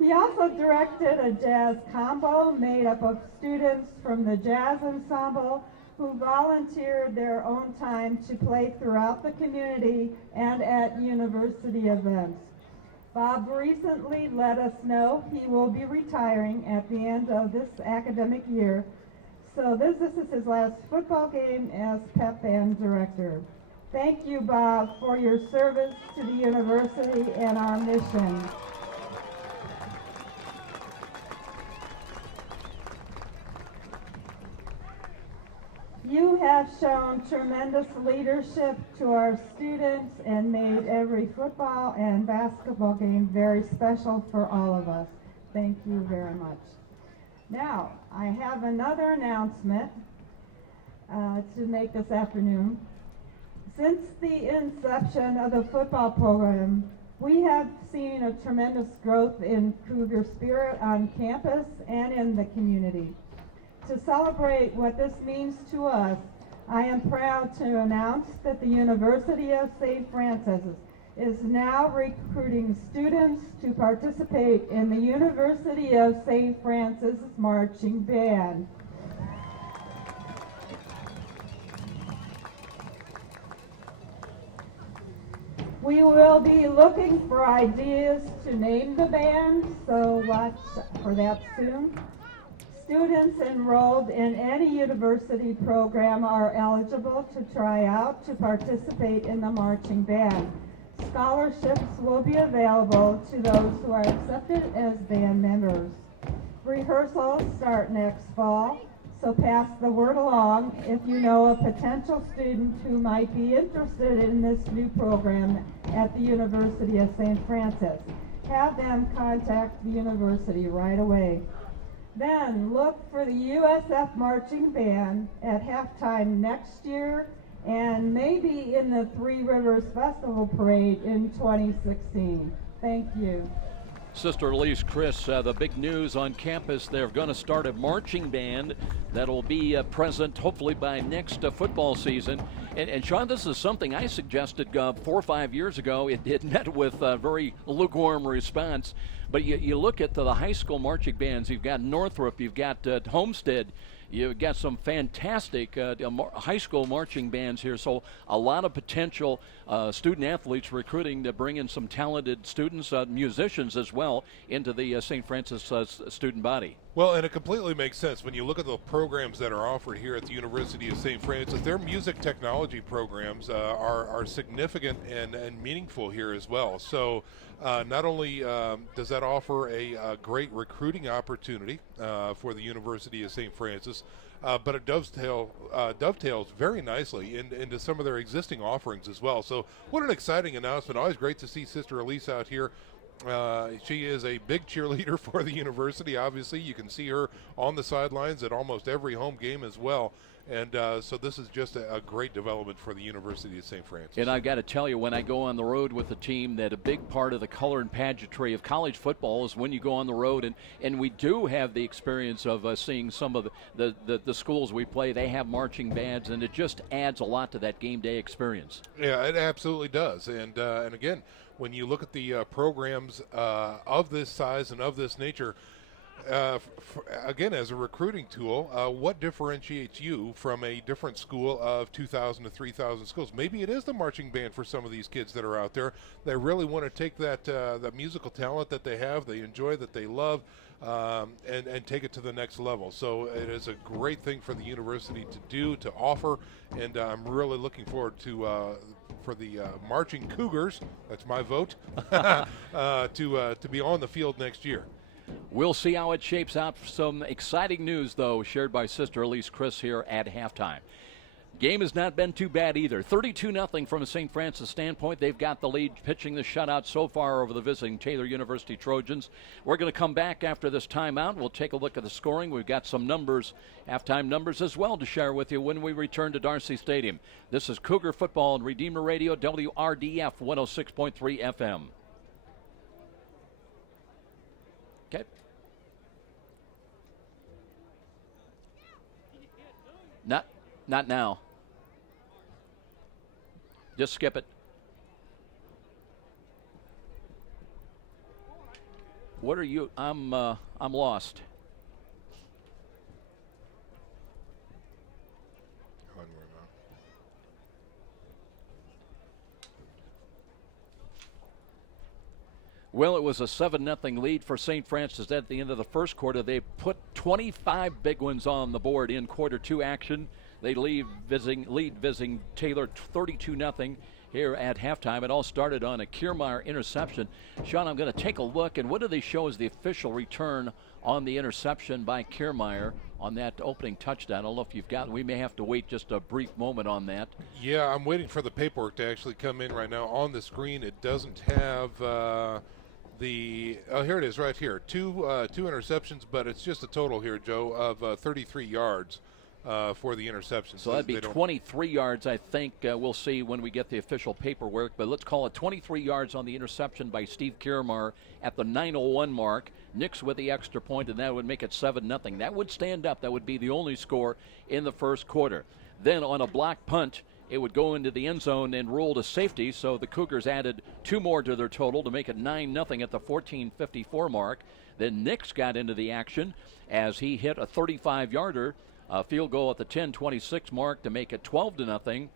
He also directed a jazz combo made up of students from the jazz ensemble who volunteered their own time to play throughout the community and at university events. Bob recently let us know he will be retiring at the end of this academic year, so this is his last football game as pep band director. Thank you, Bob, for your service to the university and our mission. You have shown tremendous leadership to our students and made every football and basketball game very special for all of us. Thank you very much. Now, I have another announcement to make this afternoon. Since the inception of the football program, we have seen a tremendous growth in Cougar spirit on campus and in the community. To celebrate what this means to us, I am proud to announce that the University of St. Francis is now recruiting students to participate in the University of St. Francis Marching Band. We will be looking for ideas to name the band, so watch for that soon. Students enrolled in any university program are eligible to try out to participate in the marching band. Scholarships will be available to those who are accepted as band members. Rehearsals start next fall, so pass the word along if you know a potential student who might be interested in this new program at the University of St. Francis. Have them contact the university right away. Then look for the USF Marching Band at halftime next year and maybe in the Three Rivers Festival Parade in 2016. Thank you. Sister Elise Chris, the big news on campus, they're going to start a marching band that'll be present hopefully by next football season. And Sean, this is something I suggested 4 or 5 years ago. It met with a very lukewarm response. But you look at the high school marching bands, you've got Northrop, you've got Homestead, you've got some fantastic high school marching bands here. So a lot of potential student athletes recruiting to bring in some talented students, musicians as well, into the St. Francis student body. Well, and it completely makes sense when you look at the programs that are offered here at the University of St. Francis. Their music technology programs are significant and meaningful here as well. So not only does that offer a great recruiting opportunity for the University of St. Francis, but it dovetails very nicely into some of their existing offerings as well. So what an exciting announcement. Always great to see Sister Elise out here. She is a big cheerleader for the university. Obviously, you can see her on the sidelines at almost every home game as well. And so this is just a great development for the University of St. Francis. And I've got to tell you, when I go on the road with the team, that a big part of the color and pageantry of college football is when you go on the road. And we do have the experience of seeing some of the schools we play. They have marching bands, and it just adds a lot to that game day experience. Yeah, it absolutely does. And again, when you look at the programs of this size and of this nature, again, as a recruiting tool, what differentiates you from a different school of 2,000 to 3,000 schools? Maybe it is the marching band for some of these kids that are out there. They really want to take that musical talent that they have, they enjoy, that they love, and take it to the next level. So it is a great thing for the university to do, to offer, and I'm really looking forward to for the marching Cougars, that's my vote, to be on the field next year. We'll see how it shapes out. Some exciting news, though, shared by Sister Elise Chris here at halftime. Game has not been too bad either. 32-0 from a St. Francis standpoint. They've got the lead, pitching the shutout so far over the visiting Taylor University Trojans. We're going to come back after this timeout. We'll take a look at the scoring. We've got some numbers, halftime numbers as well, to share with you when we return to Darcy Stadium. This is Cougar Football on Redeemer Radio, WRDF 106.3 FM. Okay. Not now. Just skip it. What are you? I'm lost. Well, it was a 7-0 lead for St. Francis at the end of the first quarter. They put 25 big ones on the board in quarter two action. They lead visiting Taylor 32-0 here at halftime. It all started on a Kiermaier interception. Sean, I'm going to take a look, and what do they show as the official return on the interception by Kiermaier on that opening touchdown? I don't know if you've got, we may have to wait just a brief moment on that. Yeah, I'm waiting for the paperwork to actually come in right now. On the screen, it doesn't have oh, here it is right here. Two interceptions, but it's just a total here, Joe, of 33 yards for the interception. So that'd be 23 yards, I think. We'll see when we get the official paperwork, but let's call it 23 yards on the interception by Steve Kiermaier at the 9:01 mark. Nix with the extra point, and that would make it 7-0. That would stand up. That would be the only score in the first quarter. Then on a block punt, it would go into the end zone and roll to safety, so the Cougars added two more to their total to make it 9-0 at the 14:54 mark. Then Nix got into the action as he hit a 35-yarder, field goal at the 10:26 mark to make it 12-0.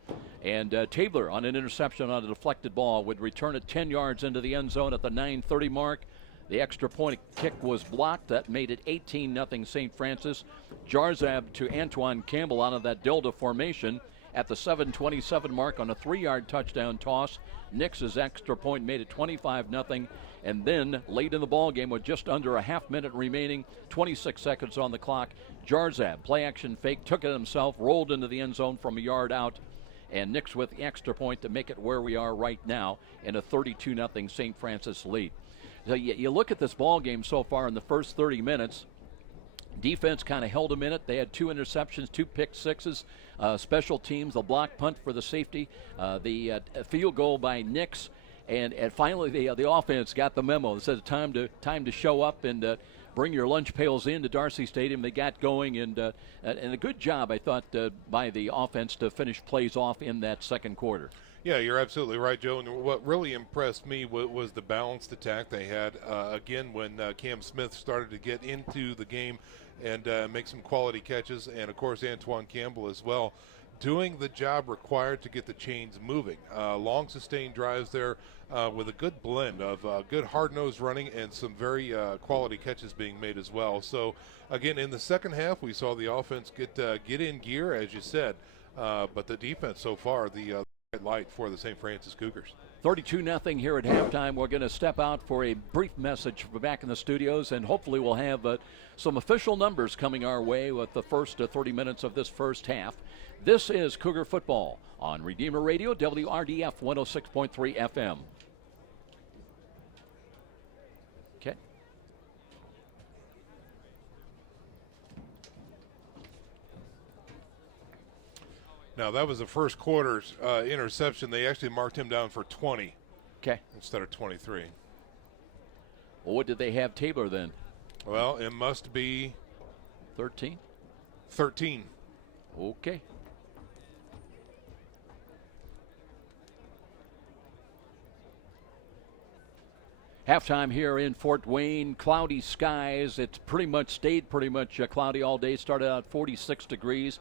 And Taylor on an interception on a deflected ball would return it 10 yards into the end zone at the 9:30 mark. The extra point kick was blocked. That made it 18-0 St. Francis. Jarzab to Antoine Campbell out of that Delta formation at the 7:27 mark on a 3-yard touchdown toss. Nix's extra point made it 25-0. And then late in the ball game with just under a half minute remaining, 26 seconds on the clock, Jarzab, play action fake, took it himself, rolled into the end zone from a yard out, and Nix with the extra point to make it where we are right now in a 32-0 St. Francis lead. So you look at this ball game so far in the first 30 minutes, defense kind of held them in it. They had 2 interceptions, 2 pick sixes, special teams, the block punt for the safety, the field goal by Nix, and finally the offense got the memo. It said time to show up and bring your lunch pails into Darcy Stadium. They got going, and a good job, I thought, by the offense to finish plays off in that second quarter. Yeah, you're absolutely right, Joe. And what really impressed me was the balanced attack they had. Again, when Cam Smith started to get into the game and make some quality catches, and, of course, Antoine Campbell as well, doing the job required to get the chains moving. Long, sustained drives there with a good blend of good hard-nosed running and some very quality catches being made as well. So, again, in the second half, we saw the offense get in gear, as you said, but the defense so far, the light for the St. Francis Cougars. 32-0 here at halftime. We're going to step out for a brief message back in the studios, and hopefully we'll have some official numbers coming our way with the first 30 minutes of this first half. This is Cougar Football on Redeemer Radio, WRDF 106.3 FM. Okay. Now, that was the first quarter's interception. They actually marked him down for 20 instead of 23. Well, what did they have Tabor then? Well, it must be 13. 13. Okay. Halftime here in Fort Wayne, cloudy skies. It's pretty much stayed cloudy all day. Started out 46 degrees.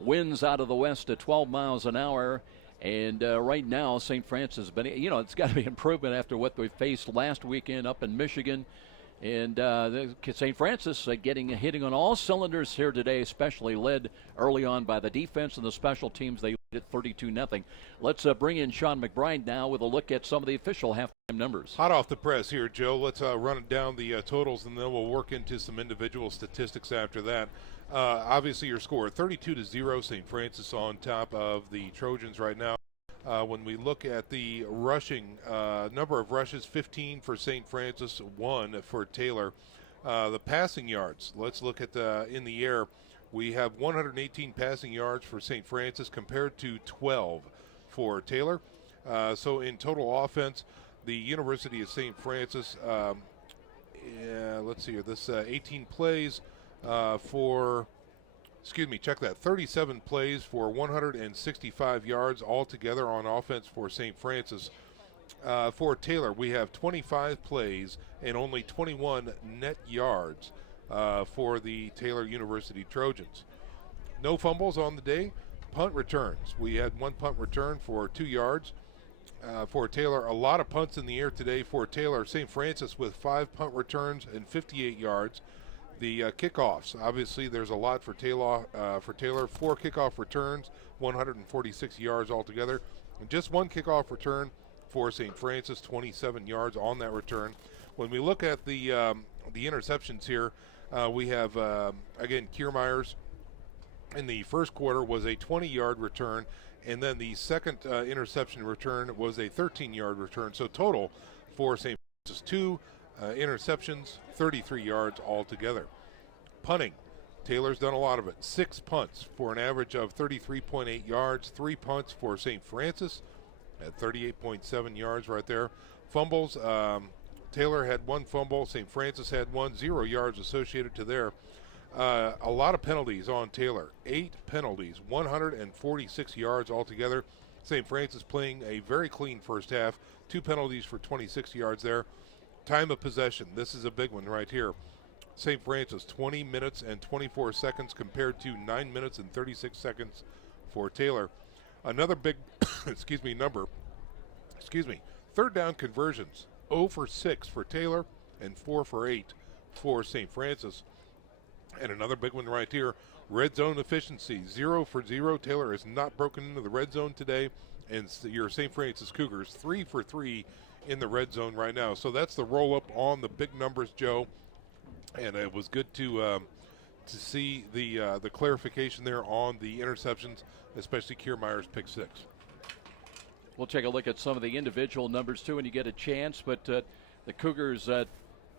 Winds out of the west at 12 miles an hour. And right now, St. Francis, it's got to be improvement after what we faced last weekend up in Michigan. And St. Francis hitting on all cylinders here today, especially led early on by the defense and the special teams. They lead at 32-0. Let's bring in Sean McBride now with a look at some of the official halftime numbers. Hot off the press here, Joe. Let's run it down the totals, and then we'll work into some individual statistics after that. Obviously, your score 32-0. St. Francis on top of the Trojans right now. When we look at the rushing number of rushes, 15 for St. Francis, 1 for Taylor. The passing yards, let's look at in the air. We have 118 passing yards for St. Francis compared to 12 for Taylor. So in total offense, the University of St. Francis, let's see here, this 18 plays check that, 37 plays for 165 yards altogether on offense for St. Francis. For Taylor, we have 25 plays and only 21 net yards for the Taylor University Trojans. No fumbles on the day. Punt returns. We had 1 punt return for 2 yards. For Taylor, a lot of punts in the air today for Taylor. St. Francis with 5 punt returns and 58 yards. The kickoffs, obviously there's a lot for Taylor. 4 kickoff returns, 146 yards altogether. And just 1 kickoff return for St. Francis, 27 yards on that return. When we look at the interceptions here, we have, again, Kiermeyer's in the first quarter was a 20-yard return, and then the second interception return was a 13-yard return. So total for St. Francis, 2 interceptions, 33 yards altogether. Punting, Taylor's done a lot of it. 6 punts for an average of 33.8 yards. 3 punts for St. Francis at 38.7 yards right there. Fumbles, Taylor had 1 fumble. St. Francis had 1. 0 yards associated to there. A lot of penalties on Taylor. 8 penalties, 146 yards altogether. St. Francis playing a very clean first half. 2 penalties for 26 yards there. Time of possession, this is a big one right here. St. Francis, 20 minutes and 24 seconds compared to 9 minutes and 36 seconds for Taylor. Another big, number. Third down conversions, 0 for 6 for Taylor and 4 for 8 for St. Francis. And another big one right here, red zone efficiency, 0 for 0. Taylor has not broken into the red zone today, and your St. Francis Cougars, 3 for 3 in the red zone right now. So that's the roll-up on the big numbers, Joe. And it was good to see the clarification there on the interceptions, especially Kiermeyer's pick 6. We'll take a look at some of the individual numbers, too, when you get a chance. But the Cougars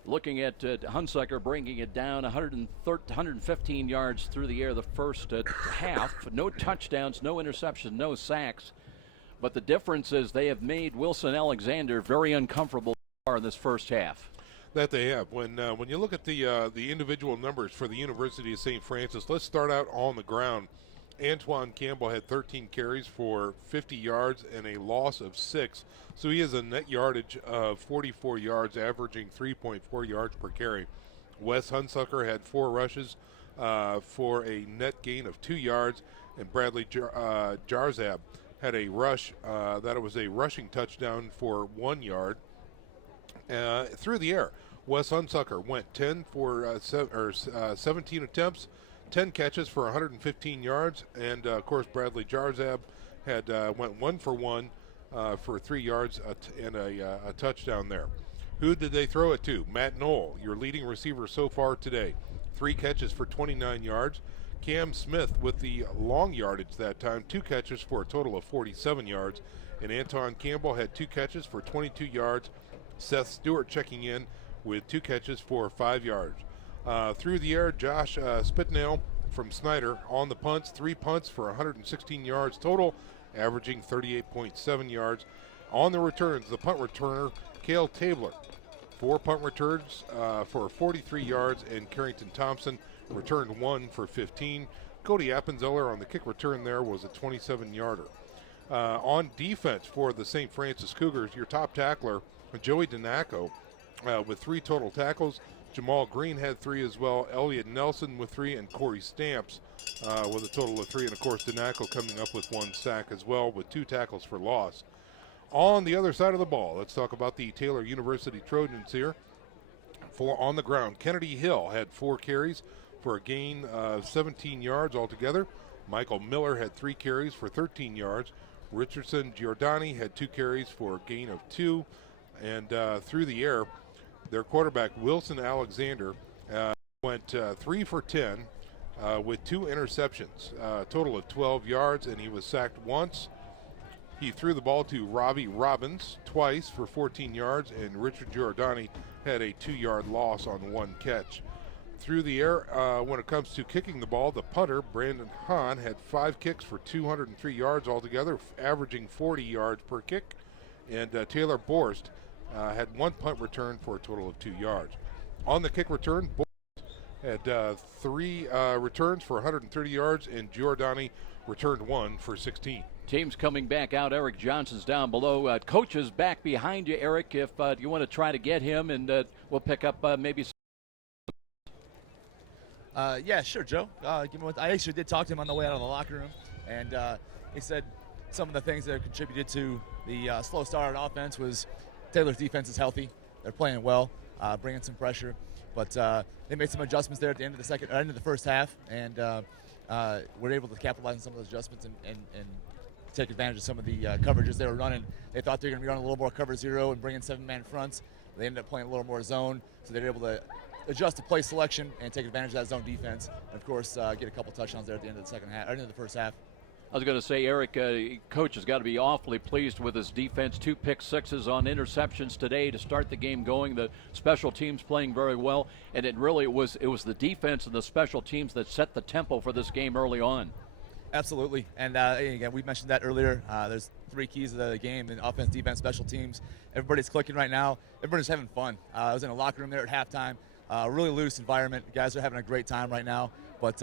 looking at Hunsucker bringing it down 115 yards through the air the first half. No touchdowns, no interceptions, no sacks. But the difference is they have made Wilson Alexander very uncomfortable in this first half. That they have. When you look at the individual numbers for the University of St. Francis, let's start out on the ground. Antoine Campbell had 13 carries for 50 yards and a loss of 6. So he has a net yardage of 44 yards, averaging 3.4 yards per carry. Wes Hunsucker had 4 rushes for a net gain of 2 yards, and Bradley Jarzab had a rush that was a rushing touchdown for 1 yard. Through the air, Wes Hunsucker went 10 for 17 attempts, 10 catches for 115 yards, and of course Bradley Jarzab had went 1 for 1 for 3 yards and a touchdown there. Who did they throw it to? Matt Knoll, your leading receiver so far today. 3 catches for 29 yards. Cam Smith with the long yardage that time, 2 catches for a total of 47 yards. And Anton Campbell had 2 catches for 22 yards. Seth Stewart checking in with 2 catches for 5 yards. Through the air, Josh Spitnail, from Snyder. On the punts, 3 punts for 116 yards total, averaging 38.7 yards. On the returns, the punt returner, Cale Tabler, 4 punt returns for 43 yards, and Carrington Thompson returned 1 for 15. Cody Appenzeller on the kick return there was a 27-yarder. On defense for the St. Francis Cougars, your top tackler, Joey Donaco, with 3 total tackles. Jamal Green had 3 as well. Elliot Nelson with 3, and Corey Stamps with a total of 3. And of course, Donaco coming up with 1 sack as well, with 2 tackles for loss. On the other side of the ball, let's talk about the Taylor University Trojans here. On the ground, Kennedy Hill had 4 carries for a gain of 17 yards altogether. Michael Miller had 3 carries for 13 yards. Richardson Giordani had 2 carries for a gain of 2. And through the air, their quarterback, Wilson Alexander, went 3 for 10 with 2 interceptions, a total of 12 yards, and he was sacked once. He threw the ball to Robbie Robbins twice for 14 yards, and Richard Giordani had a 2-yard loss on 1 catch. Through the air, when it comes to kicking the ball, the punter, Brandon Hahn, had 5 kicks for 203 yards altogether, averaging 40 yards per kick. And Taylor Borst had 1 punt return for a total of 2 yards. On the kick return, Borst had 3 returns for 130 yards, and Giordani returned 1 for 16. Teams coming back out. Eric Johnson's down below. Coach is back behind you, Eric, if you want to try to get him, and we'll pick up maybe. Yeah, sure, Joe. I actually did talk to him on the way out of the locker room, and he said some of the things that contributed to the slow start on offense was Taylor's defense is healthy. They're playing well, bringing some pressure, but they made some adjustments there at the end of the first half, and were able to capitalize on some of those adjustments and take advantage of some of the coverages they were running. They thought they were going to be running a little more cover 0 and bring in 7-man fronts. They ended up playing a little more zone, so they were able to adjust the play selection and take advantage of that zone defense. And of course, get a couple touchdowns there at the end of the second half, or end of the first half. I was going to say, Eric, coach has got to be awfully pleased with his defense. 2 pick-sixes on interceptions today to start the game going. The special teams playing very well, and it was the defense and the special teams that set the tempo for this game early on. Absolutely, and again, we mentioned that earlier. There's 3 keys of the game: in offense, defense, special teams. Everybody's clicking right now. Everybody's having fun. I was in a locker room there at halftime. Really loose environment. The guys are having a great time right now. But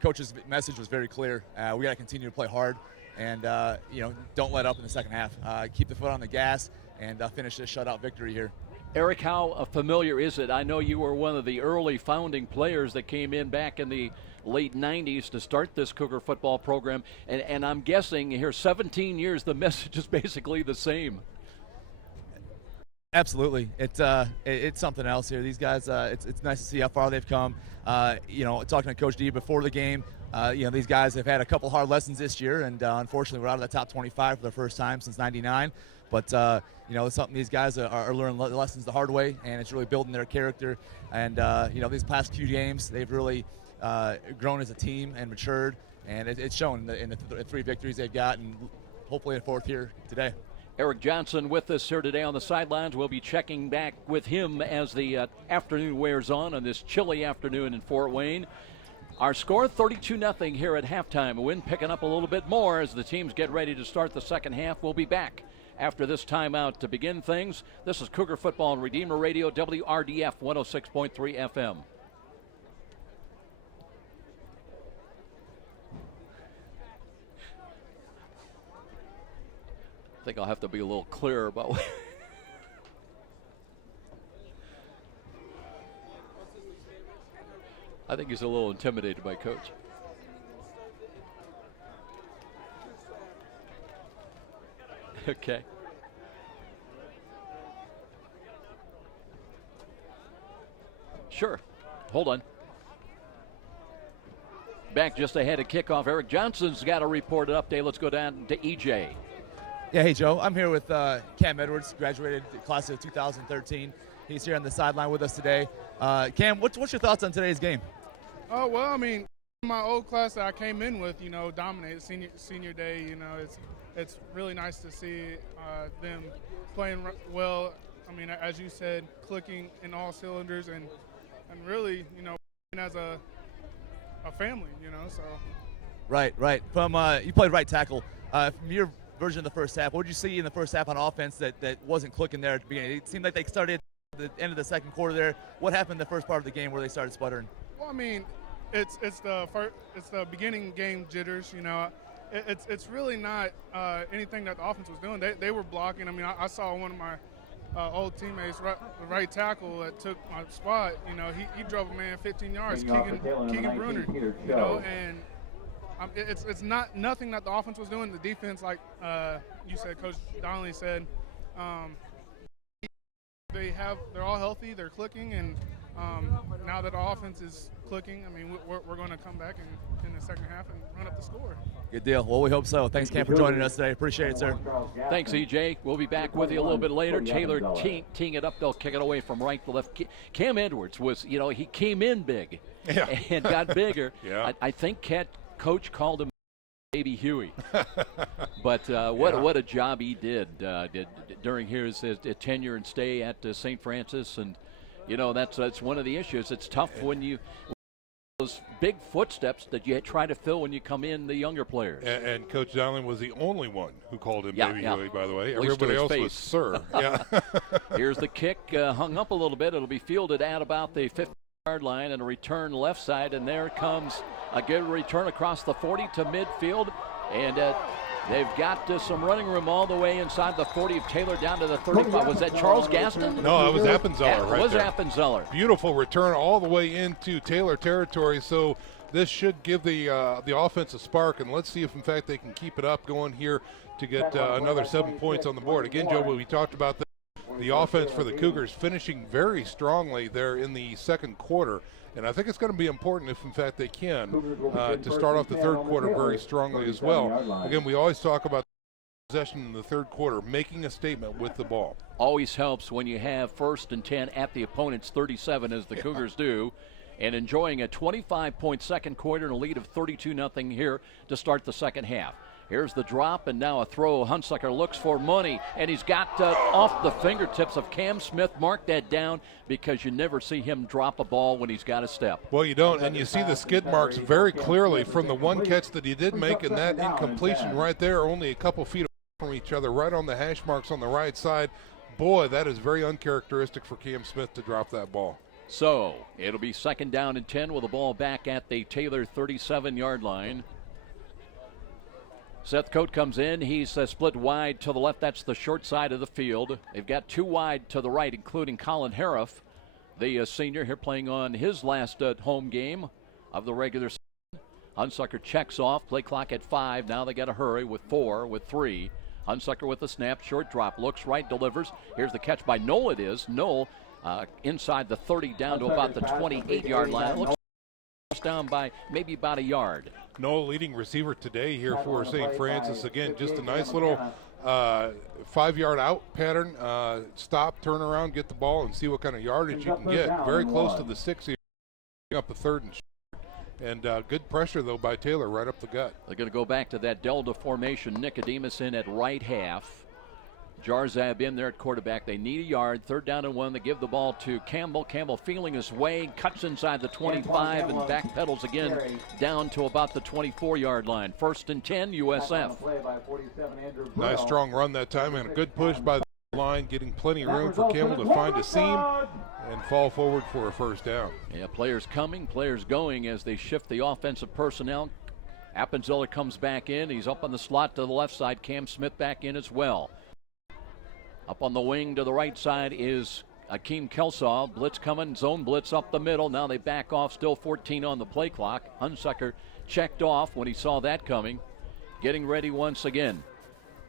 coach's message was very clear. We got to continue to play hard, and don't let up in the second half. Keep the foot on the gas and finish this shutout victory here. Eric, how familiar is it? I know you were one of the early founding players that came in back in the late 90s to start this Cougar football program, and I'm guessing here 17 years the message is basically the same. Absolutely, it's something else here. These guys, it's nice to see how far they've come. Talking to Coach D before the game, these guys have had a couple hard lessons this year, and unfortunately we're out of the top 25 for the first time since '99. But it's something these guys are learning lessons the hard way, and it's really building their character. And these past few games, they've really grown as a team and matured, and it's shown in the 3 victories they've got, and hopefully a 4th here today. Eric Johnson with us here today on the sidelines. We'll be checking back with him as the afternoon wears on this chilly afternoon in Fort Wayne. Our score 32-0 here at halftime. Wind picking up a little bit more as the teams get ready to start the second half. We'll be back after this timeout to begin things. This is Cougar Football on Redeemer Radio, WRDF 106.3 FM. I think I'll have to be a little clearer about what I think he's a little intimidated by Coach. Okay. Sure. Hold on. Back just ahead of kickoff. Eric Johnson's got a reported update. Let's go down to EJ. Yeah, hey, Joe. I'm here with Cam Edwards, graduated class of 2013. He's here on the sideline with us today. Cam, what's your thoughts on today's game? Oh, well, I mean, my old class that I came in with, dominated senior day. It's really nice to see them playing well. I mean, as you said, clicking in all cylinders and really, as a a family, you know. So. Right. From you played right tackle. From your version of the first half, what did you see in the first half on offense that wasn't clicking there at the beginning? It seemed like they started at the end of the second quarter there. What happened in the first part of the game where they started sputtering? Well, I mean, it's the beginning game jitters, you know. It's really not anything that the offense was doing. They were blocking. I mean, I saw one of my old teammates, right tackle, that took my spot. You know, he drove a man 15 yards, Keegan Bruner, you know, and it's not nothing that the offense was doing. The defense, like you said, Coach Donnelly said, they're all healthy, they're clicking, and now that our offense is clicking, I mean, we're going to come back in the second half and run up the score. Good deal. Well, we hope so. Thanks, Cam, for joining us today. Appreciate it, sir. Thanks, EJ. We'll be back with you a little bit later. Taylor teeing it up. They'll kick it away from right to left. Cam Edwards was, you know, he came in big and got bigger. Yeah. I think Coach called him Baby Huey. But what a job he did during his tenure and stay at St. Francis. And, you know, that's one of the issues. It's tough when you those big footsteps that you try to fill when you come in the younger players. And Coach Donnelly was the only one who called him Baby Huey, by the way. Everybody else was Sir. Yeah. Here's the kick, hung up a little bit. It'll be fielded at about the 50-yard line and a return left side. And there comes a good return across the 40 to midfield. And they've got some running room all the way inside the 40 of Taylor down to the 35. Was that Charles Gaston? No, it was Appenzeller right there. Appenzeller. Beautiful return all the way into Taylor territory. So this should give the offense a spark, and let's see if, in fact, they can keep it up going here to get another 7 points on the board. Again, Joe, we talked about the offense for the Cougars finishing very strongly there in the second quarter. And I think it's going to be important if, in fact, they can to start off the third quarter very strongly as well. Again, we always talk about possession in the third quarter, making a statement with the ball. Always helps when you have 1st and 10 at the opponent's 37, as the Cougars do, and enjoying a 25-point second quarter and a lead of 32-0 here to start the second half. Here's the drop, and now a throw. Hunsucker looks for money, and he's got off the fingertips of Cam Smith. Mark that down, because you never see him drop a ball when he's got a step. Well, you don't, and you see the skid marks very clearly from the one catch that he did make, and that incompletion right there, only a couple feet away from each other, right on the hash marks on the right side. Boy, that is very uncharacteristic for Cam Smith to drop that ball. So it'll be 2nd down and 10 with the ball back at the Taylor 37-yard line. Seth Coate comes in. He's split wide to the left. That's the short side of the field. They've got 2 wide to the right, including Colin Hariff, the senior, here playing on his last home game of the regular season. Hunsucker checks off. Play clock at 5. Now they got to hurry with 4, with 3. Hunsucker with the snap. Short drop. Looks right. Delivers. Here's the catch by Knoll. It is. Knoll inside the 30 down to about the 28-yard line. Looks down by maybe about a yard. Knoll leading receiver today here for St. Francis. Again, just a nice little 5-yard out pattern. Stop, turn around, get the ball, and see what kind of yardage you can get. Very close to the 6 here, up a 3rd and short. And good pressure, though, by Taylor right up the gut. They're going to go back to that Delta formation. Nicodemus in at right half. Jarzab in there at quarterback. They need a yard. 3rd down and 1. They give the ball to Campbell. Campbell feeling his way, cuts inside the 25 and backpedals again down to about the 24-yard line. 1st and 10, USF. Nice strong run that time, and a good push by the line, getting plenty of room for Campbell to find a seam and fall forward for a 1st down. Yeah, players coming, players going as they shift the offensive personnel. Appenzeller comes back in. He's up on the slot to the left side. Cam Smith back in as well. Up on the wing to the right side is Akeem Kelsaw. Blitz coming, zone blitz up the middle. Now they back off, still 14 on the play clock. Hunsucker checked off when he saw that coming. Getting ready once again.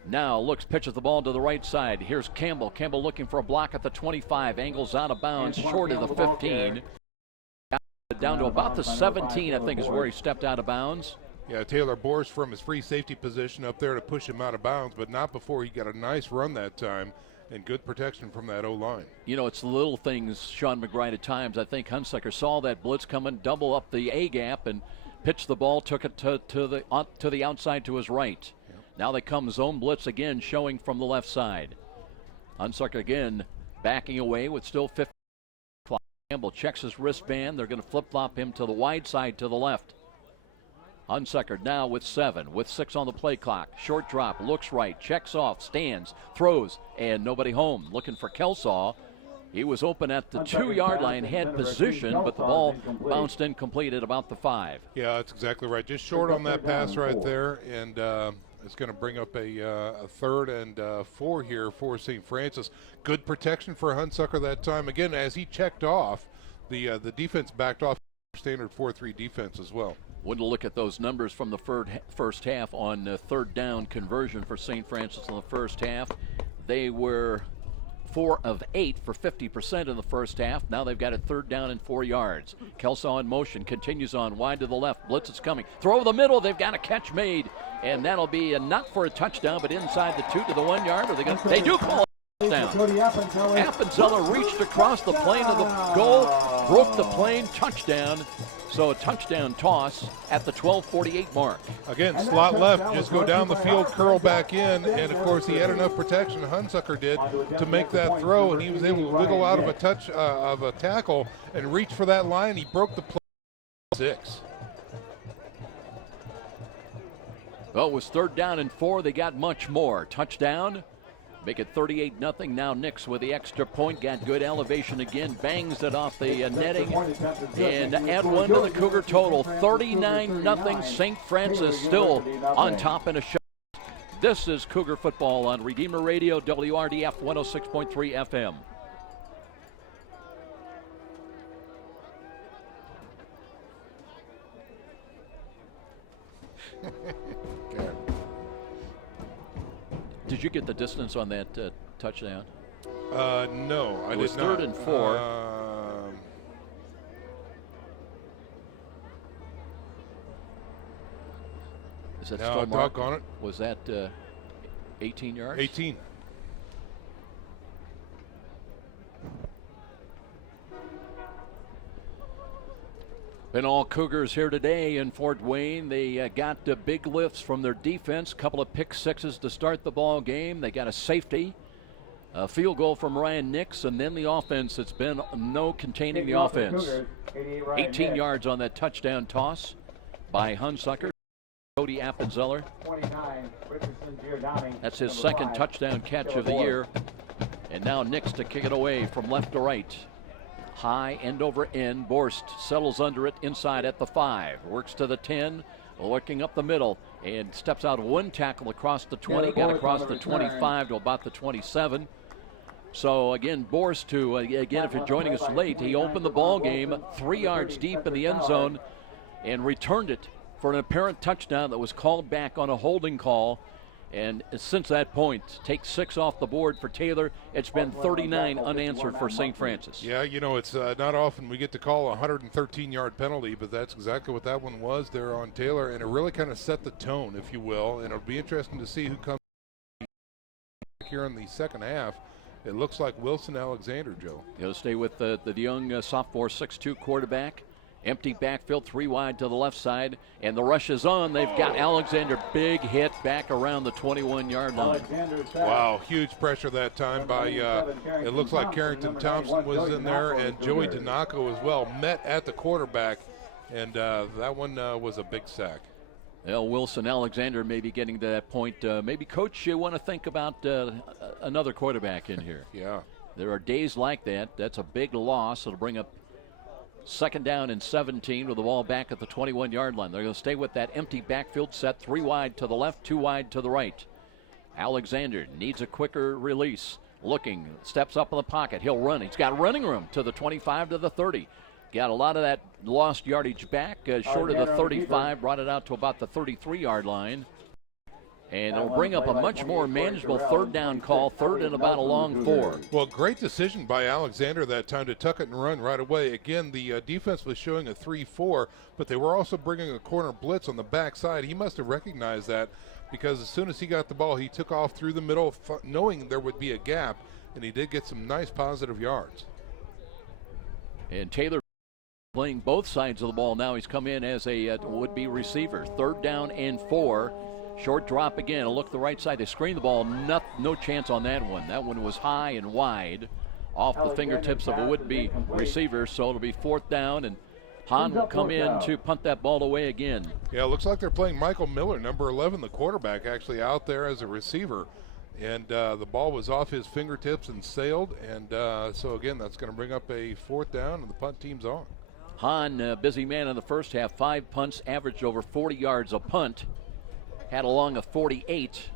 Now looks, pitches the ball to the right side. Here's Campbell. Campbell looking for a block at the 25. Angles out of bounds, short of the 15. Down to about the 17, I think, is where he stepped out of bounds. Yeah, Taylor Borst from his free safety position up there to push him out of bounds, but not before he got a nice run that time and good protection from that O-line. You know, it's the little things, Sean McBride, at times. I think Hunsucker saw that blitz coming, double up the A-gap, and pitched the ball, took it to the outside to his right. Yep. Now they come zone blitz again, showing from the left side. Hunsucker again backing away with still 50. Campbell checks his wristband. They're going to flip-flop him to the wide side to the left. Hunsucker now with 7, with 6 on the play clock. Short drop, looks right, checks off, stands, throws, and nobody home. Looking for Kelsaw. He was open at the 2-yard line, had position, but the ball bounced incomplete at about the 5. Yeah, that's exactly right. Just short on that pass right there, and it's going to bring up a 3rd and 4 here for St. Francis. Good protection for Hunsucker that time. Again, as he checked off, the defense backed off standard 4-3 defense as well. Wouldn't look at those numbers from the first half on 3rd down conversion for St. Francis in the first half. They were 4 of 8 for 50% in the first half. Now they've got it 3rd down and 4 yards. Kelsaw in motion, continues on wide to the left. Blitz is coming. Throw the middle. They've got a catch made, and that'll be not for a touchdown, but inside the 2 to the 1 yard. They do call it down. Appenzeller reached across the plane of the goal, broke the plane, touchdown. So a touchdown toss at the 12:48 mark. Again, slot left, just go down the field, curl back in, and of course he had enough protection, Hunsucker did, to make that throw, and he was able to wiggle out of a tackle and reach for that line. He broke the play. 6. Well, it was 3rd down and 4. They got much more. Touchdown. Make it 38-0. Now Nix with the extra point. Got good elevation again. Bangs it off the netting. And add 1 to the Cougar total. 39-0. St. Francis still on top in a shot. This is Cougar football on Redeemer Radio, WRDF 106.3 FM. Did you get the distance on that touchdown? No, I did not. It was 3rd and 4. Is that still marked? On it. Was that 18 yards? 18. Been all Cougars here today in Fort Wayne. They got big lifts from their defense, a couple of pick sixes to start the ball game. They got a safety, a field goal from Ryan Nix, and then the offense. It's been no containing the offense. 18 yards on that touchdown toss by Hunsucker. Cody Appenzeller. That's his 2nd touchdown catch of the year. And now Nix to kick it away from left to right. High, end over end. Borst settles under it inside at the 5. Works to the 10, working up the middle, and steps out 1 tackle across the 20. Got across the 25 to about the 27. So again, Borst, again, if you're joining us late, he opened the ball game 3 yards deep in the end zone and returned it for an apparent touchdown that was called back on a holding call. And since that point, take 6 off the board for Taylor. It's been 39 unanswered for St. Francis. Yeah, you know, it's not often we get to call a 113-yard penalty, but that's exactly what that one was there on Taylor, and it really kind of set the tone, if you will. And it'll be interesting to see who comes here in the second half. It looks like Wilson Alexander, Joe. He'll stay with the young sophomore 6'2 quarterback. Empty backfield, 3 wide to the left side, and the rush is on. They've got Alexander, big hit back around the 21-yard line. Wow, huge pressure that time by, it looks like Carrington Thompson was in there, and Joey Donaco as well, met at the quarterback, and that one was a big sack. Well, Wilson Alexander may be getting to that point. Maybe, Coach, you want to think about another quarterback in here. Yeah. There are days like that. That's a big loss. It'll bring up 2nd down and 17 with the ball back at the 21-yard line. They're going to stay with that empty backfield set, 3 wide to the left, 2 wide to the right. Alexander needs a quicker release. Looking, steps up in the pocket. He'll run. He's got running room to the 25 to the 30. Got a lot of that lost yardage back, short of the 35, brought it out to about the 33-yard line. And it'll bring up a much more manageable 3rd down call, 3rd and about a long 4. Well, great decision by Alexander that time to tuck it and run right away. Again, the defense was showing a 3-4, but they were also bringing a corner blitz on the backside. He must have recognized that because as soon as he got the ball, he took off through the middle, knowing there would be a gap, and he did get some nice positive yards. And Taylor playing both sides of the ball now. He's come in as a would-be receiver. 3rd down and 4. Short drop again. A look to the right side. They screen the ball. No chance on that one. That one was high and wide off the fingertips of a would-be receiver. So it'll be 4th down and Hahn will come in to punt that ball away again. Yeah, it looks like they're playing Michael Miller, number 11, the quarterback, actually out there as a receiver. And the ball was off his fingertips and sailed. And so, again, that's going to bring up a 4th down, and the punt team's on. Hahn, busy man in the first half, 5 punts, averaged over 40 yards a punt. Had along a 48.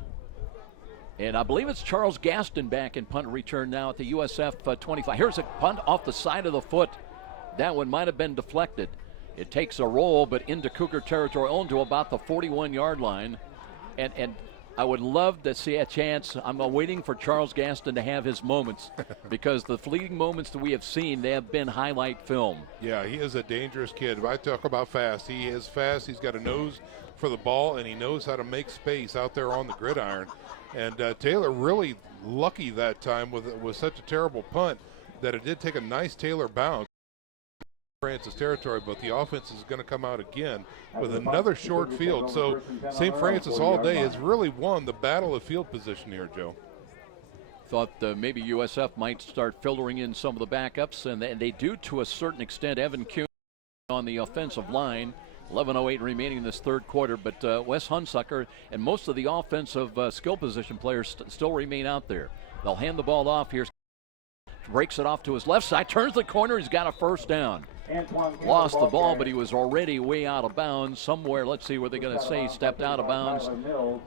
And I believe it's Charles Gaston back in punt return now at the USF 25. Here's a punt off the side of the foot. That one might have been deflected. It takes a roll, but into Cougar territory, on to about the 41-yard line. And I would love to see a chance. I'm waiting for Charles Gaston to have his moments because the fleeting moments that we have seen, they have been highlight film. Yeah, he is a dangerous kid. If I talk about fast, he is fast. He's got a nose for the ball, and he knows how to make space out there on the gridiron. And Taylor really lucky that time with such a terrible punt that it did take a nice Taylor bounce. Francis territory, but the offense is going to come out again with another short field. So St. Francis all day has really won the battle of field position here, Joe. Thought maybe USF might start filtering in some of the backups, and they do to a certain extent. Evan Kuhn on the offensive line. 11:08 remaining in this third quarter, but Wes Hunsucker and most of the offensive skill position players still remain out there. They'll hand the ball off. Here's breaks it off to his left side, turns the corner, he's got a first down. Lost the ball, but he was already way out of bounds somewhere. Let's see what they're going to say. Stepped out of bounds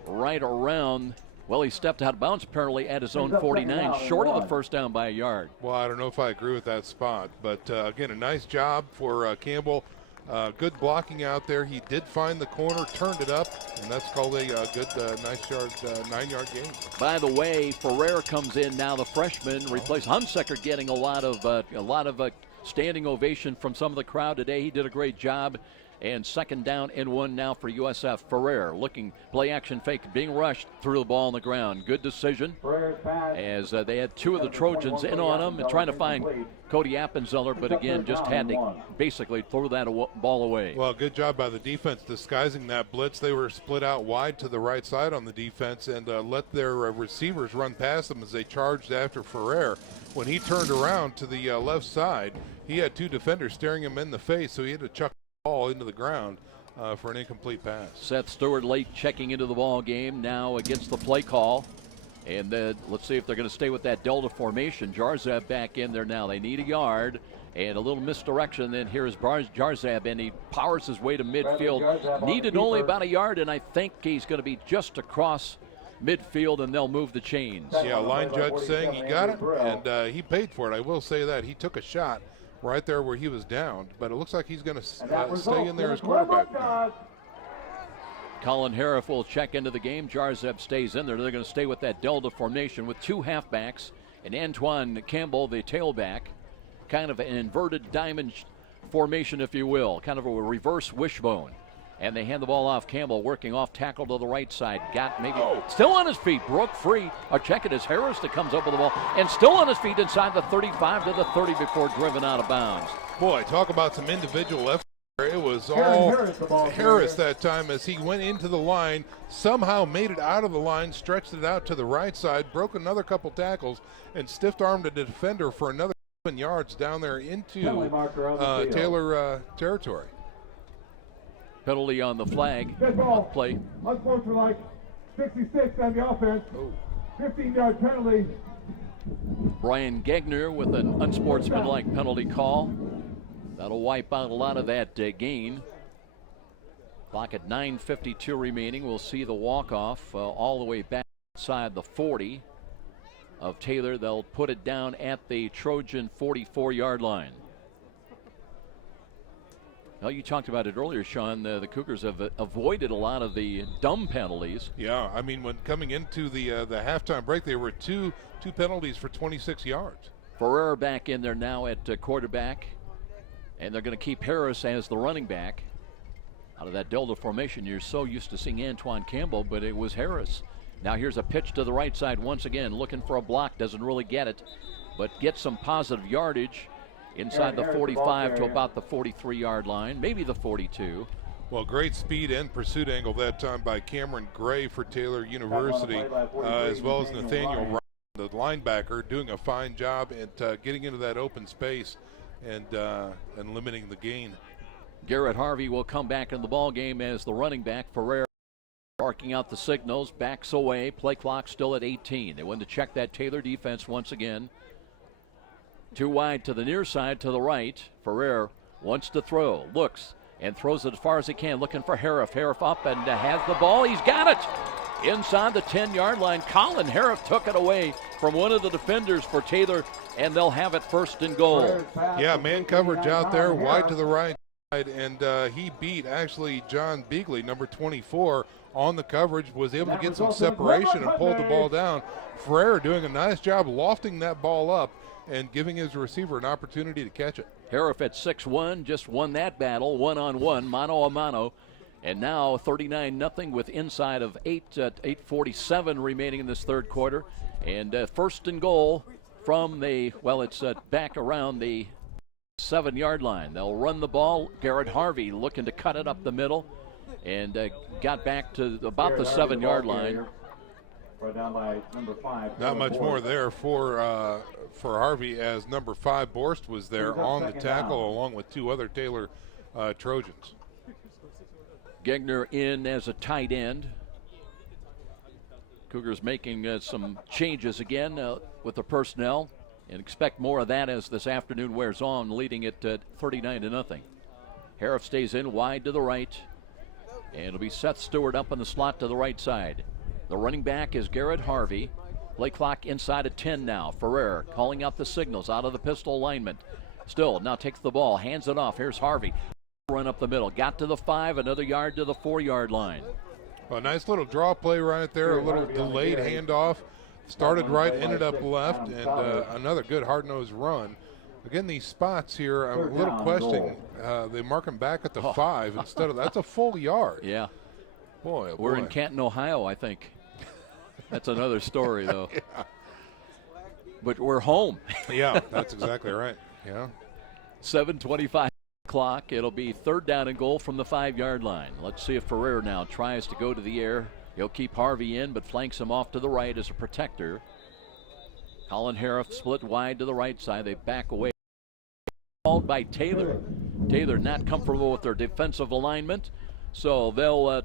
right around. Well, he stepped out of bounds apparently at his own 49, short of the first down by a yard. Well, I don't know if I agree with that spot, but again, a nice job for Campbell. Good blocking out there. He did find the corner, turned it up, and that's called a good, nice yard, 9-yard gain. By the way, Ferrer comes in now, the freshman, replaced Hunsucker, getting a lot of standing ovation from some of the crowd today. He did a great job. And 2nd down and 1 now for USF. Ferrer looking, play action fake, being rushed, threw the ball on the ground. Good decision as they had 2 of the Trojans in on him and trying to find Cody Appenzeller, but again, just had to basically throw that ball away. Well, good job by the defense disguising that blitz. They were split out wide to the right side on the defense and let their receivers run past them as they charged after Ferrer. When he turned around to the left side, he had 2 defenders staring him in the face, so he had to chuck ball into the ground for an incomplete pass. Seth Stewart late checking into the ball game now against the play call. And let's see if they're going to stay with that Delta formation. Jarzab back in there now. They need a yard and a little misdirection. Then here's Jarzab, and he powers his way to midfield. Needed only about a yard, and I think he's going to be just across midfield, and they'll move the chains. Yeah, line judge saying he got it, and he paid for it. I will say that. He took a shot right there where he was down, but it looks like he's going to stay in there as quarterback now. Colin Harriff will check into the game. Jarzeb stays in there. They're going to stay with that Delta formation with 2 halfbacks and Antoine Campbell, the tailback. Kind of an inverted diamond formation, if you will. Kind of a reverse wishbone. And they hand the ball off. Campbell working off tackle to the right side. Got maybe still on his feet. Broke free. Or check it as Harris that comes up with the ball. And still on his feet inside the 35 to the 30 before driven out of bounds. Boy, talk about some individual effort. It was all Harris that time as he went into the line, somehow made it out of the line, stretched it out to the right side, broke another couple tackles, and stiff-armed a defender for another 7 yards down there into Taylor territory. Penalty on the flag. Good ball. Play. Unscored for like 66 on the offense. 15-yard penalty. Brian Gegner with an unsportsmanlike penalty call. That'll wipe out a lot of that gain. Clock at 9:52 remaining. We'll see the walk-off all the way back inside the 40 of Taylor. They'll put it down at the Trojan 44-yard line. Well, you talked about it earlier, Sean. The Cougars have avoided a lot of the dumb penalties. Yeah, I mean, when coming into the halftime break, there were two penalties for 26 yards. Ferrer back in there now at quarterback, and they're going to keep Harris as the running back. Out of that Delta formation, you're so used to seeing Antoine Campbell, but it was Harris. Now here's a pitch to the right side once again, looking for a block, doesn't really get it, but gets some positive yardage. Inside the 45 to about the 43-yard line, maybe the 42. Well, great speed and pursuit angle that time by Cameron Gray for Taylor University, as well as Nathaniel Ryan, the linebacker, doing a fine job at getting into that open space and limiting the gain. Garrett Harvey will come back in the ball game as the running back. Ferrer barking out the signals, backs away. Play clock still at 18. They want to check that Taylor defense once again. Too wide to the near side, to the right. Ferrer wants to throw, looks, and throws it as far as he can, looking for Hariff. Hariff up and has the ball. He's got it inside the 10-yard line. Colin Hariff took it away from one of the defenders for Taylor, and they'll have it 1st and goal. Yeah, man coverage out there, wide to the right side, and he beat actually John Beagley, number 24, on the coverage, was able to get some separation and pulled the ball down. Ferrer doing a nice job lofting that ball up and giving his receiver an opportunity to catch it. Hariff at 6'1", just won that battle, one-on-one, mano-a-mano. And now 39-0 with inside of 8:47 remaining in this third quarter. And 1st and goal from the, well, it's back around the 7-yard line. They'll run the ball. Garrett Harvey looking to cut it up the middle and got back to about the 7-yard line. Down by number 5. Not much more there for Harvey, as number 5 Borst was there on the tackle along with 2 other Taylor Trojans. Gegner in as a tight end. Cougars making some changes again with the personnel, and expect more of that as this afternoon wears on, leading it 39-0. Hariff stays in wide to the right, and it'll be Seth Stewart up in the slot to the right side. The running back is Garrett Harvey. Play clock inside of 10 now. Ferrer calling out the signals out of the pistol alignment. Still now takes the ball, hands it off. Here's Harvey. Run up the middle. Got to the 5, another yard to the 4-yard line. A nice little draw play right there, a little delayed handoff. Started right, ended up left, and another good hard-nosed run. Again, these spots here, I'm a little questioning. They mark him back at the 5 instead of, that's a full yard. Yeah. Boy, oh We're boy. in Canton, Ohio, I think. That's another story, though. Yeah. But we're home. Yeah, that's exactly right. Yeah. 7:25 clock. It'll be 3rd down and goal from the 5-yard line. Let's see if Ferrer now tries to go to the air. He'll keep Harvey in, but flanks him off to the right as a protector. Colin Hariff split wide to the right side. They back away. Called by Taylor. Taylor not comfortable with their defensive alignment, so they'll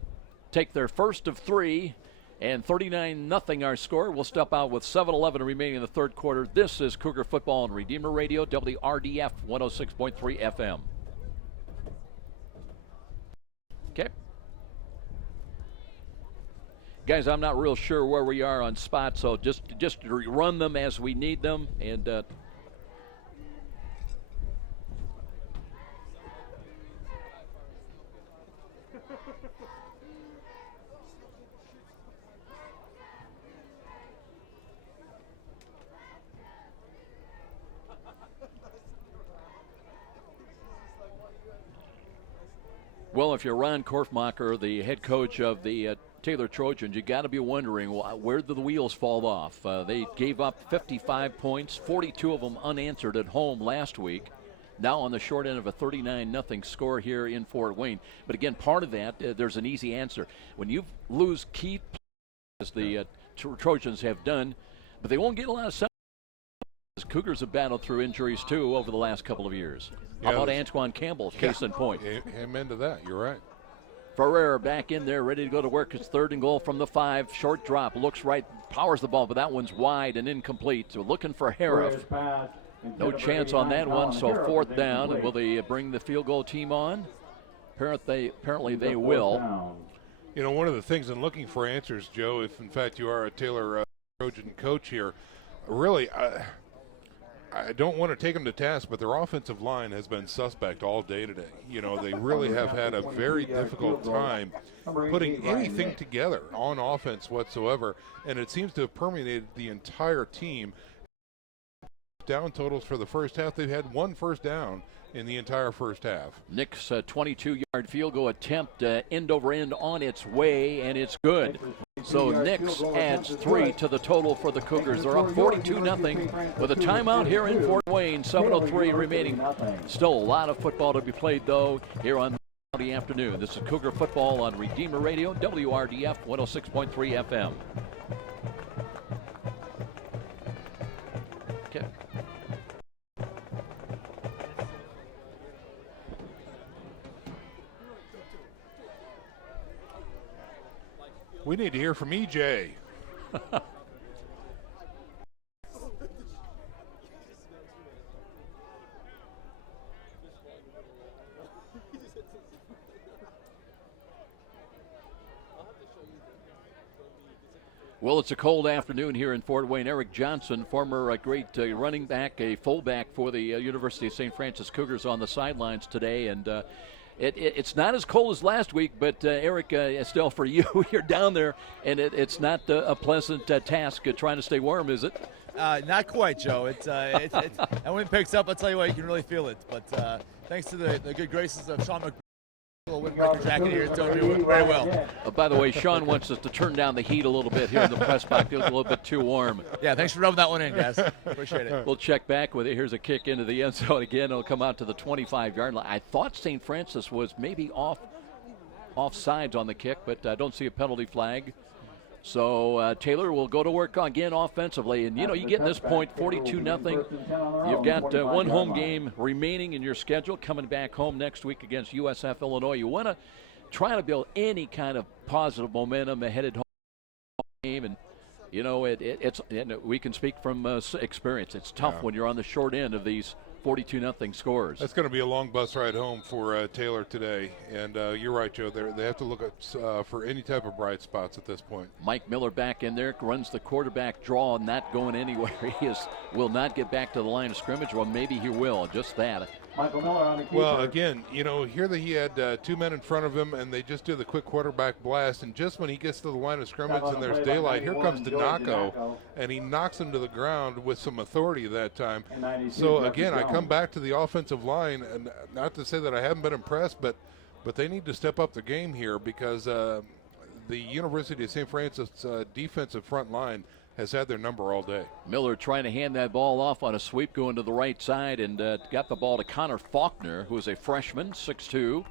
take their first of 3, and 39-0 our score. We'll step out with 7:11 remaining in the third quarter. This is Cougar Football on Redeemer Radio, WRDF 106.3 FM. Okay. Guys, I'm not real sure where we are on spots, so just run them as we need them, and well, if you're Ron Korfmacher, the head coach of the Taylor Trojans, you got to be wondering where did the wheels fall off. They gave up 55 points, 42 of them unanswered at home last week. Now on the short end of a 39-0 score here in Fort Wayne. But again, part of that, there's an easy answer. When you lose key players, as the Trojans have done, but they won't get a lot of sense. Cougars have battled through injuries too over the last couple of years. How about Antoine Campbell, case in point? Amen to that. You're right. Ferrer back in there, ready to go to work. It's 3rd and goal from the 5. Short drop, looks right, powers the ball, but that one's wide and incomplete. So looking for Hariff. No chance on that one, so 4th down. And will they bring the field goal team on? Apparently they will. You know, one of the things in looking for answers, Joe, if in fact you are a Taylor Trojan coach here, really, I don't want to take them to task, but their offensive line has been suspect all day today. You know, they really have had a very difficult time putting anything together on offense whatsoever, and it seems to have permeated the entire team. Down totals for the first half, they've had 1 first down in the entire first half. Nick's 22-yard field goal attempt, end over end on its way, and it's good. So Nick's adds 3 to the total for the Cougars. They're up 42-0 with a timeout here in Fort Wayne. 7:03 remaining. Still a lot of football to be played, though, here on the afternoon. This is Cougar Football on Redeemer Radio, WRDF 106.3 FM. Okay. We need to hear from EJ. Well, it's a cold afternoon here in Fort Wayne. Eric Johnson, former great running back, a fullback for the University of St. Francis Cougars on the sidelines today. And it's not as cold as last week, but Eric, still for you, you're down there, and it's not a pleasant task trying to stay warm, is it? Not quite, Joe. It's and when it picks up, I'll tell you what, you can really feel it. But thanks to the good graces of Sean McBride, little windbreaker jacket here, it's doing very well. By the way, Sean wants us to turn down the heat a little bit here in the press box. It was a little bit too warm. Yeah, thanks for rubbing that one in, guys. Appreciate it. We'll check back with it. Here's a kick into the end zone again. It'll come out to the 25-yard line. I thought St. Francis was maybe offsides on the kick, but I don't see a penalty flag. So Taylor will go to work again offensively. And, you get this point, 42-0. You've got one home game remaining in your schedule, coming back home next week against USF Illinois. You want to try to build any kind of positive momentum ahead of home game. And, it's we can speak from experience. It's tough when you're on the short end of these 42-0 scores. That's going to be a long bus ride home for Taylor today. And you're right, Joe. They have to look at for any type of bright spots at this point. Mike Miller back in there, runs the quarterback draw, not going anywhere. He will not get back to the line of scrimmage. Well, maybe he will. Just that. Michael Miller on the keeper. Well, again, here that he had two men in front of him, and they just do the quick quarterback blast. And just when he gets to the line of scrimmage and there's daylight, here comes Danako, and he knocks him to the ground with some authority that time. So, again, I come back to the offensive line, and not to say that I haven't been impressed, but they need to step up the game here because the University of St. Francis defensive front line has had their number all day. Miller trying to hand that ball off on a sweep going to the right side and got the ball to Connor Faulkner, who is a freshman, 6'2",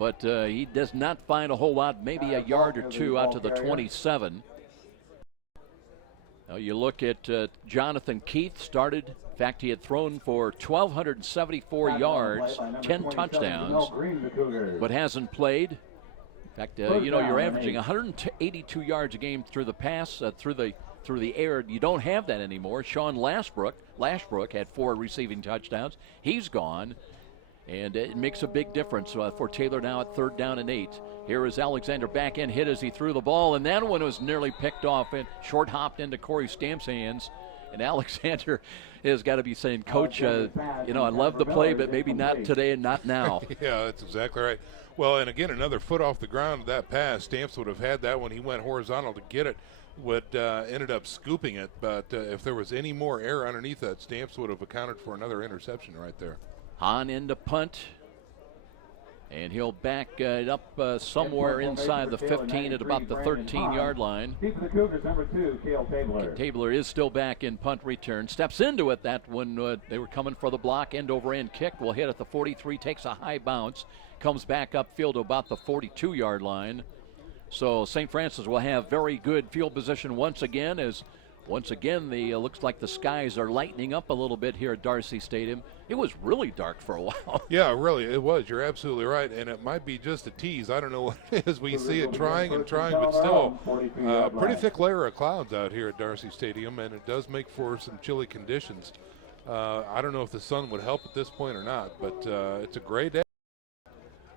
but he does not find a whole lot, maybe a yard or two out to the 27. Now you look at Jonathan Keith started. In fact, he had thrown for 1,274 yards, 10 touchdowns, but hasn't played. In fact, you're averaging 182 yards a game through the pass, through the air. You don't have that anymore. Sean Lashbrook had 4 receiving touchdowns. He's gone, and it makes a big difference for Taylor now at 3rd down and 8. Here is Alexander back in, hit as he threw the ball, and that one was nearly picked off and short hopped into Corey Stamp's hands. And Alexander has got to be saying, Coach, I love the play, but maybe not today and not now. Yeah, that's exactly right. Well, and again, another foot off the ground of that pass. Stamps would have had that when he went horizontal to get it, ended up scooping it. But if there was any more air underneath that, Stamps would have accounted for another interception right there. Hahn into punt. And he'll back it up somewhere inside the 15 at about the 13-yard line. Keep the Cougars, number 2, Cale Tabler. Tabler is still back in punt return. Steps into it. That when they were coming for the block, end over end kick will hit at the 43, takes a high bounce, comes back upfield to about the 42-yard line. So St. Francis will have very good field position once again, as once again the looks like the skies are lightening up a little bit here at Darcy Stadium. It was really dark for a while. Yeah, really, it was. You're absolutely right, and it might be just a tease. I don't know what it is. We see it trying, but still pretty thick layer of clouds out here at Darcy Stadium, and it does make for some chilly conditions. I don't know if the sun would help at this point or not, but it's a gray day.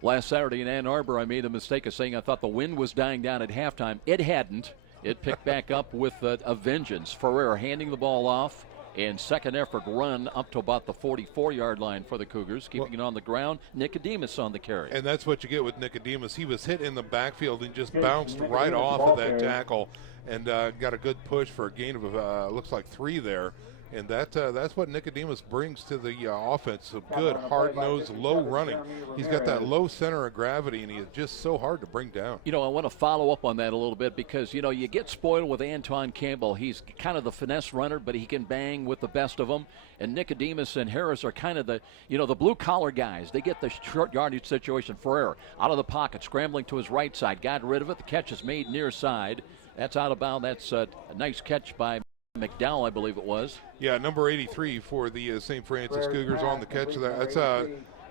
Last Saturday in Ann Arbor, I made a mistake of saying I thought the wind was dying down at halftime. It hadn't. It picked back up with a vengeance. Ferrer handing the ball off, and second effort run up to about the 44-yard line for the Cougars, keeping it on the ground. Nicodemus on the carry. And that's what you get with Nicodemus. He was hit in the backfield and just bounced right off of that tackle and got a good push for a gain of, looks like 3 there. And that's what Nicodemus brings to the offense. So good, hard-nosed, low running. He's got that low center of gravity, and he is just so hard to bring down. I want to follow up on that a little bit because, you get spoiled with Antoine Campbell. He's kind of the finesse runner, but he can bang with the best of them. And Nicodemus and Harris are kind of the blue-collar guys. They get the short yardage situation. Ferrer out of the pocket, scrambling to his right side. Got rid of it. The catch is made near side. That's out of bounds. That's a nice catch by McDowell, I believe it was. Yeah, number 83 for the St. Francis Cougars on the catch of that. That's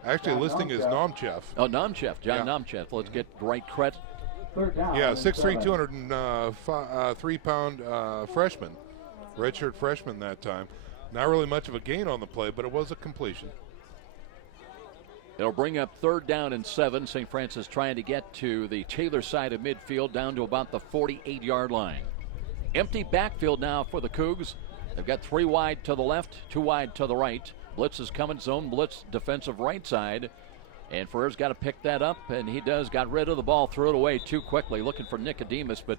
actually listing as Nomchev. Oh, Nomchev, John Nomchev. Let's get right credit Third down. Yeah, and 6'3", 7. 203-pound freshman, redshirt freshman that time. Not really much of a gain on the play, but it was a completion. It'll bring up 3rd down and 7. St. Francis trying to get to the Taylor side of midfield down to about the 48-yard line. Empty backfield now for the Cougs. They've got 3 wide to the left, 2 wide to the right. Blitz is coming, zone blitz, defensive right side. And Ferrer's got to pick that up, and he does. Got rid of the ball, threw it away too quickly, looking for Nicodemus, but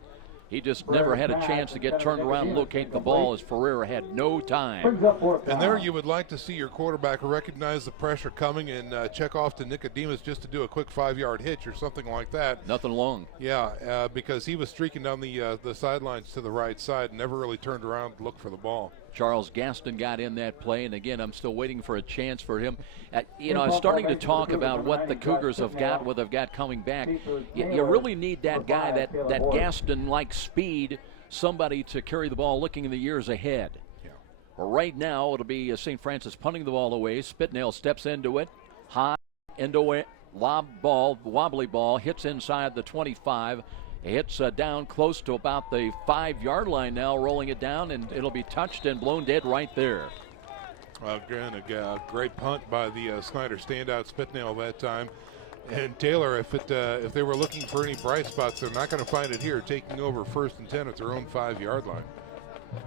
he just never had a chance to get turned around and locate the ball as Ferrer had no time. And there you would like to see your quarterback recognize the pressure coming and check off to Nicodemus just to do a quick 5-yard hitch or something like that. Nothing long. Yeah, because he was streaking down the sidelines to the right side and never really turned around to look for the ball. Charles Gaston got in that play, and again, I'm still waiting for a chance for him. I'm starting to talk about what the Cougars have got, what they've got coming back. You really need that guy, that Gaston-like speed, somebody to carry the ball looking in the years ahead. Yeah. Right now, it'll be St. Francis punting the ball away. Spitnail steps into it, high, into it, lob ball, wobbly ball, hits inside the 25. Hits down close to about the 5-yard line now, rolling it down, and it'll be touched and blown dead right there. Again, a great punt by the Snyder standout Spitnail that time. And Taylor, if they were looking for any bright spots, they're not going to find it here, taking over 1st and 10 at their own 5-yard line.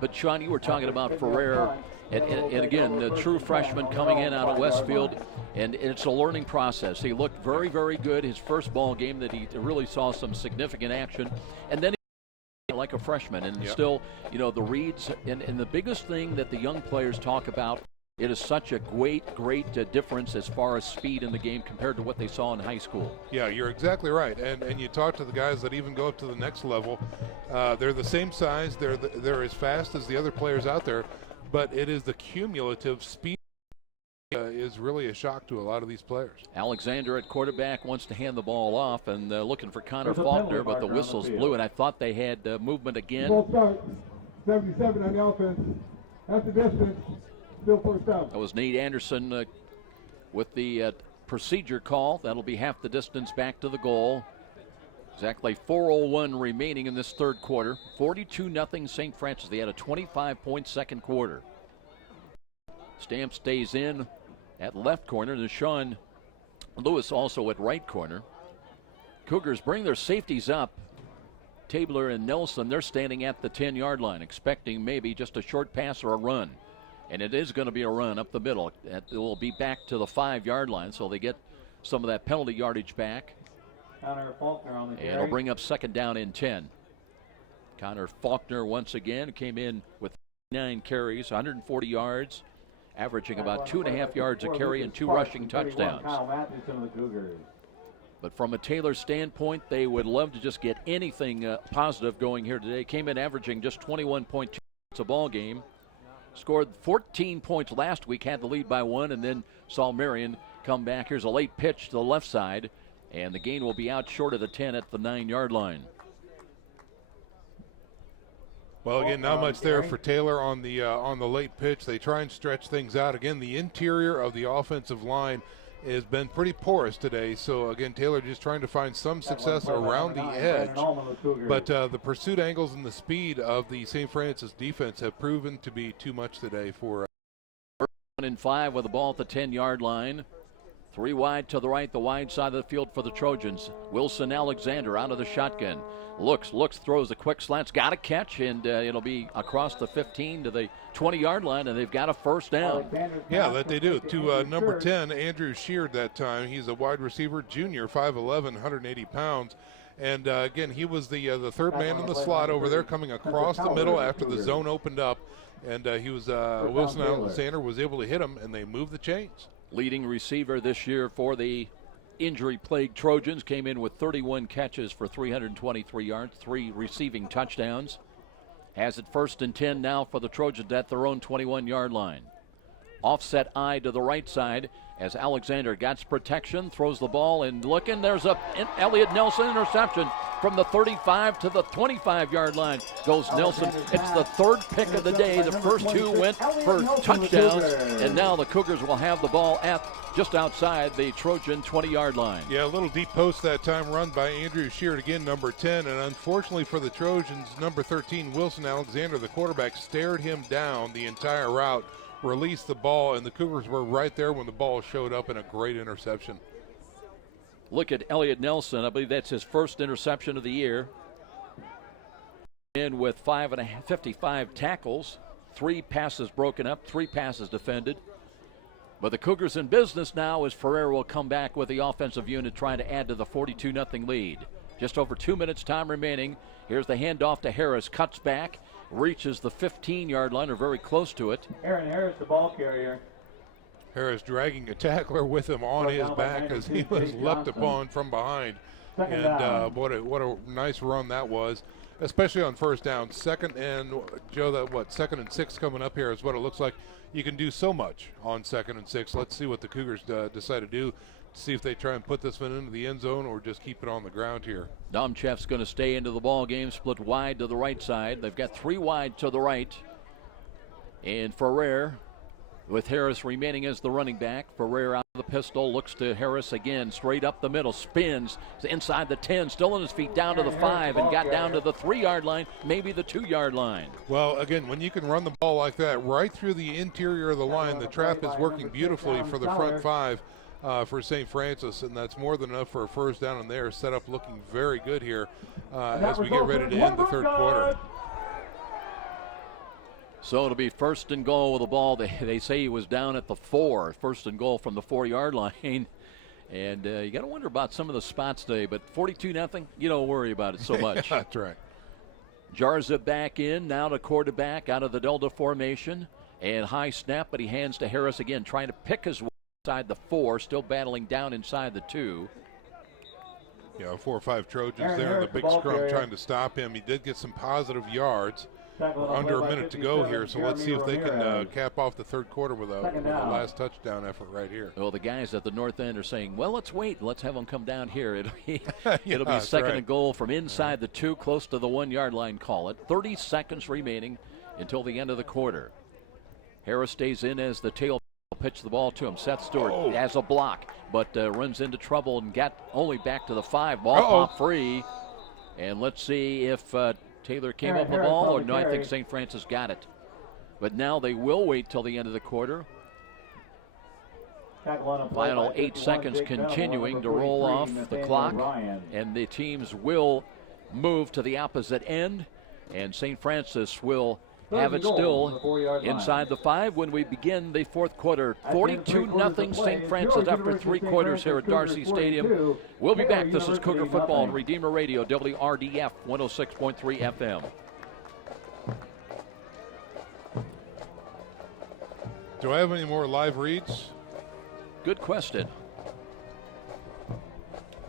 But, Sean, you were talking about Ferrer, and again, the true freshman coming in out of Westfield, and it's a learning process. He looked very, very good his first ball game that he really saw some significant action, and then he like a freshman, and still, the reads, and the biggest thing that the young players talk about, it is such a great difference as far as speed in the game compared to what they saw in high school. Yeah, you're exactly right. And you talk to the guys that even go up to the next level. They're the same size. They're as fast as the other players out there. But it is the cumulative speed is really a shock to a lot of these players. Alexander at quarterback wants to hand the ball off and looking for Connor Faulkner, but the whistles blew, and I thought they had movement again. Full start, 77 on the offense. That's the distance. Still 1st down. That was Nate Anderson with the procedure call. That'll be half the distance back to the goal. Exactly 4:01 remaining in this 3rd quarter. 42-0 St. Francis. They had a 25-point second quarter. Stamp stays in at left corner. Deshaun Lewis also at right corner. Cougars bring their safeties up. Tabler and Nelson, they're standing at the 10-yard line, expecting maybe just a short pass or a run. And it is going to be a run up the middle. It will be back to the 5-yard line, so they get some of that penalty yardage back. Connor Faulkner on the carry. And it'll bring up 2nd down and 10. Connor Faulkner once again came in with 9 carries, 140 yards, averaging about 2.5 yards a carry and 2 rushing touchdowns. But from a Taylor standpoint, they would love to just get anything positive going here today. Came in averaging just 21.2 points a ball game. Scored 14 points last week, had the lead by 1, and then saw Marion come back. Here's a late pitch to the left side, and the gain will be out short of the 10 at the 9-yard line. Well, again, not much there for Taylor on the late pitch. They try and stretch things out. Again, the interior of the offensive line has been pretty porous today. So, again, Taylor just trying to find some success around the edge. But the pursuit angles and the speed of the St. Francis defense have proven to be too much today for 1 and 5 with the ball at the 10-yard line. 3 wide to the right, the wide side of the field for the Trojans. Wilson Alexander out of the shotgun. Looks, throws a quick slant. Got a catch, and it'll be across the 15 to the 20-yard line, and they've got a 1st down. Yeah, that they do. To number 10, Andrew Sheard that time. He's a wide receiver, junior, 5'11", 180 pounds. And, again, he was the 3rd man in the slot over there coming across the middle after the zone opened up. And he was Wilson Alexander was able to hit him, and they moved the chains. Leading receiver this year for the injury-plagued Trojans, came in with 31 catches for 323 yards, 3 receiving touchdowns. Has it 1st and 10 now for the Trojans at their own 21-yard line. Offset eye to the right side as Alexander gets protection, throws the ball, and looking, there's a Elliot Nelson interception from the 35 to the 25-yard line. Goes Nelson. It's the third pick of the day. The first two went for touchdowns, and now the Cougars will have the ball at just outside the Trojan 20-yard line. Yeah, a little deep post that time, run by Andrew Sheard, again, number 10. And unfortunately for the Trojans, number 13, Wilson Alexander, the quarterback, stared him down the entire route, released the ball, and the Cougars were right there when the ball showed up in a great interception. Look at Elliot Nelson. I believe that's his first interception of the year. And with 55 tackles, 3 passes broken up, 3 passes defended. But the Cougars in business now as Ferrer will come back with the offensive unit trying to add to the 42-0 lead. Just over 2 minutes time remaining. Here's the handoff to Harris, cuts back, reaches the 15-yard line or very close to it. Aaron Harris, the ball carrier. Harris dragging a tackler with him on his back as he was leapt upon from behind. And what a nice run that was, especially on first down. Second and, Joe, second and 6 coming up here is what it looks like. You can do so much on 2nd and 6. Let's see what the Cougars decide to do. See if they try and put this one into the end zone or just keep it on the ground here. Domchev's going to stay into the ball game, split wide to the right side. They've got 3 wide to the right. And Ferrer, with Harris remaining as the running back. Ferrer out of the pistol, looks to Harris again, straight up the middle, spins inside the 10, still on his feet, down to the 5, and got down to the 3-yard line, maybe the 2-yard line. Well, again, when you can run the ball like that right through the interior of the line, the trap is working beautifully for the front 5 for St. Francis, and that's more than enough for a first down, and they're set up looking very good here as we get ready to end the third quarter. So it'll be first and goal with the ball. They say he was down at the 4, first and goal from the 4-yard line. And you got to wonder about some of the spots today, but 42-0, you don't worry about it so much. That's right. Jarza back in, now to quarterback out of the Delta formation. And high snap, but he hands to Harris again, trying to pick his way inside the 4, still battling down inside the 2. Yeah, 4 or 5 Trojans there in the big scrum trying to stop him. He did get some positive yards. Under a minute to go here, so let's see if they can cap off the third quarter with a last touchdown effort right here. Well, the guys at the north end are saying, well, let's wait. Let's have them come down here. It'll be, Yeah, second and goal from inside the 2, close to the 1-yard line, call it. 30 seconds remaining until the end of the quarter. Harris stays in as the tail pitch the ball to him. Seth Stewart has a block, but runs into trouble and got only back to the 5. Ball pop free. And let's see if Taylor came up the ball, or no, I think St. Francis got it. But now they will wait till the end of the quarter. Final 8 seconds continuing to roll off the clock, and the teams will move to the opposite end, and St. Francis will have it still inside the 5 when we begin the fourth quarter. 42-0 St. Francis after 3 quarters here at Darcy Stadium. We'll be back. This is Cougar Football on Redeemer Radio, WRDF 106.3 FM. Do I have any more live reads? Good question.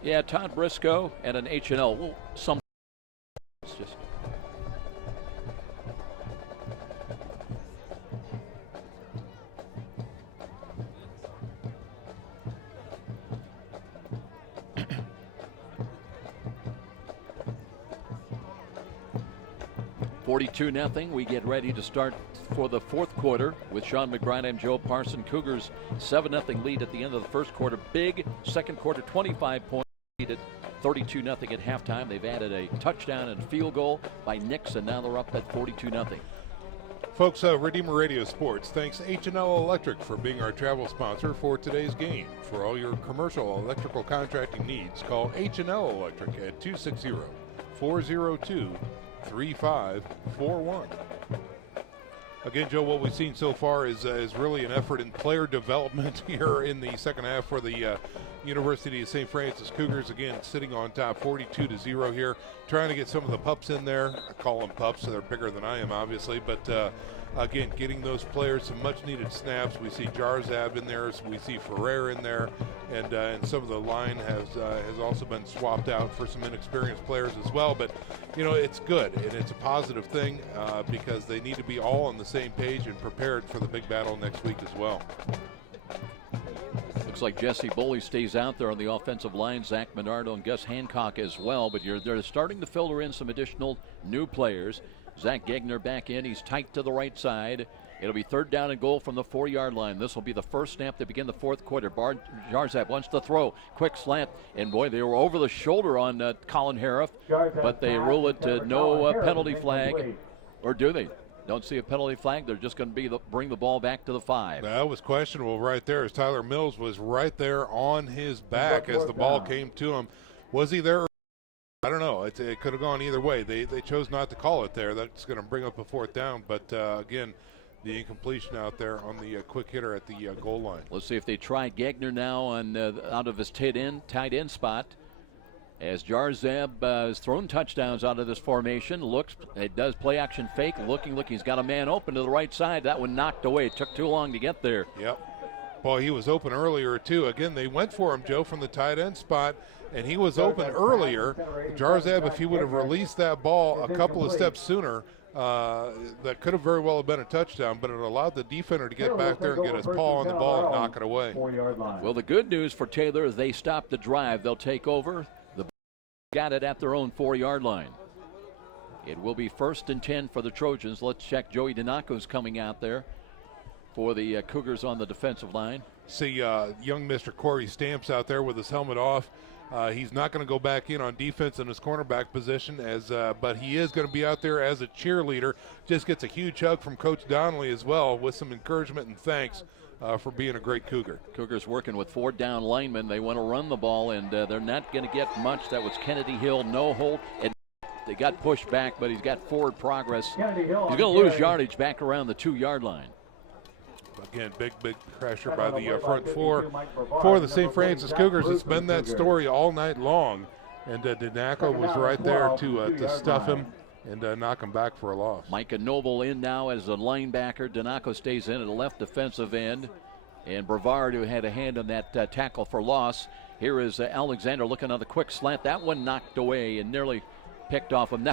Yeah, Todd Briscoe and an H&L. Well, some. It's just. $42-0. We get ready to start for the fourth quarter with Sean McBride and Joe Parson. Cougars 7-0 lead at the end of the first quarter. Big second quarter, 25-point lead at 32-0 at halftime. They've added a touchdown and field goal by Nix, and now they're up at 42-0. Folks, Redeemer Radio Sports thanks H&L Electric for being our travel sponsor for today's game. For all your commercial electrical contracting needs, call H&L Electric at 260-402-3541. Again, Joe, what we've seen so far is really an effort in player development here in the second half for the University of St. Francis Cougars. Again, sitting on top 42-0 here, trying to get some of the pups in there. I call them pups, so they're bigger than I am, obviously, but again, getting those players some much-needed snaps. We see Jarzab in there, so we see Ferrer in there, and some of the line has also been swapped out for some inexperienced players as well. But it's good, and it's a positive thing because they need to be all on the same page and prepared for the big battle next week as well. Looks like Jesse Boley stays out there on the offensive line. Zach Menardo and Gus Hancock as well. But they're starting to filter in some additional new players. Zach Gegner back in. He's tight to the right side. It'll be 3rd down and goal from the 4-yard line. This will be the first snap to begin the 4th quarter. Jarzab wants to throw. Quick slant. And boy, they were over the shoulder on Colin Harriff. But they rule it no penalty flag. Or do they? Don't see a penalty flag. They're just going to bring the ball back to the 5. That was questionable right there, as Tyler Mills was right there on his back as the ball came to him. Was he there? I don't know. It could have gone either way. They chose not to call it there. That's going to bring up a 4th down. But, again, the incompletion out there on the quick hitter at the goal line. Let's see if they try Gegner now on out of his tight end spot. As Jarzab has thrown touchdowns out of this formation. It does play action fake. Looking, he's got a man open to the right side. That one knocked away. It took too long to get there. Yep. Boy, he was open earlier, too. Again, they went for him, Joe, from the tight end spot, and he was open earlier. Jarzab, if he would have released that ball a couple of steps sooner, that could have very well been a touchdown, but it allowed the defender to get back there and get his paw on the ball and knock it away. Well, the good news for Taylor is they stopped the drive. They'll take over. Got it at their own 4-yard line. It will be 1st and 10 for the Trojans. Let's check. Joey Donaco's coming out there for the Cougars on the defensive line. See young Mr. Corey Stamps out there with his helmet off. He's not going to go back in on defense in his cornerback position, but he is going to be out there as a cheerleader. Just gets a huge hug from Coach Donnelly as well with some encouragement and thanks for being a great Cougar. Cougars working with 4 down linemen. They want to run the ball, and they're not going to get much. That was Kennedy Hill, no hold. And they got pushed back, but he's got forward progress. He's going to lose yardage back around the 2-yard line. Again, big pressure by the front four for the St. Francis Cougars. It's been that story all night long, and Donaco was right there to stuff him and knock him back for a loss. Micah Noble in now as a linebacker. Donaco stays in at the left defensive end. And Brevard, who had a hand on that tackle for loss. Here is Alexander looking on the quick slant. That one knocked away and nearly picked off him.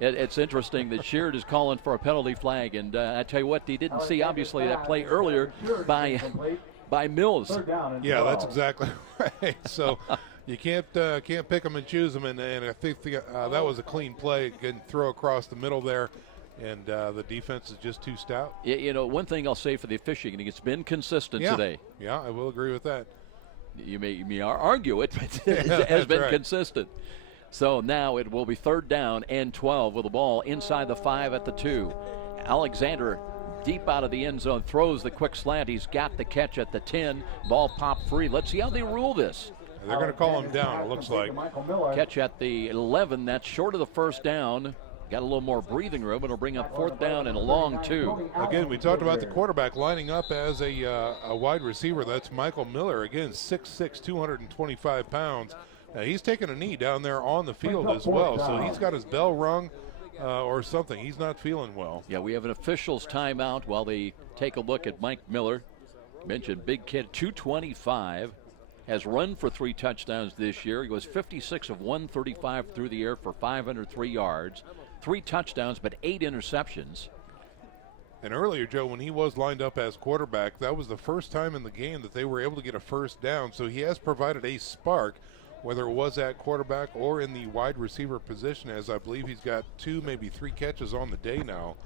It's interesting that Sheard is calling for a penalty flag. And I tell you what, he didn't see, obviously, that play earlier by Mills. Yeah, that's exactly right. So you can't pick them and choose them, and I think that was a clean play. Good throw across the middle there, and the defense is just too stout. One thing I'll say for the officiating, it's been consistent today. Yeah, I will agree with that. You may argue it, but it has been consistent. So now it will be 3rd down and 12 with the ball inside the 5 at the 2. Alexander deep out of the end zone, throws the quick slant. He's got the catch at the 10. Ball popped free. Let's see how they rule this. They're going to call him down, it looks like. Catch at the 11. That's short of the 1st down. Got a little more breathing room. It'll bring up 4th down and a long 2. Again, we talked about the quarterback lining up as a wide receiver. That's Michael Miller. Again, 6'6", 225 pounds. He's taking a knee down there on the field as well, so he's got his bell rung or something. He's not feeling well. Yeah, we have an official's timeout while they take a look at Mike Miller. Mentioned big kid, 225. Has run for 3 touchdowns this year. He was 56 of 135 through the air for 503 yards. 3 touchdowns, but 8 interceptions. And earlier, Joe, when he was lined up as quarterback, that was the first time in the game that they were able to get a 1st down. So he has provided a spark, whether it was at quarterback or in the wide receiver position, as I believe he's got 2, maybe 3 catches on the day now.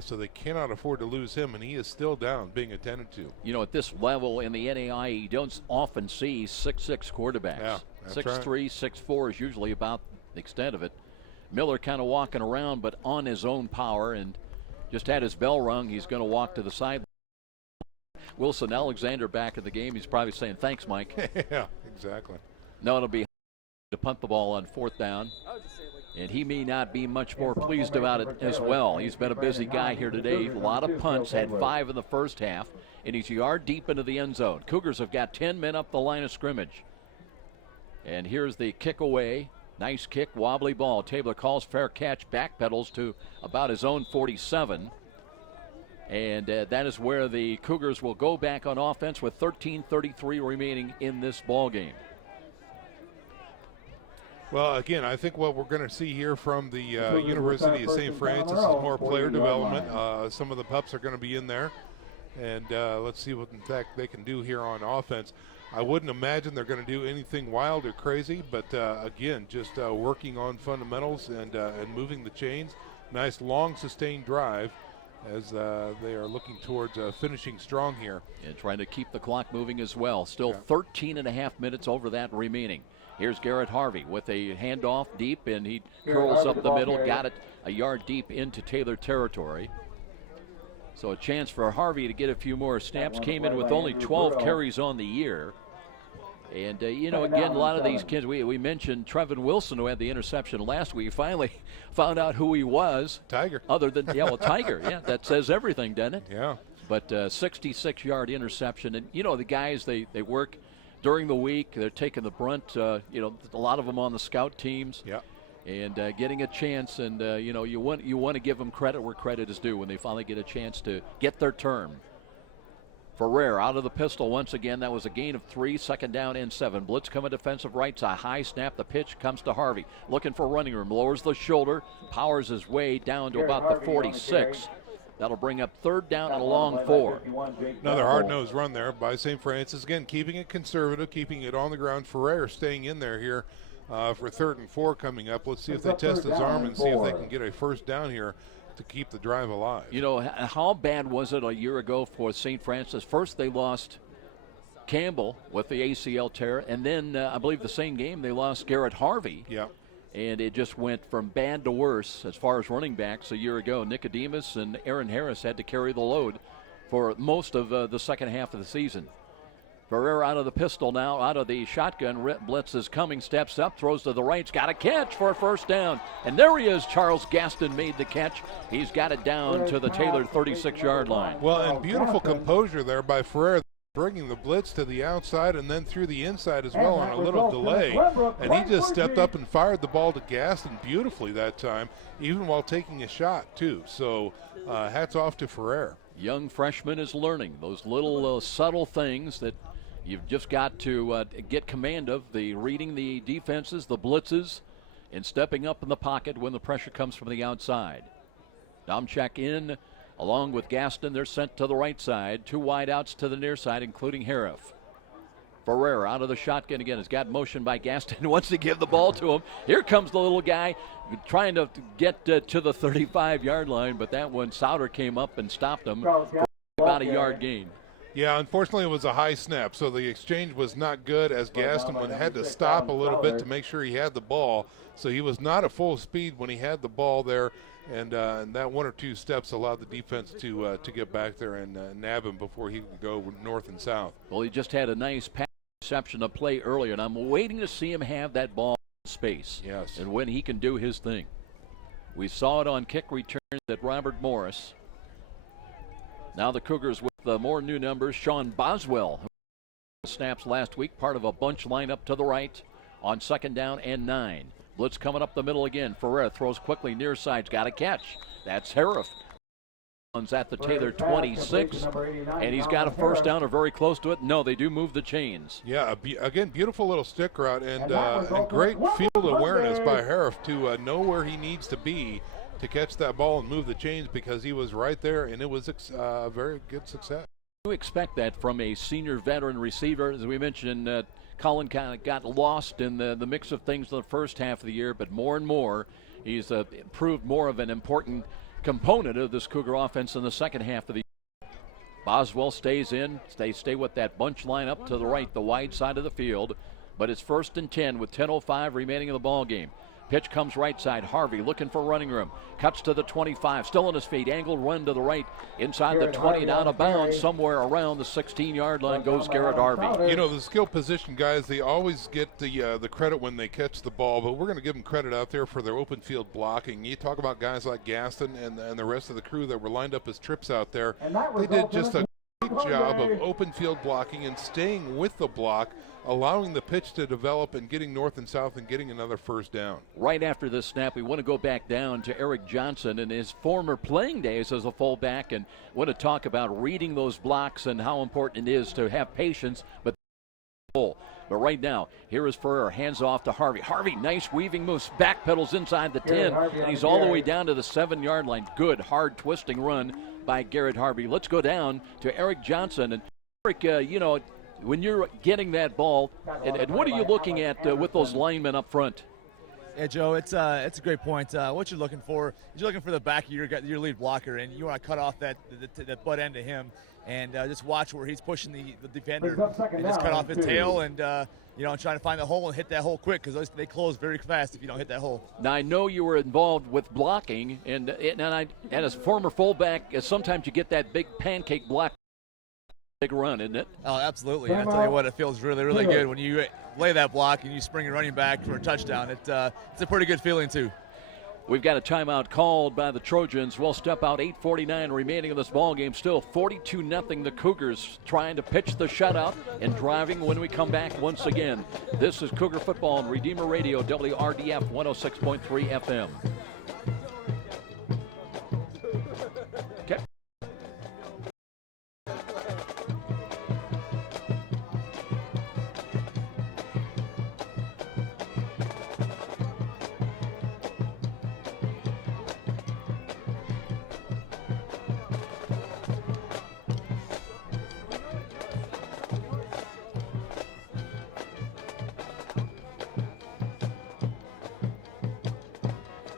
So they cannot afford to lose him, and he is still down, being attended to. At this level in the NAI, you don't often see 6'6" quarterbacks. Yeah, 6'3", 6'4" is usually about the extent of it. Miller kind of walking around, but on his own power, and just had his bell rung. He's going to walk to the side. Wilson Alexander back in the game. He's probably saying, thanks, Mike. Yeah, exactly. No, it'll be to punt the ball on 4th down. And he may not be much more pleased about it as well. He's been a busy guy here today. A lot of punts, had 5 in the first half, and he's a yard deep into the end zone. Cougars have got 10 men up the line of scrimmage. And here's the kick away. Nice kick, wobbly ball. Tabler calls fair catch, backpedals to about his own 47. And that is where the Cougars will go back on offense with 13:33 remaining in this ball game. Well, again, I think what we're going to see here from the University of St. Francis is more player development. Some of the pups are going to be in there. And let's see what, in fact, they can do here on offense. I wouldn't imagine they're going to do anything wild or crazy, but again, just working on fundamentals and moving the chains. Nice long sustained drive as they are looking towards finishing strong here. And trying to keep the clock moving as well. Still 13 and a half minutes over that remaining. Here's Garrett Harvey with a handoff deep, and he curls up the middle, got it a yard deep into Taylor territory. So a chance for Harvey to get a few more snaps. Came in with only 12 carries on the year. And, you know, again, a lot of these kids, we mentioned Trevin Wilson, who had the interception last week. Finally found out who he was. Tiger. Other than, Tiger. Yeah, that says everything, doesn't it? Yeah. But 66-yard interception. And, you know, the guys, they work during the week. They're taking the brunt, a lot of them on the scout teams. Yeah. And getting a chance, and you want to give them credit where credit is due when they finally get a chance to get their term. Ferrer out of the pistol once again. That was a gain of 3, second down and 7. Blitz coming defensive right side. High snap. The pitch comes to Harvey. Looking for running room. Lowers the shoulder. Powers his way down to about the 46. That'll bring up third down and a long 4. Another hard-nosed run there by St. Francis. Again, keeping it conservative, keeping it on the ground. Ferrer staying in there here for 3rd and 4 coming up. Let's see if they test his arm and see if they can get a first down here to keep the drive alive. You know, how bad was it a year ago for St. Francis? First they lost Campbell with the ACL tear, and then I believe the same game they lost Garrett Harvey. Yeah. And it just went from bad to worse as far as running backs a year ago. Nicodemus and Aaron Harris had to carry the load for most of the second half of the season. Ferrer out of the pistol now, out of the shotgun. Blitz is coming, steps up, throws to the right. He's got a catch for a first down. And there he is. Charles Gaston made the catch. He's got it down to the Taylor 36-yard line. Well, and beautiful composure there by Ferrer, bringing the blitz to the outside and then through the inside as well on a little delay. And he just stepped up and fired the ball to Gaston beautifully that time, even while taking a shot, too. So hats off to Ferrer. Young freshman is learning those little subtle things that you've just got to get command of, the reading the defenses, the blitzes, and stepping up in the pocket when the pressure comes from the outside. Domchak in along with Gaston. They're sent to the right side. 2 wideouts to the near side, including Harif. Ferrer out of the shotgun again. Has got motion by Gaston. Wants to give the ball to him. Here comes the little guy trying to get to the 35-yard line, but that one, Sauter came up and stopped him for about a yard gain. Yeah, unfortunately it was a high snap, so the exchange was not good as Gaston had to stop a little bit to make sure he had the ball. So he was not at full speed when he had the ball there, and that 1 or 2 steps allowed the defense to get back there and nab him before he could go north and south. Well, he just had a nice pass reception of play earlier, and I'm waiting to see him have that ball in space. Yes. And when he can do his thing. We saw it on kick returns at Robert Morris. Now the Cougars with more new numbers. Sean Boswell, who snaps last week, part of a bunch lineup to the right on 2nd down and 9. Blitz coming up the middle again. Ferrer throws quickly near side's got a catch. That's Harif. At the Taylor 26, and he's got a first down or very close to it. No, they do move the chains. Yeah, again, beautiful little stick route and great field awareness by Harif to know where he needs to be to catch that ball and move the chains, because he was right there, and it was very good success. You expect that from a senior veteran receiver. As we mentioned, Colin kind of got lost in the mix of things in the first half of the year, but more and more he's proved more of an important component of this Cougar offense in the second half of the year. Boswell stays in. Stay with that bunch line up to the right, the wide side of the field, but it's 1st and 10 with 10:05 remaining in the ball game. Pitch comes right side. Harvey looking for running room. Cuts to the 25. Still on his feet. Angled run to the right. Inside the 20. Down of bounds. Somewhere around the 16-yard line goes Garrett Harvey. You know, the skill position guys, they always get the credit when they catch the ball, but we're going to give them credit out there for their open field blocking. You talk about guys like Gaston and the rest of the crew that were lined up as trips out there. They did just a great job of open field blocking and staying with the block, allowing the pitch to develop and getting north and south and getting another first down. Right after this snap, we want to go back down to Eric Johnson and his former playing days as a fullback, and want to talk about reading those blocks and how important it is to have patience. But right now, here is Ferrer, hands off to Harvey. Harvey, nice weaving moves, backpedals inside the 10, and he's all the way down to the 7-yard line. Good, hard, twisting run by Garrett Harvey. Let's go down to Eric Johnson. And Eric, when you're getting that ball, and what are you looking at with those linemen up front? Yeah, Joe, it's a great point. What you're looking for is you're looking for the back of your lead blocker, and you want to cut off that butt end to him, and just watch where he's pushing the defender, and just cut off his tail, and trying to find the hole and hit that hole quick, because they close very fast if you don't hit that hole. Now, I know you were involved with blocking, and as a former fullback, sometimes you get that big pancake block. Big run, isn't it? Oh, absolutely. And I tell you what, it feels really, really good when you lay that block and you spring your running back for a touchdown. It's a pretty good feeling, too. We've got a timeout called by the Trojans. We'll step out, 8:49 remaining in this ball game. Still 42-0. The Cougars trying to pitch the shutout and driving when we come back once again. This is Cougar Football on Redeemer Radio, WRDF 106.3 FM. Okay.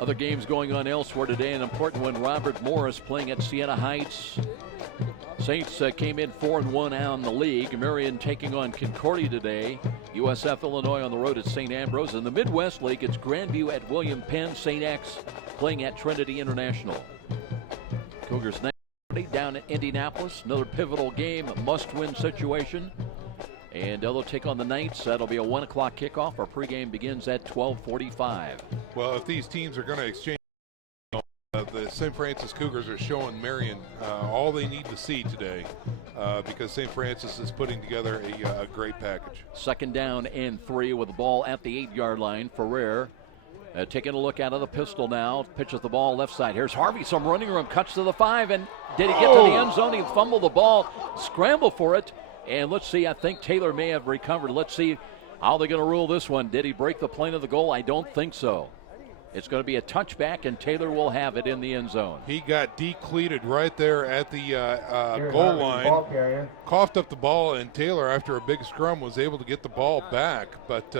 Other games going on elsewhere today. An important one, Robert Morris playing at Siena Heights. Saints came in 4-1 on the league. Marion taking on Concordia today. USF Illinois on the road at St. Ambrose. In the Midwest League, it's Grandview at William Penn. St. X playing at Trinity International. Cougars next down at Indianapolis. Another pivotal game, a must-win situation. And they'll take on the Knights. That'll be a 1 o'clock kickoff. Our pregame begins at 12:45. Well, if these teams are going to exchange, the St. Francis Cougars are showing Marion all they need to see today because St. Francis is putting together a great package. 2nd down and 3 with the ball at the 8-yard line. Ferrer taking a look out of the pistol now. Pitches the ball left side. Here's Harvey, some running room, cuts to the 5, and did he get to the end zone? He fumbled the ball, scramble for it. And let's see, I think Taylor may have recovered. Let's see how they're going to rule this one. Did he break the plane of the goal? I don't think so. It's going to be a touchback, and Taylor will have it in the end zone. He got decleated right there at the goal line, coughed up the ball, and Taylor, after a big scrum, was able to get the ball back. But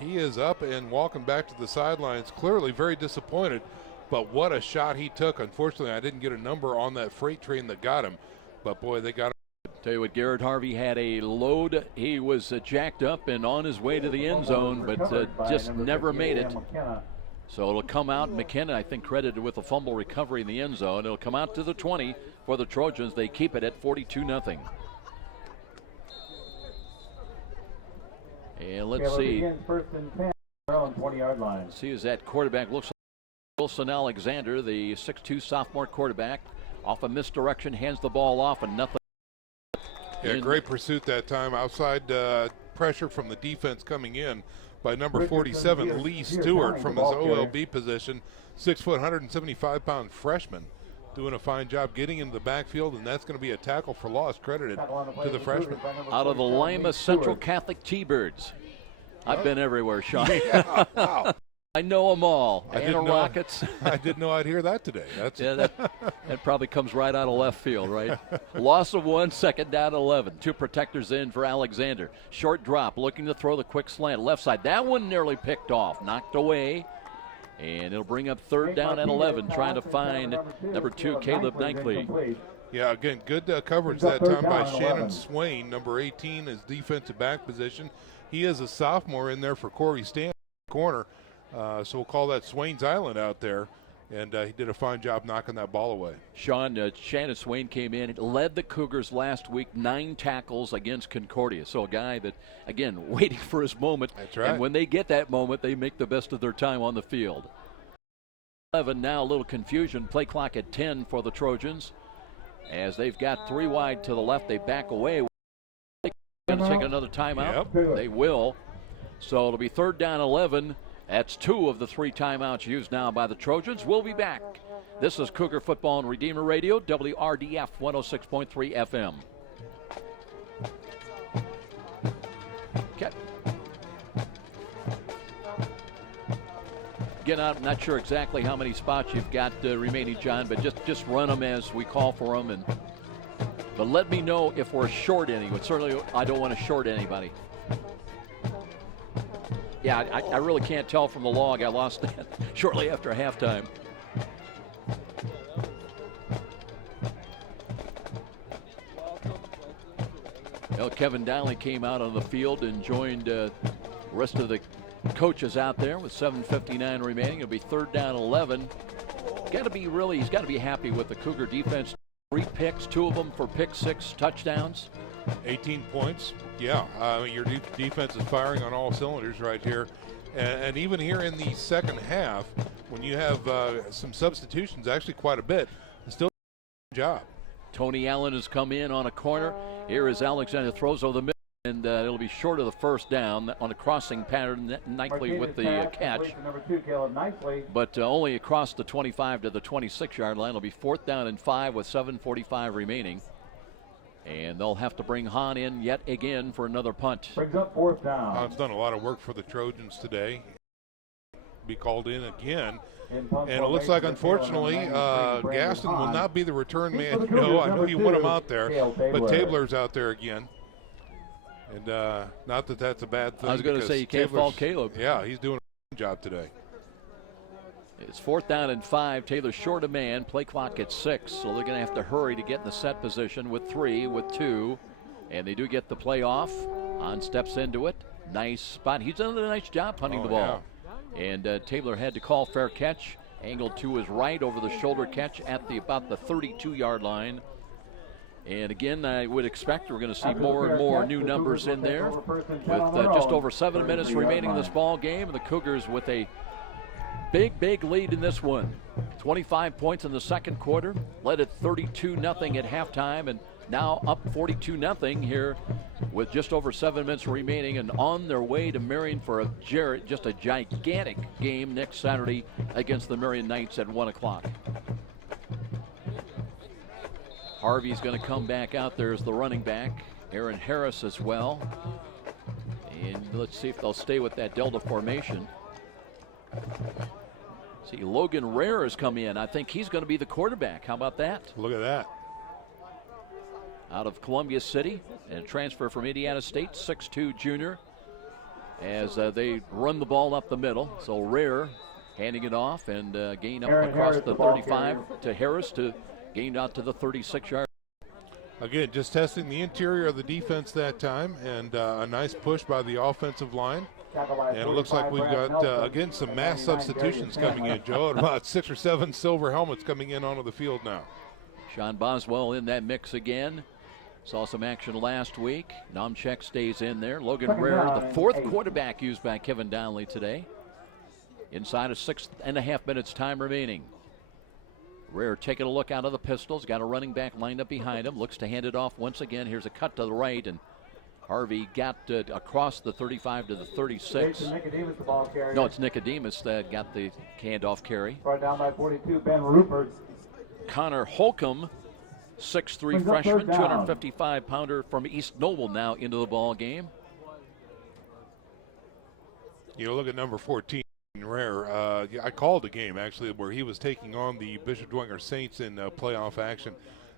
he is up and walking back to the sidelines, clearly very disappointed. But what a shot he took. Unfortunately, I didn't get a number on that freight train that got him. But, boy, they got him. Tell you what, Garrett Harvey had a load. He was jacked up and on his way to the end zone, but just never made it. So it'll come out. McKenna, I think, credited with a fumble recovery in the end zone. It'll come out to the 20 for the Trojans. They keep it at 42-0. And let's see. First and 10 around 20-yard line. See as that quarterback looks like Wilson Alexander, the 6'2 sophomore quarterback, off a misdirection, hands the ball off, and nothing. Yeah, great pursuit that time. Outside pressure from the defense coming in by number 47, Lee Stewart, from his OLB position. 6 foot, 175-pound freshman, doing a fine job getting into the backfield, and that's going to be a tackle for loss credited to the freshman. Out of the Lima Central Catholic T-Birds. I've been everywhere, Sean. Yeah, wow. I know them all. Anna Rockets. I didn't know I'd hear that today. That probably comes right out of left field, right? Loss of 1, 2nd down 11. 2 protectors in for Alexander. Short drop, looking to throw the quick slant left side. That one nearly picked off, knocked away. And it'll bring up 3rd down and 11, trying to find number 2, Caleb Knightley. Yeah, again, good coverage that time by Shannon Swain, number 18, his defensive back position. He is a sophomore in there for Corey Stan, corner. So we'll call that Swain's Island out there, and he did a fine job knocking that ball away. Sean, Shannon Swain came in, led the Cougars last week, 9 tackles against Concordia. So a guy that, again, waiting for his moment. That's right. And when they get that moment, they make the best of their time on the field. 11 now, a little confusion. Play clock at 10 for the Trojans. As they've got 3 wide to the left, they back away. They're going to take another timeout. Yep. They will. So it'll be 3rd down 11. That's 2 of the 3 timeouts used now by the Trojans. We'll be back. This is Cougar Football and Redeemer Radio, WRDF 106.3 FM. Okay. Again, I'm not sure exactly how many spots you've got remaining, John, but just run them as we call for them. But let me know if we're short any. But certainly, I don't want to short anybody. Yeah, I really can't tell from the log. I lost that shortly after halftime. Well, Kevin Donnelly came out on the field and joined the rest of the coaches out there with 7:59 remaining. It'll be 3rd down 11. He's got to be happy with the Cougar defense. 3 picks, 2 of them for pick 6 touchdowns. 18 points. Yeah, your defense is firing on all cylinders right here. And even here in the second half, when you have some substitutions, actually quite a bit, it's still a job. Tony Allen has come in on a corner. Here is Alexander, throws over the middle, and it'll be short of the 1st down on a crossing pattern, Knightley with the catch. But only across the 25 to the 26-yard line. It'll be 4th down and 5 with 7:45 remaining. And they'll have to bring Hahn in yet again for another punt. Brings up 4th down. Hahn's done a lot of work for the Trojans today. Be called in again. And it looks like, unfortunately, Gaston will not be the return man. No, I know you want him out there, but Tabler's out there again. And not that that's a bad thing. I was going to say, you can't fault Caleb. Yeah, he's doing a good job today. It's 4th down and 5. Taylor short a man. Play clock at 6, so they're going to have to hurry to get in the set position with 3, with 2. And they do get the play off. Hahn steps into it. Nice spot. He's done a nice job punting the ball. Yeah. And Taylor had to call fair catch. Angled to his right over the shoulder catch at about the 32-yard line. And again, I would expect we're going to see more and more new numbers in there. With just over 7 minutes remaining in this ball game, the Cougars with a big lead in this one. 25 points in the second quarter, led at 32-0 at halftime, and now up 42-0 here with just over 7 minutes remaining, and on their way to Marion for just a gigantic game next Saturday against the Marion Knights at 1 o'clock. Harvey's going to come back out there as the running back. Aaron Harris as well. And let's see if they'll stay with that Delta formation. See, Logan Rare has come in. I think he's going to be the quarterback. How about that? Look at that. Out of Columbia City, and a transfer from Indiana State, 6'2" junior, as they run the ball up the middle. So Rare handing it off and gain up across the 35 to Harris to gain out to the 36-yard. Again, just testing the interior of the defense that time, and a nice push by the offensive line. And it looks like we've got, again, some mass substitutions coming in, Joe. About 6 or 7 silver helmets coming in onto the field now. Sean Boswell in that mix again. Saw some action last week. Nomchek stays in there. Logan Rare, the 4th quarterback used by Kevin Donnelly today. Inside of 6.5 minutes time remaining. Rare taking a look out of the pistols. Got a running back lined up behind him. Looks to hand it off once again. Here's a cut to the right, and Harvey got across the 35 to the 36. No, it's Nicodemus that got the handoff carry. Brought down by 42, Ben Rupert. Connor Holcomb, 6'3" freshman, 255-pounder from East Noble now into the ball game. You look at number 14, Rare. I called a game, actually, where he was taking on the Bishop Dwenger Saints in playoff action.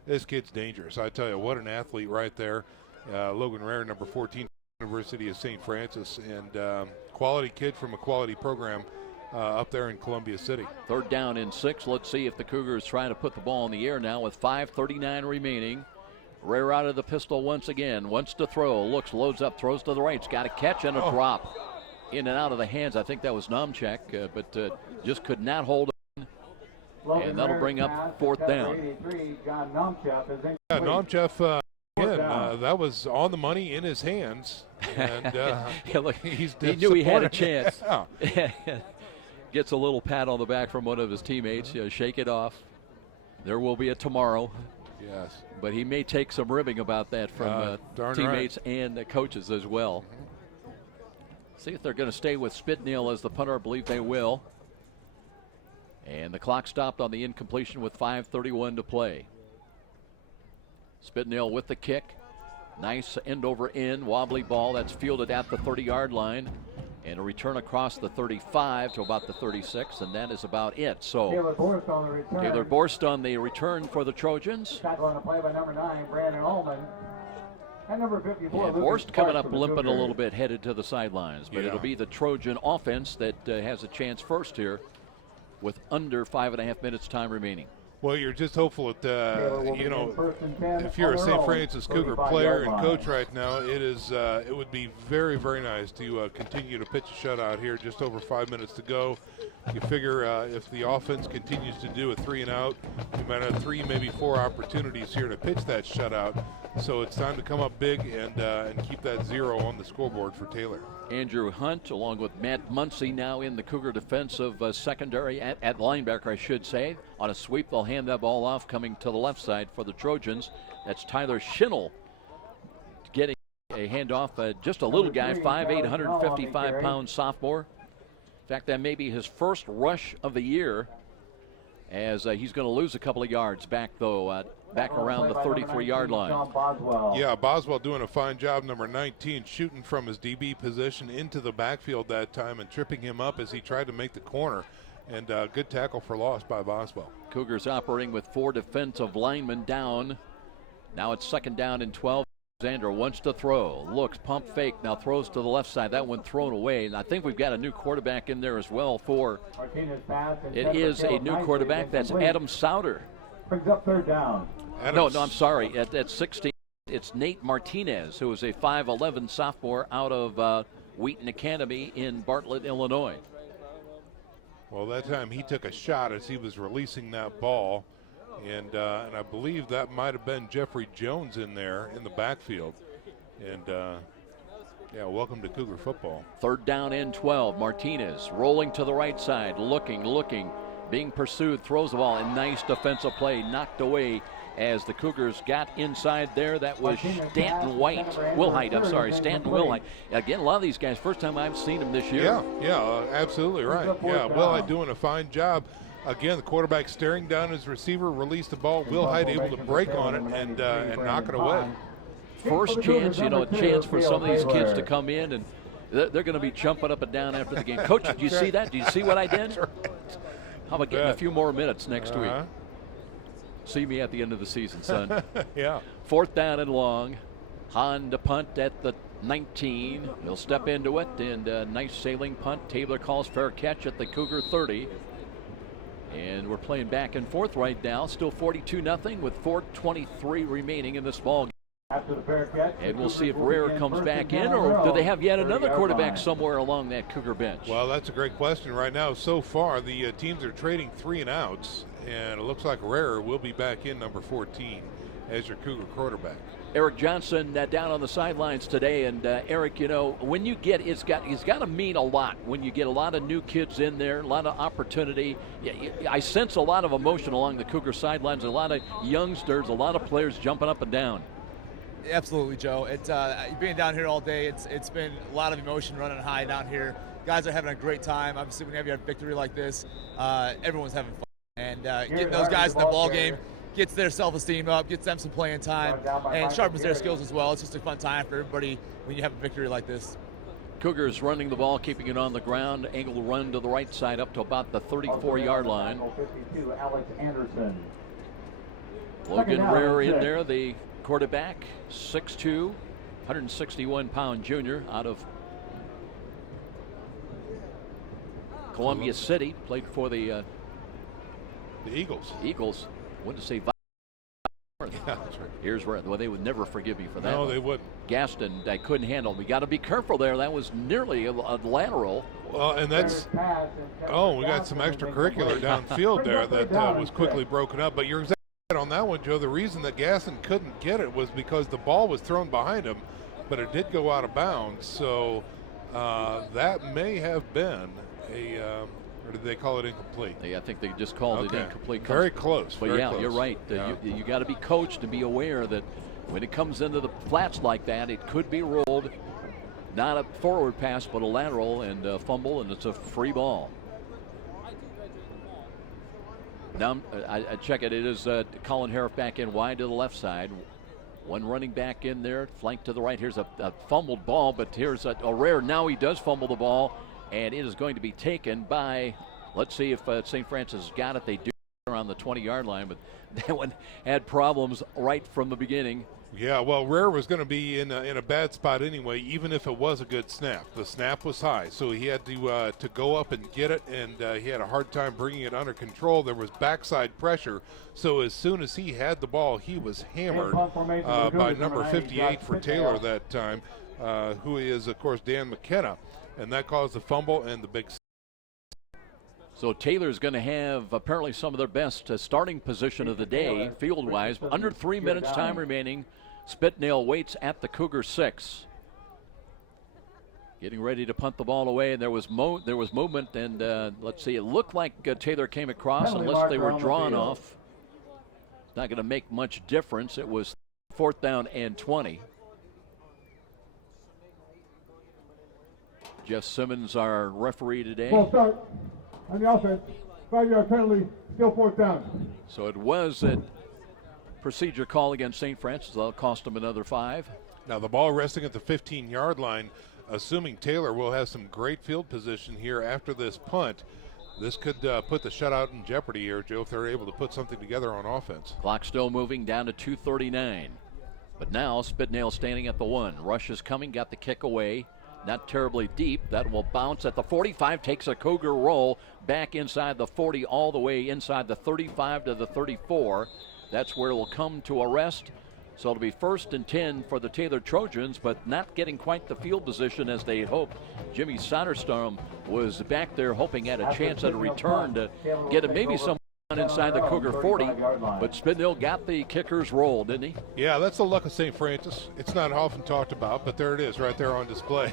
This kid's dangerous. I tell you, what an athlete right there. Logan Rare, number 14, University of St. Francis, and quality kid from a quality program up there in Columbia City. 3rd down and 6. Let's see if the Cougars try to put the ball in the air now with 5:39 remaining. Rare out of the pistol once again. Wants to throw. Looks, loads up, throws to the right. It's got a catch and a drop. In and out of the hands. I think that was Nomchek, but just could not hold on. And that'll bring up 4th down. Yeah, Nomchek, again, that was on the money in his hands. And yeah, look, he knew he had a chance. Yeah. Gets a little pat on the back from one of his teammates. Shake it off. There will be a tomorrow. Yes. But he may take some ribbing about that from teammates and coaches as well. See if they're going to stay with Spitnell as the punter. I believe they will. And the clock stopped on the incompletion with 5:31 to play. Spitnell with the kick. Nice end over end, wobbly ball that's fielded at the 30-yard line. And a return across the 35 to about the 36, and that is about it. So Taylor Borst on the return. Taylor Borst on the return for the Trojans. Tackle on the play by number 9, Brandon Ullman. And number 54, And Lucas Borst coming Clark up for the limping a Cougars. little bit, headed to the sidelines. But it'll be the Trojan offense that has a chance first here with under 5.5 minutes time remaining. Well, you're just hopeful that, you know, if you're a St. Francis Cougar player and coach right now, it would be very, very nice to continue to pitch a shutout here. Just over 5 minutes to go. You figure if the offense continues to do a 3-and-out, you might have 3, maybe 4 opportunities here to pitch that shutout. So it's time to come up big and keep that 0 on the scoreboard for Taylor. Andrew Hunt, along with Matt Muncy, now in the Cougar defensive secondary at linebacker, I should say. On a sweep, they'll hand that ball off, coming to the left side for the Trojans. That's Tyler Schinel getting a handoff. Just a little guy, 5'8", 155-pound sophomore. In fact, that may be his first rush of the year, as he's going to lose a couple of yards back, though, back around the 33-yard line. Yeah, Boswell doing a fine job, number 19, shooting from his DB position into the backfield that time and tripping him up as he tried to make the corner. And good tackle for loss by Boswell. Cougars operating with 4 defensive linemen down. Now it's 2nd down and 12. Alexander wants to throw, looks, pump fake, now throws to the left side. That one thrown away, and I think we've got a new quarterback in there as well for, it is a new quarterback. That's Adam Souter. Brings up 3rd down. No, I'm sorry. At 16, it's Nate Martinez, who is a 5'11 sophomore out of Wheaton Academy in Bartlett, Illinois. Well, that time he took a shot as he was releasing that ball, and I believe that might have been Jeffrey Jones in there in the backfield. And yeah, welcome to Cougar football. 3rd down and 12. Martinez rolling to the right side, looking, being pursued, throws the ball, and nice defensive play, knocked away as the Cougars got inside there. That was Stanton Wilhite. Again, a lot of these guys, first time I've seen them this year. Yeah, absolutely right. Yeah, Wilhite doing a fine job. Again, the quarterback staring down his receiver, released the ball. Wilhite able to break on it and knock it away. First chance, a chance for some of these kids to come in, and they're going to be jumping up and down after the game. Coach, did you see that? Did you see what I did? How about getting a few more minutes next week? See me at the end of the season, son. Yeah. 4th down and long. Hahn to punt at the 19. He'll step into it, and a nice sailing punt. Taylor calls fair catch at the Cougar 30. And we're playing back and forth right now. Still 42-0 with 4:23 remaining in this ball game. After the fair catch, and we'll see if Rare comes back in, or do they have yet another quarterback somewhere along that Cougar bench? Well, that's a great question right now. So far, the teams are trading 3-and-outs, and it looks like Rare will be back in number 14 as your Cougar quarterback. Eric Johnson down on the sidelines today, and Eric, when you get, it's got to mean a lot when you get a lot of new kids in there, a lot of opportunity. I sense a lot of emotion along the Cougar sidelines, a lot of youngsters, a lot of players jumping up and down. Absolutely, Joe. It's being down here all day. It's been a lot of emotion running high down here. Guys are having a great time. Obviously, whenever you have a victory like this, everyone's having fun. And getting those guys in the ball game gets their self-esteem up, gets them some playing time, and sharpens their skills as well. It's just a fun time for everybody when you have a victory like this. Cougars running the ball, keeping it on the ground. Angle run to the right side up to about the 34-yard line. 52, Alex Anderson. Logan Rare in there, the quarterback, 6'2", 161-pound junior out of Columbia City. Played for the Eagles. Wanted to say Yeah, that's right. Here's where, well, they would never forgive me for that. No, they wouldn't. Gaston, I couldn't handle. We got to be careful there. That was nearly a lateral. Well, and that's, we got some extracurricular downfield there that was quickly broken up. But you're exactly right on that one, Joe. The reason that Gaston couldn't get it was because the ball was thrown behind him, but it did go out of bounds. So that may have been a Or did they call it incomplete? I think they just called it incomplete. Very close. But very yeah, close. you're right. You got to be coached to be aware that when it comes into the flats like that, it could be rolled. Not a forward pass, but a lateral and a fumble, and it's a free ball. Now I check it. It is Colin Harriff back in wide to the left side. One running back in there, flank to the right. Here's a fumbled ball, but here's a rare. Now he does fumble the ball, and it is going to be taken by, let's see if St. Francis got it. They do around the 20-yard line, but that one had problems right from the beginning. Yeah, well, Rare was going to be in a bad spot anyway, even if it was a good snap. The snap was high, so he had to go up and get it, and he had a hard time bringing it under control. There was backside pressure, so as soon as he had the ball, he was hammered by number 58 for Taylor that time, who is, of course, Dan McKenna, and that caused the fumble and the big. So Taylor's going to have apparently some of their best starting position of the day, field-wise. Under 3 minutes time remaining. Spitnail waits at the Cougar 6. Getting ready to punt the ball away, and there was movement, and let's see, it looked like Taylor came across unless they were drawn off. Not going to make much difference. It was 4th down and 20. Jeff Simmons, our referee today. Ball start on the offense. 5-yard penalty, still 4th down. So it was a procedure call against St. Francis. That'll cost them another 5. Now the ball resting at the 15-yard line, assuming Taylor will have some great field position here after this punt. This could put the shutout in jeopardy here, Joe, if they're able to put something together on offense. Clock still moving down to 2:39. But now Spitnail standing at the 1. Rush is coming, got the kick away. Not terribly deep. That will bounce at the 45, takes a Cougar roll back inside the 40, all the way inside the 35 to the 34. That's where it will come to a rest. So it'll be 1st and 10 for the Taylor Trojans, but not getting quite the field position as they hoped. Jimmy Soderstrom was back there hoping at a chance at a return to get it maybe some inside the Cougar 40, but Spitnail got the kicker's roll, didn't he? Yeah, that's the luck of St. Francis. It's not often talked about, but there it is right there on display.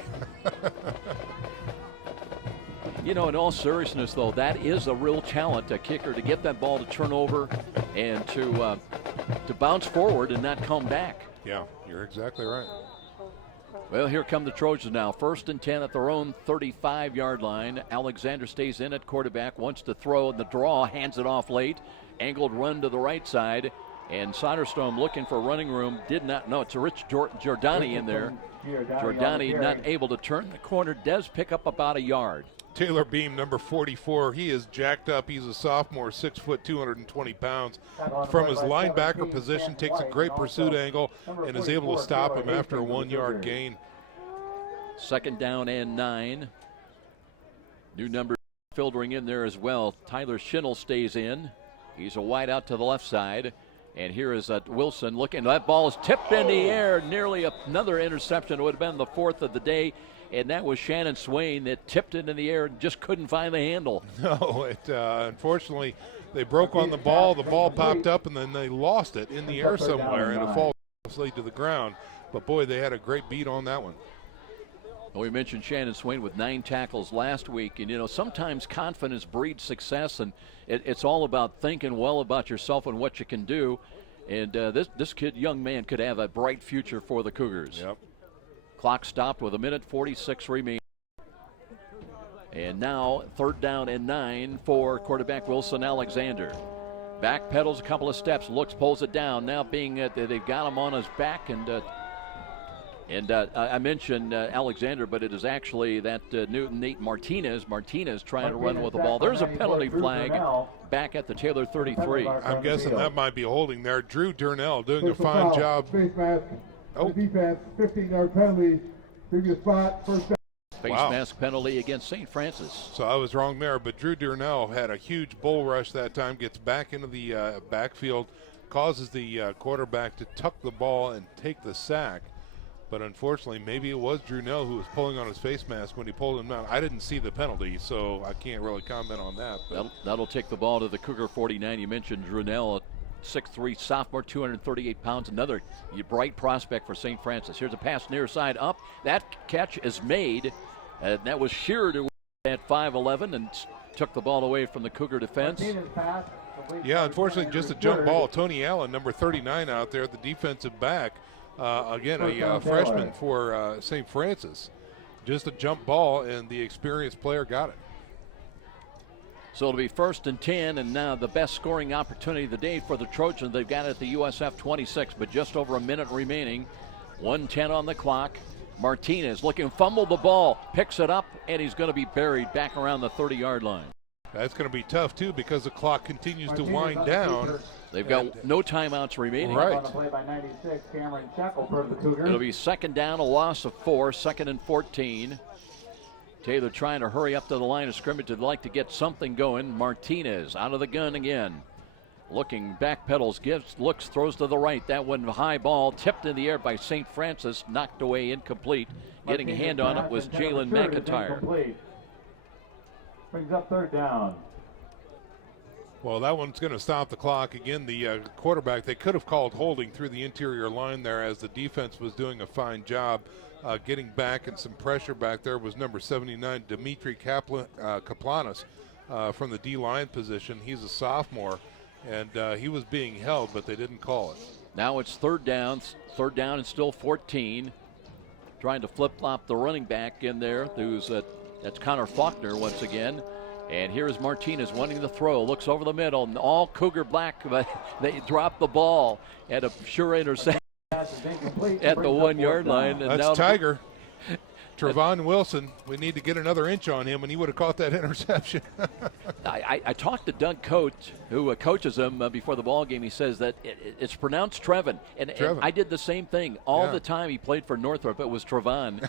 You know, in all seriousness, though, that is a real talent, a kicker, to get that ball to turn over and to bounce forward and not come back. Yeah, you're exactly right. Well, here come the Trojans now. 1st and 10 at their own 35-yard line. Alexander stays in at quarterback, wants to throw in the draw, hands it off late. Angled run to the right side. And Soderstrom looking for running room. Did not know. It's a Rich Giordani in there. Giordani not able to turn the corner. Does pick up about a yard. Taylor Beam, number 44, he is jacked up. He's a sophomore, 6 foot, 220 pounds. From his linebacker position, takes a great pursuit angle and is able to stop him after a 1-yard gain. 2nd down and 9. New number filtering in there as well. Tyler Schinnell stays in. He's a wide out to the left side. And here is Wilson looking. That ball is tipped in the air. Nearly another interception. It would have been the 4th of the day. And that was Shannon Swain that tipped it in the air and just couldn't find the handle. No, unfortunately, they broke on the ball. The ball popped up, and then they lost it in the air somewhere, and it falls to the ground. But, boy, they had a great beat on that one. Well, we mentioned Shannon Swain with 9 tackles last week. And, you know, sometimes confidence breeds success, and it's all about thinking well about yourself and what you can do. And this young man could have a bright future for the Cougars. Yep. Clock stopped with 1:46 remaining. And now 3rd down and 9 for quarterback Wilson Alexander. Back pedals a couple of steps, pulls it down. Now they've got him on his back, and I mentioned Alexander, but it is actually that Nate Martinez. Martinez trying to run with the ball. There's a penalty flag back at the Taylor 33. I'm guessing that might be a holding there. Drew Durnell doing a fine job. Face mask. Defense, 15-yard penalty. Previous spot, 1st down. Face mask penalty against St. Francis. So I was wrong there, but Drew Durnell had a huge bull rush that time, gets back into the backfield, causes the quarterback to tuck the ball and take the sack. But unfortunately, maybe it was Durnell who was pulling on his face mask when he pulled him down. I didn't see the penalty, so I can't really comment on that. That'll take the ball to the Cougar 49. You mentioned Durnell, 6'3", sophomore, 238 pounds, another bright prospect for St. Francis. Here's a pass near side up. That catch is made. That was Shearer at 5'11", and took the ball away from the Cougar defense. Yeah, unfortunately, just a jump ball. Tony Allen, number 39 out there, the defensive back. Again, a freshman for St. Francis. Just a jump ball, and the experienced player got it. So it'll be 1st and 10, and now the best scoring opportunity of the day for the Trojans. They've got it at the USF 26, but just over a minute remaining. 1:10 on the clock. Martinez looking, fumble the ball, picks it up, and he's going to be buried back around the 30-yard line. That's going to be tough, too, because the clock continues to wind down. They've got no timeouts remaining. Right. It'll be 2nd down, a loss of 4, 2nd and 14. Taylor trying to hurry up to the line of scrimmage. They'd like to get something going. Martinez out of the gun again. Looking, backpedals, looks, throws to the right. That one high ball, tipped in the air by St. Francis, knocked away, incomplete. Getting a hand on it was Jalen McIntyre. Brings up 3rd down. Well, that one's going to stop the clock. Again, the quarterback, they could have called holding through the interior line there as the defense was doing a fine job getting back, and some pressure back there was number 79, Dimitri Kaplanis from the D-line position. He's a sophomore, and he was being held, but they didn't call it. Now it's 3rd down. 3rd down and still 14. Trying to flip-flop the running back in there. That's Connor Faulkner once again. And here's Martinez wanting to throw. Looks over the middle. And all Cougar black, but they drop the ball at a sure interception at the 1-yard line. And that's Tiger. Trevon Wilson, we need to get another inch on him, and he would have caught that interception. I talked to Doug Coates, who coaches him before the ball game. He says that it's pronounced Trevon. And I did the same thing. All the time he played for Northrop, it was Trevon.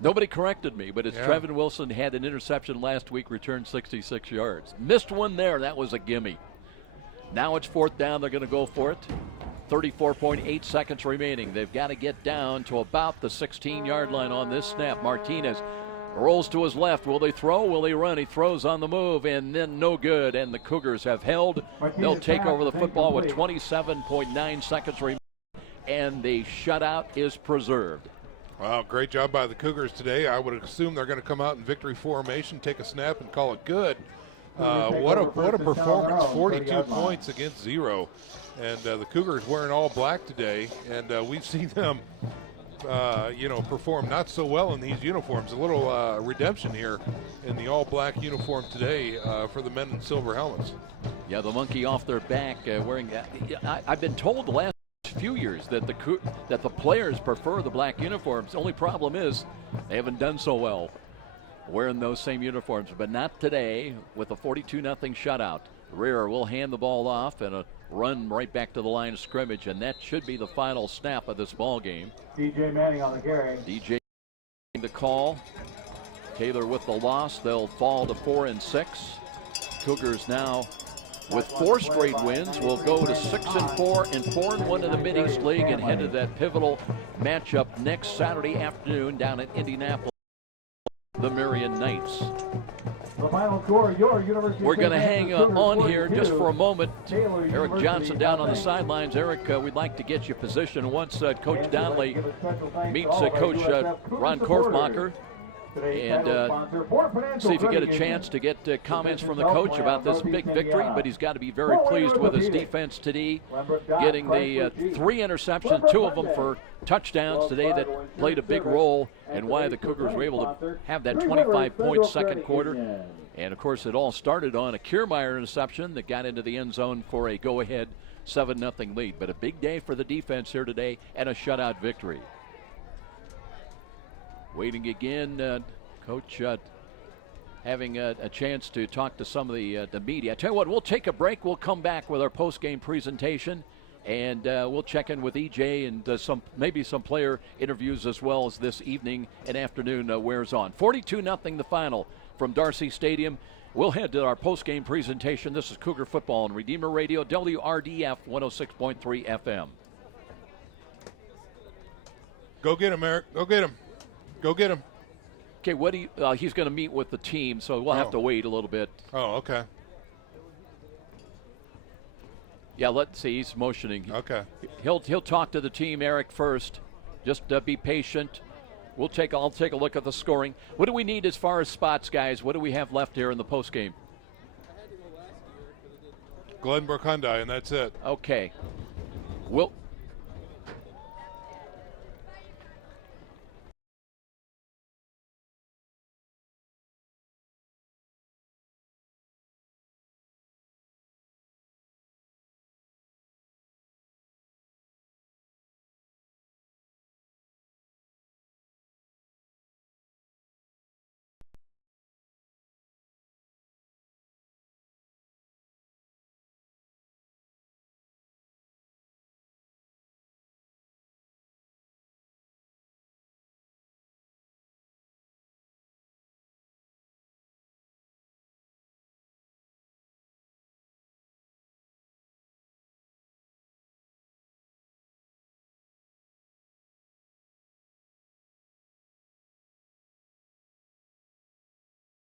Nobody corrected me, but it's Trevon Wilson. Had an interception last week, returned 66 yards. Missed one there. That was a gimme. Now it's 4th down. They're going to go for it. 34.8 seconds remaining. They've got to get down to about the 16-yard line on this snap. Martinez rolls to his left. Will they throw? Will they run? He throws on the move, and then no good. And the Cougars have held. They'll take over the football with 27.9 seconds remaining, and the shutout is preserved. Wow, great job by the Cougars today. I would assume they're going to come out in victory formation, take a snap, and call it good. What a performance, 42 points against 0. And the Cougars wearing all black today, and we've seen them, perform not so well in these uniforms. A little redemption here in the all black uniform today for the men in silver helmets. Yeah, the monkey off their back wearing that. I've been told the last few years that the players prefer the black uniforms. The only problem is they haven't done so well wearing those same uniforms, but not today with a 42-0 shutout. Rear will hand the ball off and a run right back to the line of scrimmage, and that should be the final snap of this ball game. DJ Manning on the carry. DJ the call. Taylor with the loss. They'll fall to 4 and 6. Cougars now with 4 straight wins will go to 6 and 4 and 4 and 1 in the Mid-East League and head to that pivotal matchup next Saturday afternoon down in Indianapolis. The Marion Knights. The final score, your University. We're going to hang on here just for a moment. Eric Johnson down on the sidelines. Eric, we'd like to get you positioned once Coach Donnelly meets Coach Ron Korfmacher. And see if you get a chance to get comments from the coach about this big victory. But he's got to be very pleased with his defense today, getting the 3 interceptions, 2 of them for touchdowns today that played a big role in why the Cougars were able to have that 25-point second quarter. And, of course, it all started on a Kiermaier interception that got into the end zone for a go-ahead 7-0 lead. But a big day for the defense here today and a shutout victory. Waiting again, Coach having a chance to talk to some of the media. I tell you what, we'll take a break. We'll come back with our post-game presentation, and we'll check in with EJ and maybe some player interviews as well as this evening and afternoon wears on. 42-0 the final from Darcy Stadium. We'll head to our post-game presentation. This is Cougar Football on Redeemer Radio, WRDF 106.3 FM. Go get him, Eric. Go get him. Go get him. Okay, he's going to meet with the team, so we'll have to wait a little bit. Oh, okay. Yeah, let's see. He's motioning. Okay. He'll talk to the team, Eric, first. Just be patient. I'll take a look at the scoring. What do we need as far as spots, guys? What do we have left here in the post game? Glenbrook Hyundai, and that's it. Okay. We'll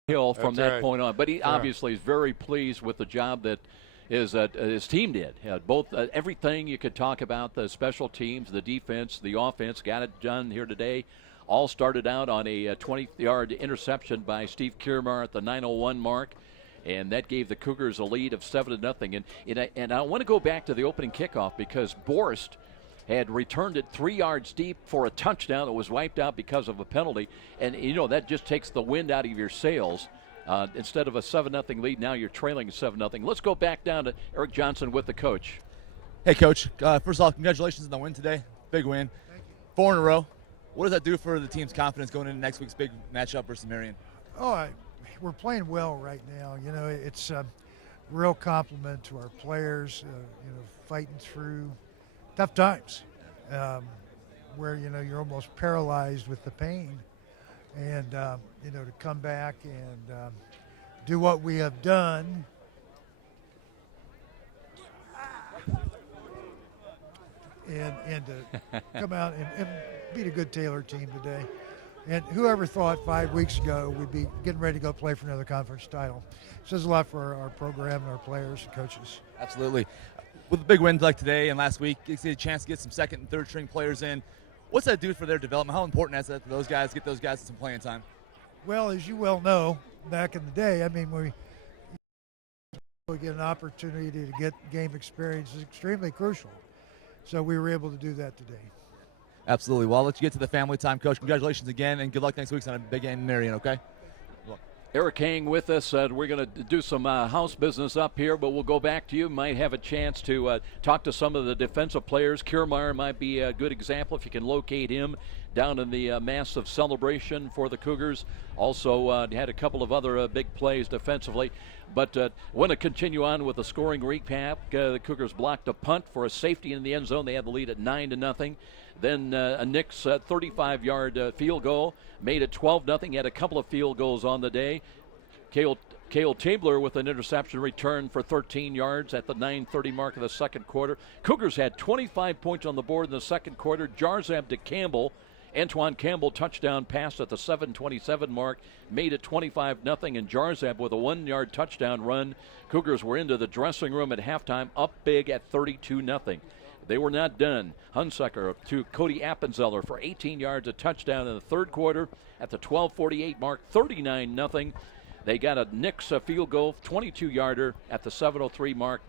Hill from That's that right. point on. But he obviously is very pleased with the job that his team did. Both everything you could talk about, the special teams, the defense, the offense, got it done here today. All started out on a 20-yard interception by Steve Kiermaier at the 9:01 mark, and that gave the Cougars a lead of 7-0. And I want to go back to the opening kickoff because Borst had returned it 3 yards deep for a touchdown that was wiped out because of a penalty. And, that just takes the wind out of your sails. Instead of a 7-0 lead, now you're trailing 7-0. Let's go back down to Eric Johnson with the coach. Hey, Coach. First off, congratulations on the win today. Big win. 4 in a row. What does that do for the team's confidence going into next week's big matchup versus Marion? We're playing well right now. It's a real compliment to our players, fighting through tough times where, you're almost paralyzed with the pain. And, to come back and do what we have done. And to come out and beat a good Taylor team today. And whoever thought 5 weeks ago we'd be getting ready to go play for another conference title. It says a lot for our program and our players and coaches. Absolutely. With a big win like today and last week, you get a chance to get some second and third string players in. What's that do for their development? How important is that for those guys, get those guys some playing time? Well, as you well know, back in the day, we get an opportunity to get game experience is extremely crucial. So we were able to do that today. Absolutely. Well, I'll let you get to the family time, Coach. Congratulations again, and good luck next week on a big game in Marion, okay? Eric Hang with us. We're going to do some house business up here, but we'll go back to you. Might have a chance to talk to some of the defensive players. Kiermaier might be a good example if you can locate him down in the massive celebration for the Cougars. Also had a couple of other big plays defensively. But want to continue on with the scoring recap. The Cougars blocked a punt for a safety in the end zone. They had the lead at 9-0. Then a Knicks 35-yard field goal made it 12-0. He had a couple of field goals on the day. Cale Tabler with an interception return for 13 yards at the 9:30 mark of the second quarter. Cougars had 25 points on the board in the second quarter. Jarzab to Campbell. Antoine Campbell touchdown pass at the 7:27 mark made it 25-0, and Jarzab with a 1-yard touchdown run. Cougars were into the dressing room at halftime, up big at 32-0. They were not done. Hunsucker to Cody Appenzeller for 18 yards, a touchdown in the third quarter at the 12:48 mark, 39-0. They got a Knicks field goal, 22-yarder at the 7:03 mark.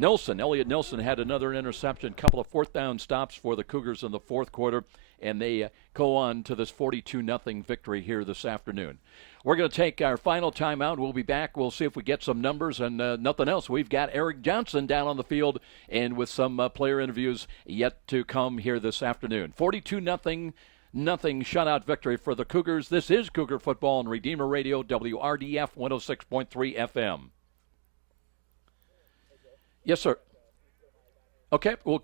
Elliot Nilsson had another interception, couple of fourth down stops for the Cougars in the fourth quarter, and they go on to this 42-0 victory here this afternoon. We're going to take our final timeout. We'll be back. We'll see if we get some numbers and nothing else. We've got Eric Johnson down on the field and with some player interviews yet to come here this afternoon. 42-0 shutout victory for the Cougars. This is Cougar Football on Redeemer Radio, WRDF 106.3 FM. Yes, sir. Okay, we'll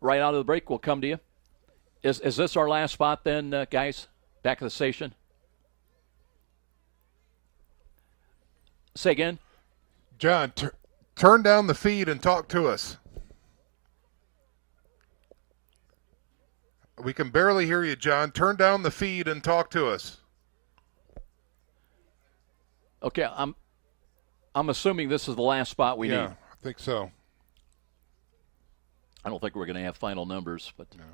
right out of the break, we'll come to you. Is this our last spot then, guys? Back at the station? Say again? John, turn down the feed and talk to us. We can barely hear you, John. Turn down the feed and talk to us. Okay, I'm assuming this is the last spot we need. Yeah, I think so. I don't think we're going to have final numbers, but no.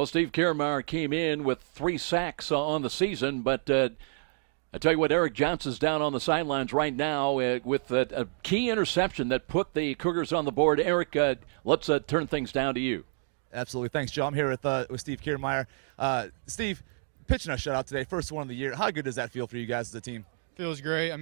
Well, Steve Kiermaier came in with 3 sacks on the season, but I tell you what, Eric Johnson's down on the sidelines right now with a key interception that put the Cougars on the board. Eric, let's turn things down to you. Absolutely. Thanks, Joe. I'm here with Steve Kiermaier. Steve, pitching a shutout today, first one of the year. How good does that feel for you guys as a team? Feels great. I mean,